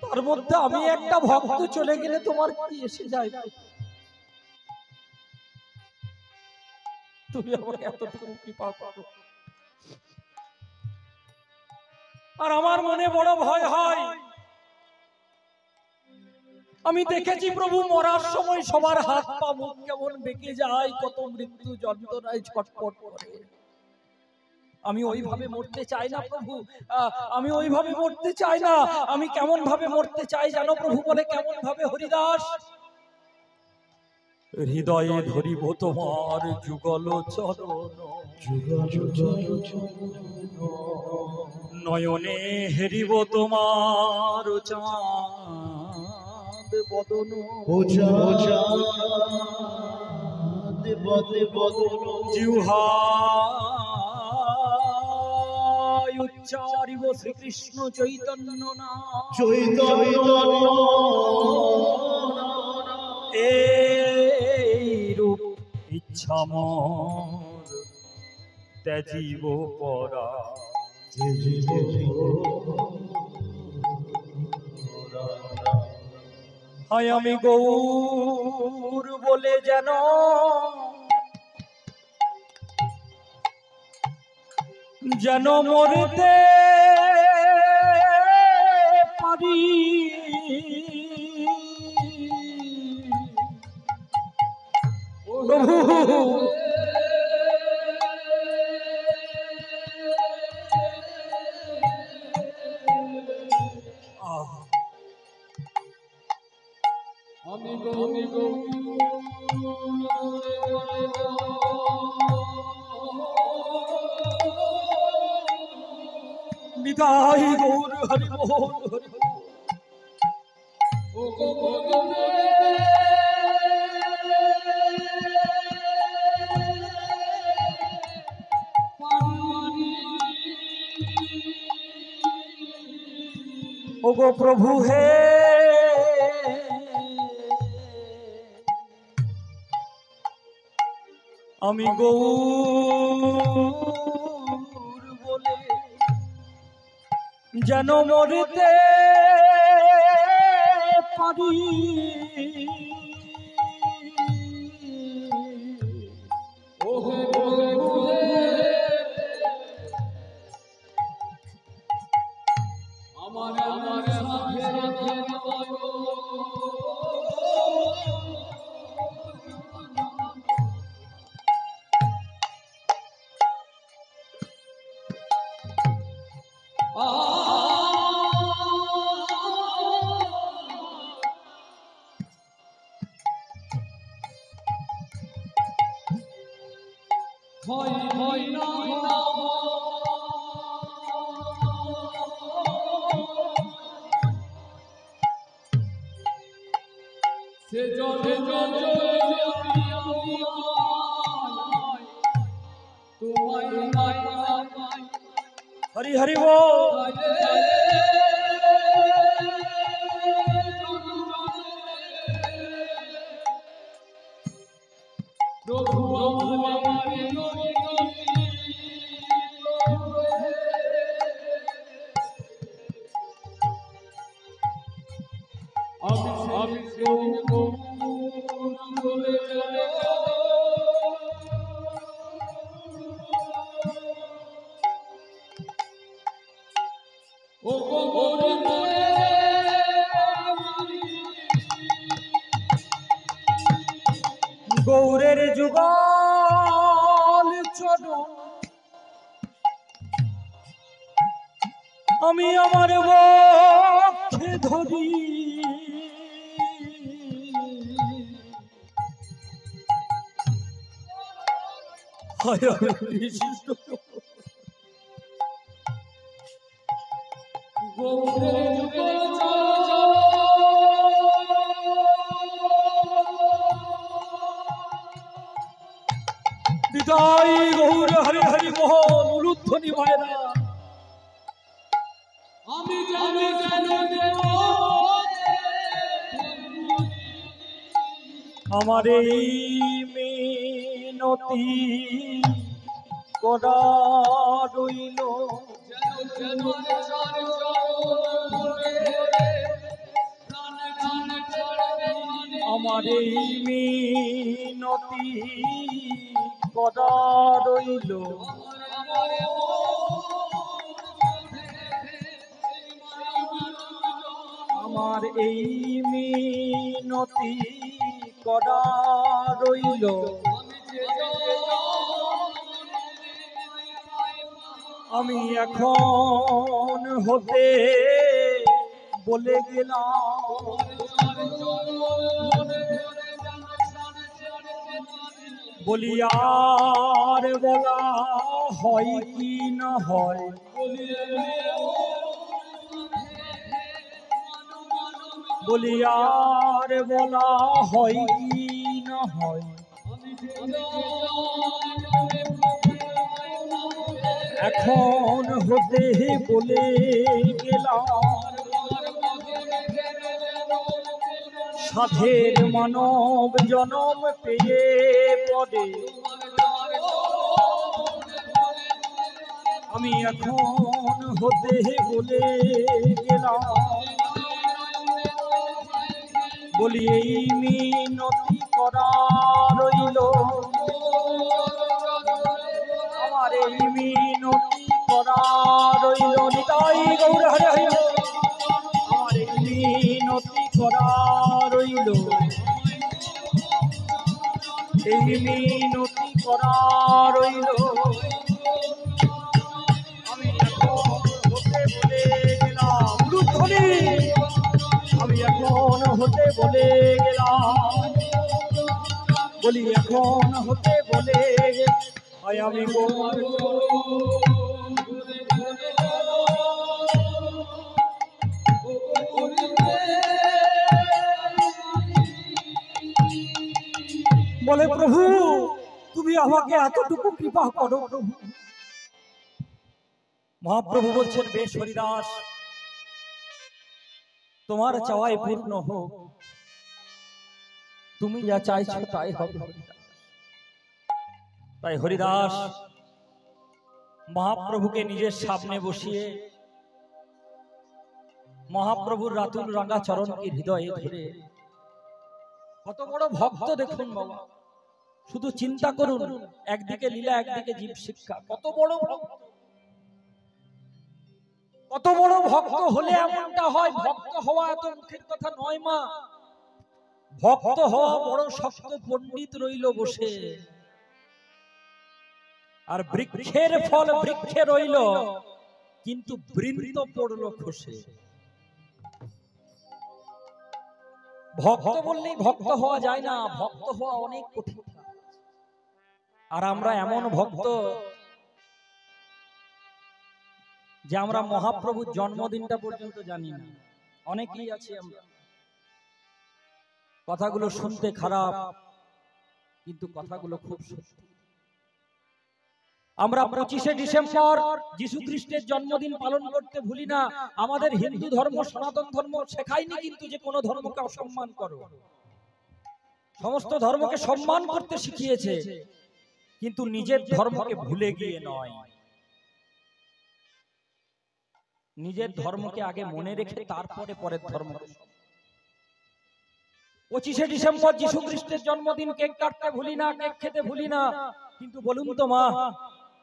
তার মধ্যে আমি একটা ভক্ত চলে গেলে তোমার কি এসে যায়? তুমি আমাকে এতটুকু কৃপা করো। আর আমার মনে বড় ভয় হয়, আমি দেখেছি প্রভু মরার সময় সবার হাত পা মুখ কেমন বেঁকে যায়, কত মৃত্যু যন্ত্রণায় ছটফট করে। আমি ওইভাবে মরতে চাই না প্রভু, আমি ওইভাবে মরতে চাই না। আমি কেমন ভাবে মরতে চাই জানো প্রভু? বলে, কেমন ভাবে? হরিদাস, হৃদয়ে ধরিব তোমার যুগল চরণ, নয়নে হেরিব তোমার চাঁদ বদন, জিহ্বায় উচ্চারিব শ্রীকৃষ্ণ চৈতন্য নাম, এই রূপ ইচ্ছা মোর ত্যাজিব পরা হায় আমি গৌর বলে যেন মরতে পারি প্রভু বিদায় গৌর হরি মোহন হরি ওগো প্রভু হে আমি গৌর বলে যেন মরতে পারি हरि हरि बोल গৌরের যুগল চরণ আমি আমার বক্ষে ধরি গৌরের যুগল বিদায় গৌর হরি হরি মোহন উলুধ্বনি ভাইরা আমি জানি আমার এই মিনতি করা রইল আমার এই মিনতি করা রইল আমার এই মিনতি করা রইল আমি এখন হতে বলে গেলাম বলি আর বলা হয় কি না হয় বলি আর বলা হয় কি না হয় এখন হতে বলে গেলাম সাধের মানব জনম পেয়ে পড়ে আমি এখন এখন হতে বলে গেলাম, বলি এই মিনতি করা রইল, আমার এই মিনতি করা রইল, নিতাই গৌর হরে হরে, আমার এই মিনতি করা রইল, এই মিনতি করা রইল, আমি এখন হতে বলে গেলাম, আমি এখন হতে বলে গেলাম, বলি এখন হতে বলে আমি বলে প্রভু তুমি আমাকে এতটুকু কৃপা করো প্রভু। মহাপ্রভু বলছেন বেশ হরিদাস, তোমার চাওয়াই পূর্ণ হোক, তুমি যা চাইছো তাই হবে। তাই হরিদাস মহাপ্রভুকে নিজের সামনে বসিয়ে মহাপ্রভুর রাতুল রাঙা চরণকে হৃদয়ে ধরে, কত বড় ভক্ত দেখুন বাবা, শুধু চিন্তা করুন, একদিকে লীলা একদিকে জীব শিক্ষা, কত বড় ভক্ত, কত বড় ভক্ত হলে এমনটা হয়। ভক্ত হওয়া এত মুখের কথা নয় মা, ভক্ত হওয়া বড় শক্ত পণ্ডিত রইল বসে, আর বৃক্ষের ফল বৃক্ষে রইল কিন্তু বৃন্ত পড়ল খসে। ভক্ত বললেই ভক্ত হওয়া যায় না, ভক্ত হওয়া অনেক কঠিন। আর আমরা এমন ভক্ত যে আমরা মহাপ্রভুর জন্মদিনটা পর্যন্ত জানি না। অনেকেই আছে আমরা, কথাগুলো শুনতে খারাপ কিন্তু কথাগুলো খুব সত্যি। আমরা 25শে ডিসেম্বর যিশু খ্রিস্টের জন্মদিন পালন করতে ভুলি না। আমাদের হিন্দু ধর্ম সনাতন ধর্ম শেখায়নি কিন্তু যে কোনো ধর্মকে অসম্মান করো, সমস্ত ধর্মকে সম্মান করতে শিখিয়েছে, কিন্তু নিজের ধর্মকে ভুলে গিয়ে নয়। নিজের ধর্মকে আগে মনে রেখে তারপরে পরের ধর্ম। 25শে ডিসেম্বর যিশু খ্রিস্টের জন্মদিন কেক কাটতে ভুলি না, কেক খেতে ভুলি না, কিন্তু বলুন তো মা,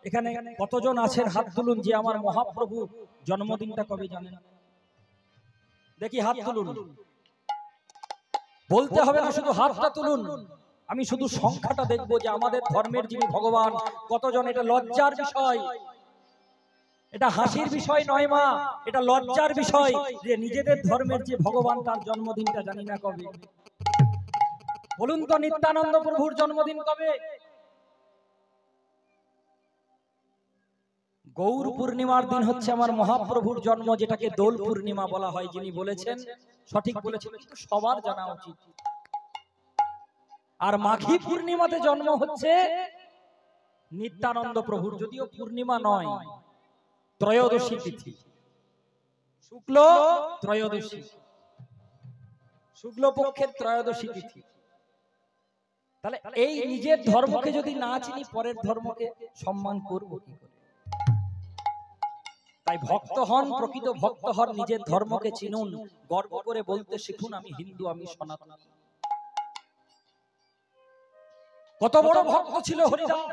এখানে কতজন আছেন হাত তুলুন যে আমার মহাপ্রভু জন্মদিনটা কবে জানেন? দেখি হাত তুলুন। বলতে হবে না, শুধু হাতটা তুলুন। আমি শুধু সংখ্যাটা দেখবো যে আমাদের ধর্মের যিনি ভগবান কতজন। এটা লজ্জার বিষয়, এটা হাসির বিষয় নয় মা, এটা লজ্জার বিষয় যে নিজেদের ধর্মের যে ভগবান তার জন্মদিনটা জানি না কবে। বলুন তো নিত্যানন্দ প্রভুর জন্মদিন কবে? গৌর পূর্ণিমার দিন হচ্ছে আমার মহাপ্রভুর জন্ম, যেটাকে দোল পূর্ণিমা বলা হয়। যিনি বলেছেন সঠিক বলেছেন, কিন্তু সবার জানা উচিত। আর মাঘী পূর্ণিমাতে জন্ম হচ্ছে নিত্যানন্দ প্রভুর, যদিও পূর্ণিমা নয়, ত্রয়োদশী তিথি, শুক্ল ত্রয়োদশী, শুক্লপক্ষের ত্রয়োদশী তিথি। তাহলে এই নিজের ধর্মকে যদি না চিনি পরের ধর্মকে সম্মান করব কি করে? তাই ভক্ত হন, প্রকৃত ভক্ত হন, নিজের ধর্মকে চিনুন, গর্ব করে বলতে শিখুন আমি হিন্দু, আমি সনাতন। কত বড় ভক্ত ছিল হরিদাস।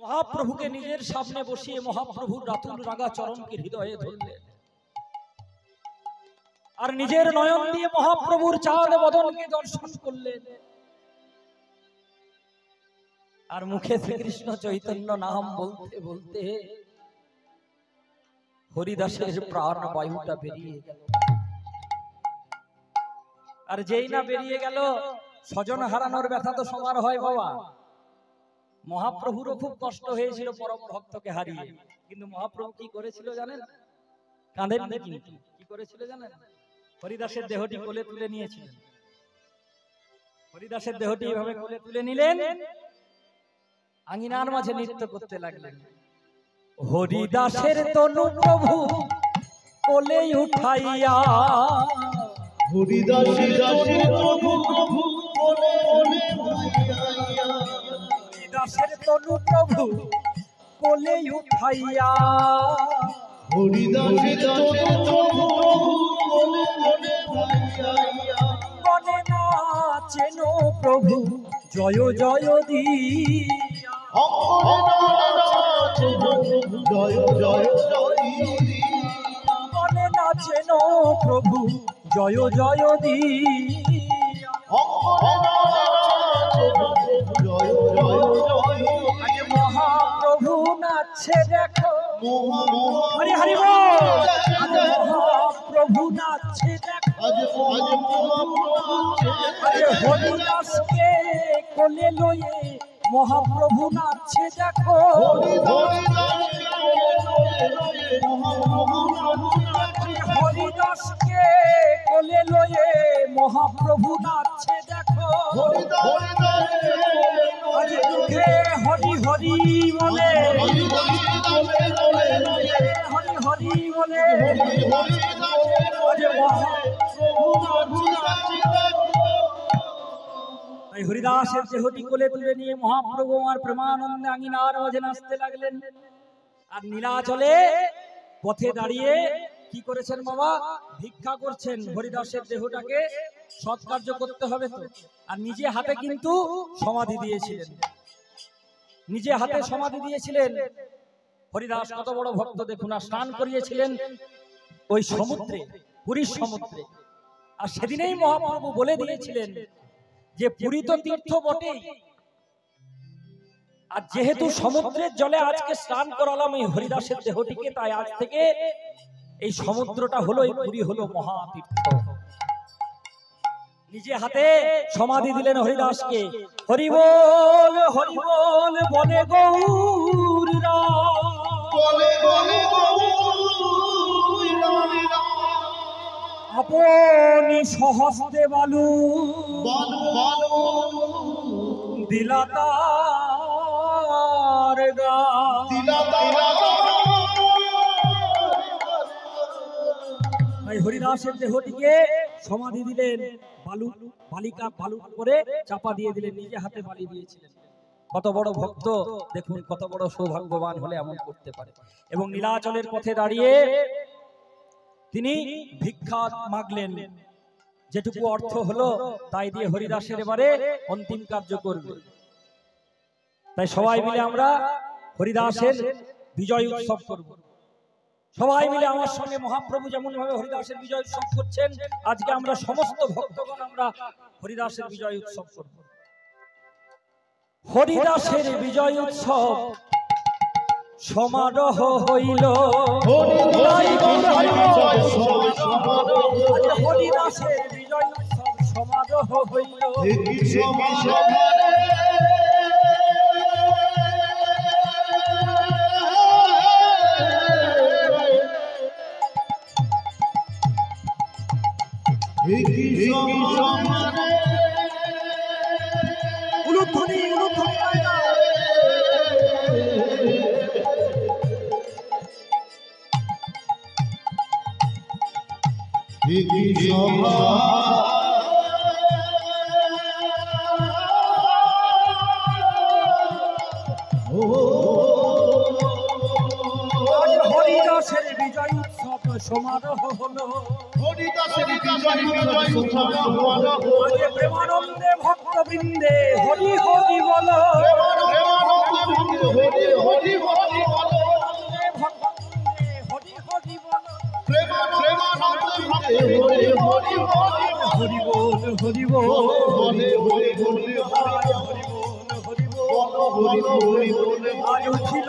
মহাপ্রভুকে নিজের সামনে বসিয়ে মহাপ্রভুর রাতুল রাঙা চরণকে হৃদয়ে ধরলেন, আর নিজের নয়ন দিয়ে মহাপ্রভুর চাঁদ বদনকে দর্শন করলেন, আর মুখে শ্রীকৃষ্ণ চৈতন্য নাম বলতে বলতে হরিদাসের প্রাণ বায়ুটা বেরিয়ে গেল। আর যেই না বেরিয়ে গেল, স্বজন হারানোর ব্যথা তো সবার হয় বাবা। মহাপ্রভুরও খুব কষ্ট হয়েছিল পরম ভক্তকে হারিয়ে, কিন্তু মহাপ্রভু কি করেছিল জানেন? কাঁদেননি, কিন্তু কি করেছিল জানেন? হরিদাসের দেহটি কোলে তুলে নিয়েছিলেন। হরিদাসের দেহটি এভাবে কোলে তুলে নিলেন, আঙিনার মাঝে নৃত্য করতে লাগলেন। হরিদাসের তনু প্রভু কোলে উঠাইয়া, হরিদাসের তনু প্রভু কোলে উঠাইয়া, হরিদাসের তনু প্রভু কোলে উঠাইয়া হরিদাসের প্রভু কোলে কোলে ভাইয়া মনে নাচেন প্রভু জয় জয় দিয়া জয় জয় মনে নাচেন প্রভু জয় জয় দিয়া আজ মহাপ্রভু নাচছে দেখো হরি হরি বল আজ মহাপ্রভু নাচছে দেখো আজ হরিদাসকে কোলে লয়ে মহাপ্রভু নাচছে দেখো হরিদাসকে কোলে লয়ে মহাপ্রভু নাচছে দেখো আজ মুখে হরি হরি বলে হরি হরি বলে আজ তাই হরিদাসের দেহটি কোলে তুলে নিয়ে মহাপ্রভু আর প্রেমানন্দে আঙিনার মাঝে নাচতে লাগলেন। আর নীলাচলে পথে দাঁড়িয়ে কি করেছেন বাবা? ভিক্ষা করছেন। হরিদাসের দেহটাকে সৎকার্য করতে হবে তো, আর নিজে হাতে কিন্তু সমাধি দিয়েছিলেন, নিজে হাতে সমাধি দিয়েছিলেন। হরিদাস কত বড় ভক্ত দেখুন। আর স্নান করিয়েছিলেন ওই সমুদ্রে, পুরীর সমুদ্রে। আর সেদিনেই মহাপ্রভু বলে দিয়েছিলেন যে পুরী তো তীর্থ বটেই, আর যেহেতু সমুদ্রের জলে আজকে স্নান করালাম এই হরিদাসের দেহটিকে, তাই আজ থেকে এই সমুদ্রটা হলো, এই পুরী হলো মহাতীর্থ। নিজে হাতে সমাধি দিলেন হরিদাসকে। হরি বল বলে গৌরীরা আপনি সহস্তে বালু দিলাতার গা হরিদাসের দেহটিকে সমাধি দিলেন, বালু করে চাপা দিয়ে দিলেন, নিজে হাতে বালি দিয়েছিলেন। কত বড় ভক্ত দেখুন, কত বড় সৌভাগ্যবান হলে এমন করতে পারে। এবং নীলাচলের পথে দাঁড়িয়ে তিনি ভিক্ষা মাগলেন, যেটুকু অর্থ হলো তাই দিয়ে হরিদাসের এবারে অন্তিম কার্য করবে। তাই সবাই মিলে আমরা হরিদাসের বিজয় উৎসব করব। সবাই মিলে আমার সঙ্গে মহাপ্রভু যেমন ভাবে হরিদাসের বিজয় উৎসব করছেন, আজকে আমরা সমস্ত ভক্তগণ আমরা হরিদাসের বিজয় উৎসব করব। হরিদাসের বিজয় উৎসব সমারোহ হইল, হরিদাসের বিজয় উৎসব সমারোহ হইল। উলুধ্বনি হরিদাসের বিজয় উৎসব সমারোহ হলো, প্রেমানন্দে ভক্তবৃন্দে হরি হরি বলো, হরি হরি বলো, হরি বল, আজ উঠিল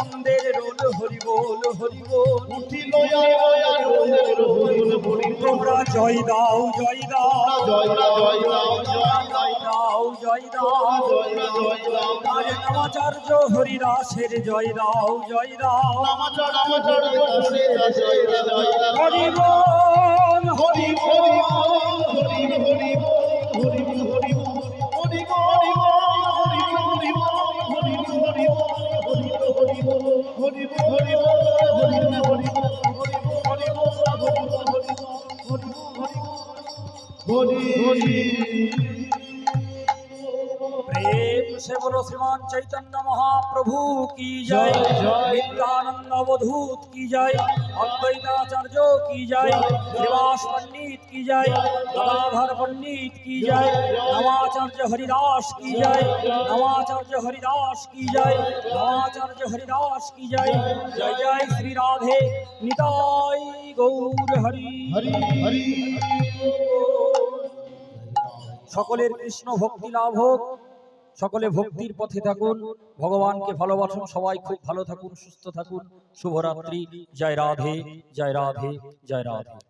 আনন্দের রোল, হরি বল, উঠিল তোমরা জয় দাও, জয় দাও, জয় দাও, জয় দাও, আজ নামাচার্য হরিদাসের জয় দাও, জয় দাও, হরি বল, হরি বল, প্রেম से बोलो श्रीमान चैतन्य महाप्रभु की जय, नित्यानंद अवधूत की जय, अद्वैताचार्य की जय, श्रीवास पंडित की जय, गदाधर पंडित की जय, नवाचार्य हरिदास की जय, नवाचार्य हरिदास की जय, नवाचार्य हरिदास की जय। जय जय श्री राधे निताई गौर हरि हरि हरि সকলের কৃষ্ণ ভক্তি লাভ হোক, সকলে ভক্তির পথে থাকুন, ভগবানকে ভালোবাসুন, সবাই খুব ভালো থাকুন, সুস্থ থাকুন। শুভরাত্রি। জয় রাধে, জয় রাধে, জয় রাধে।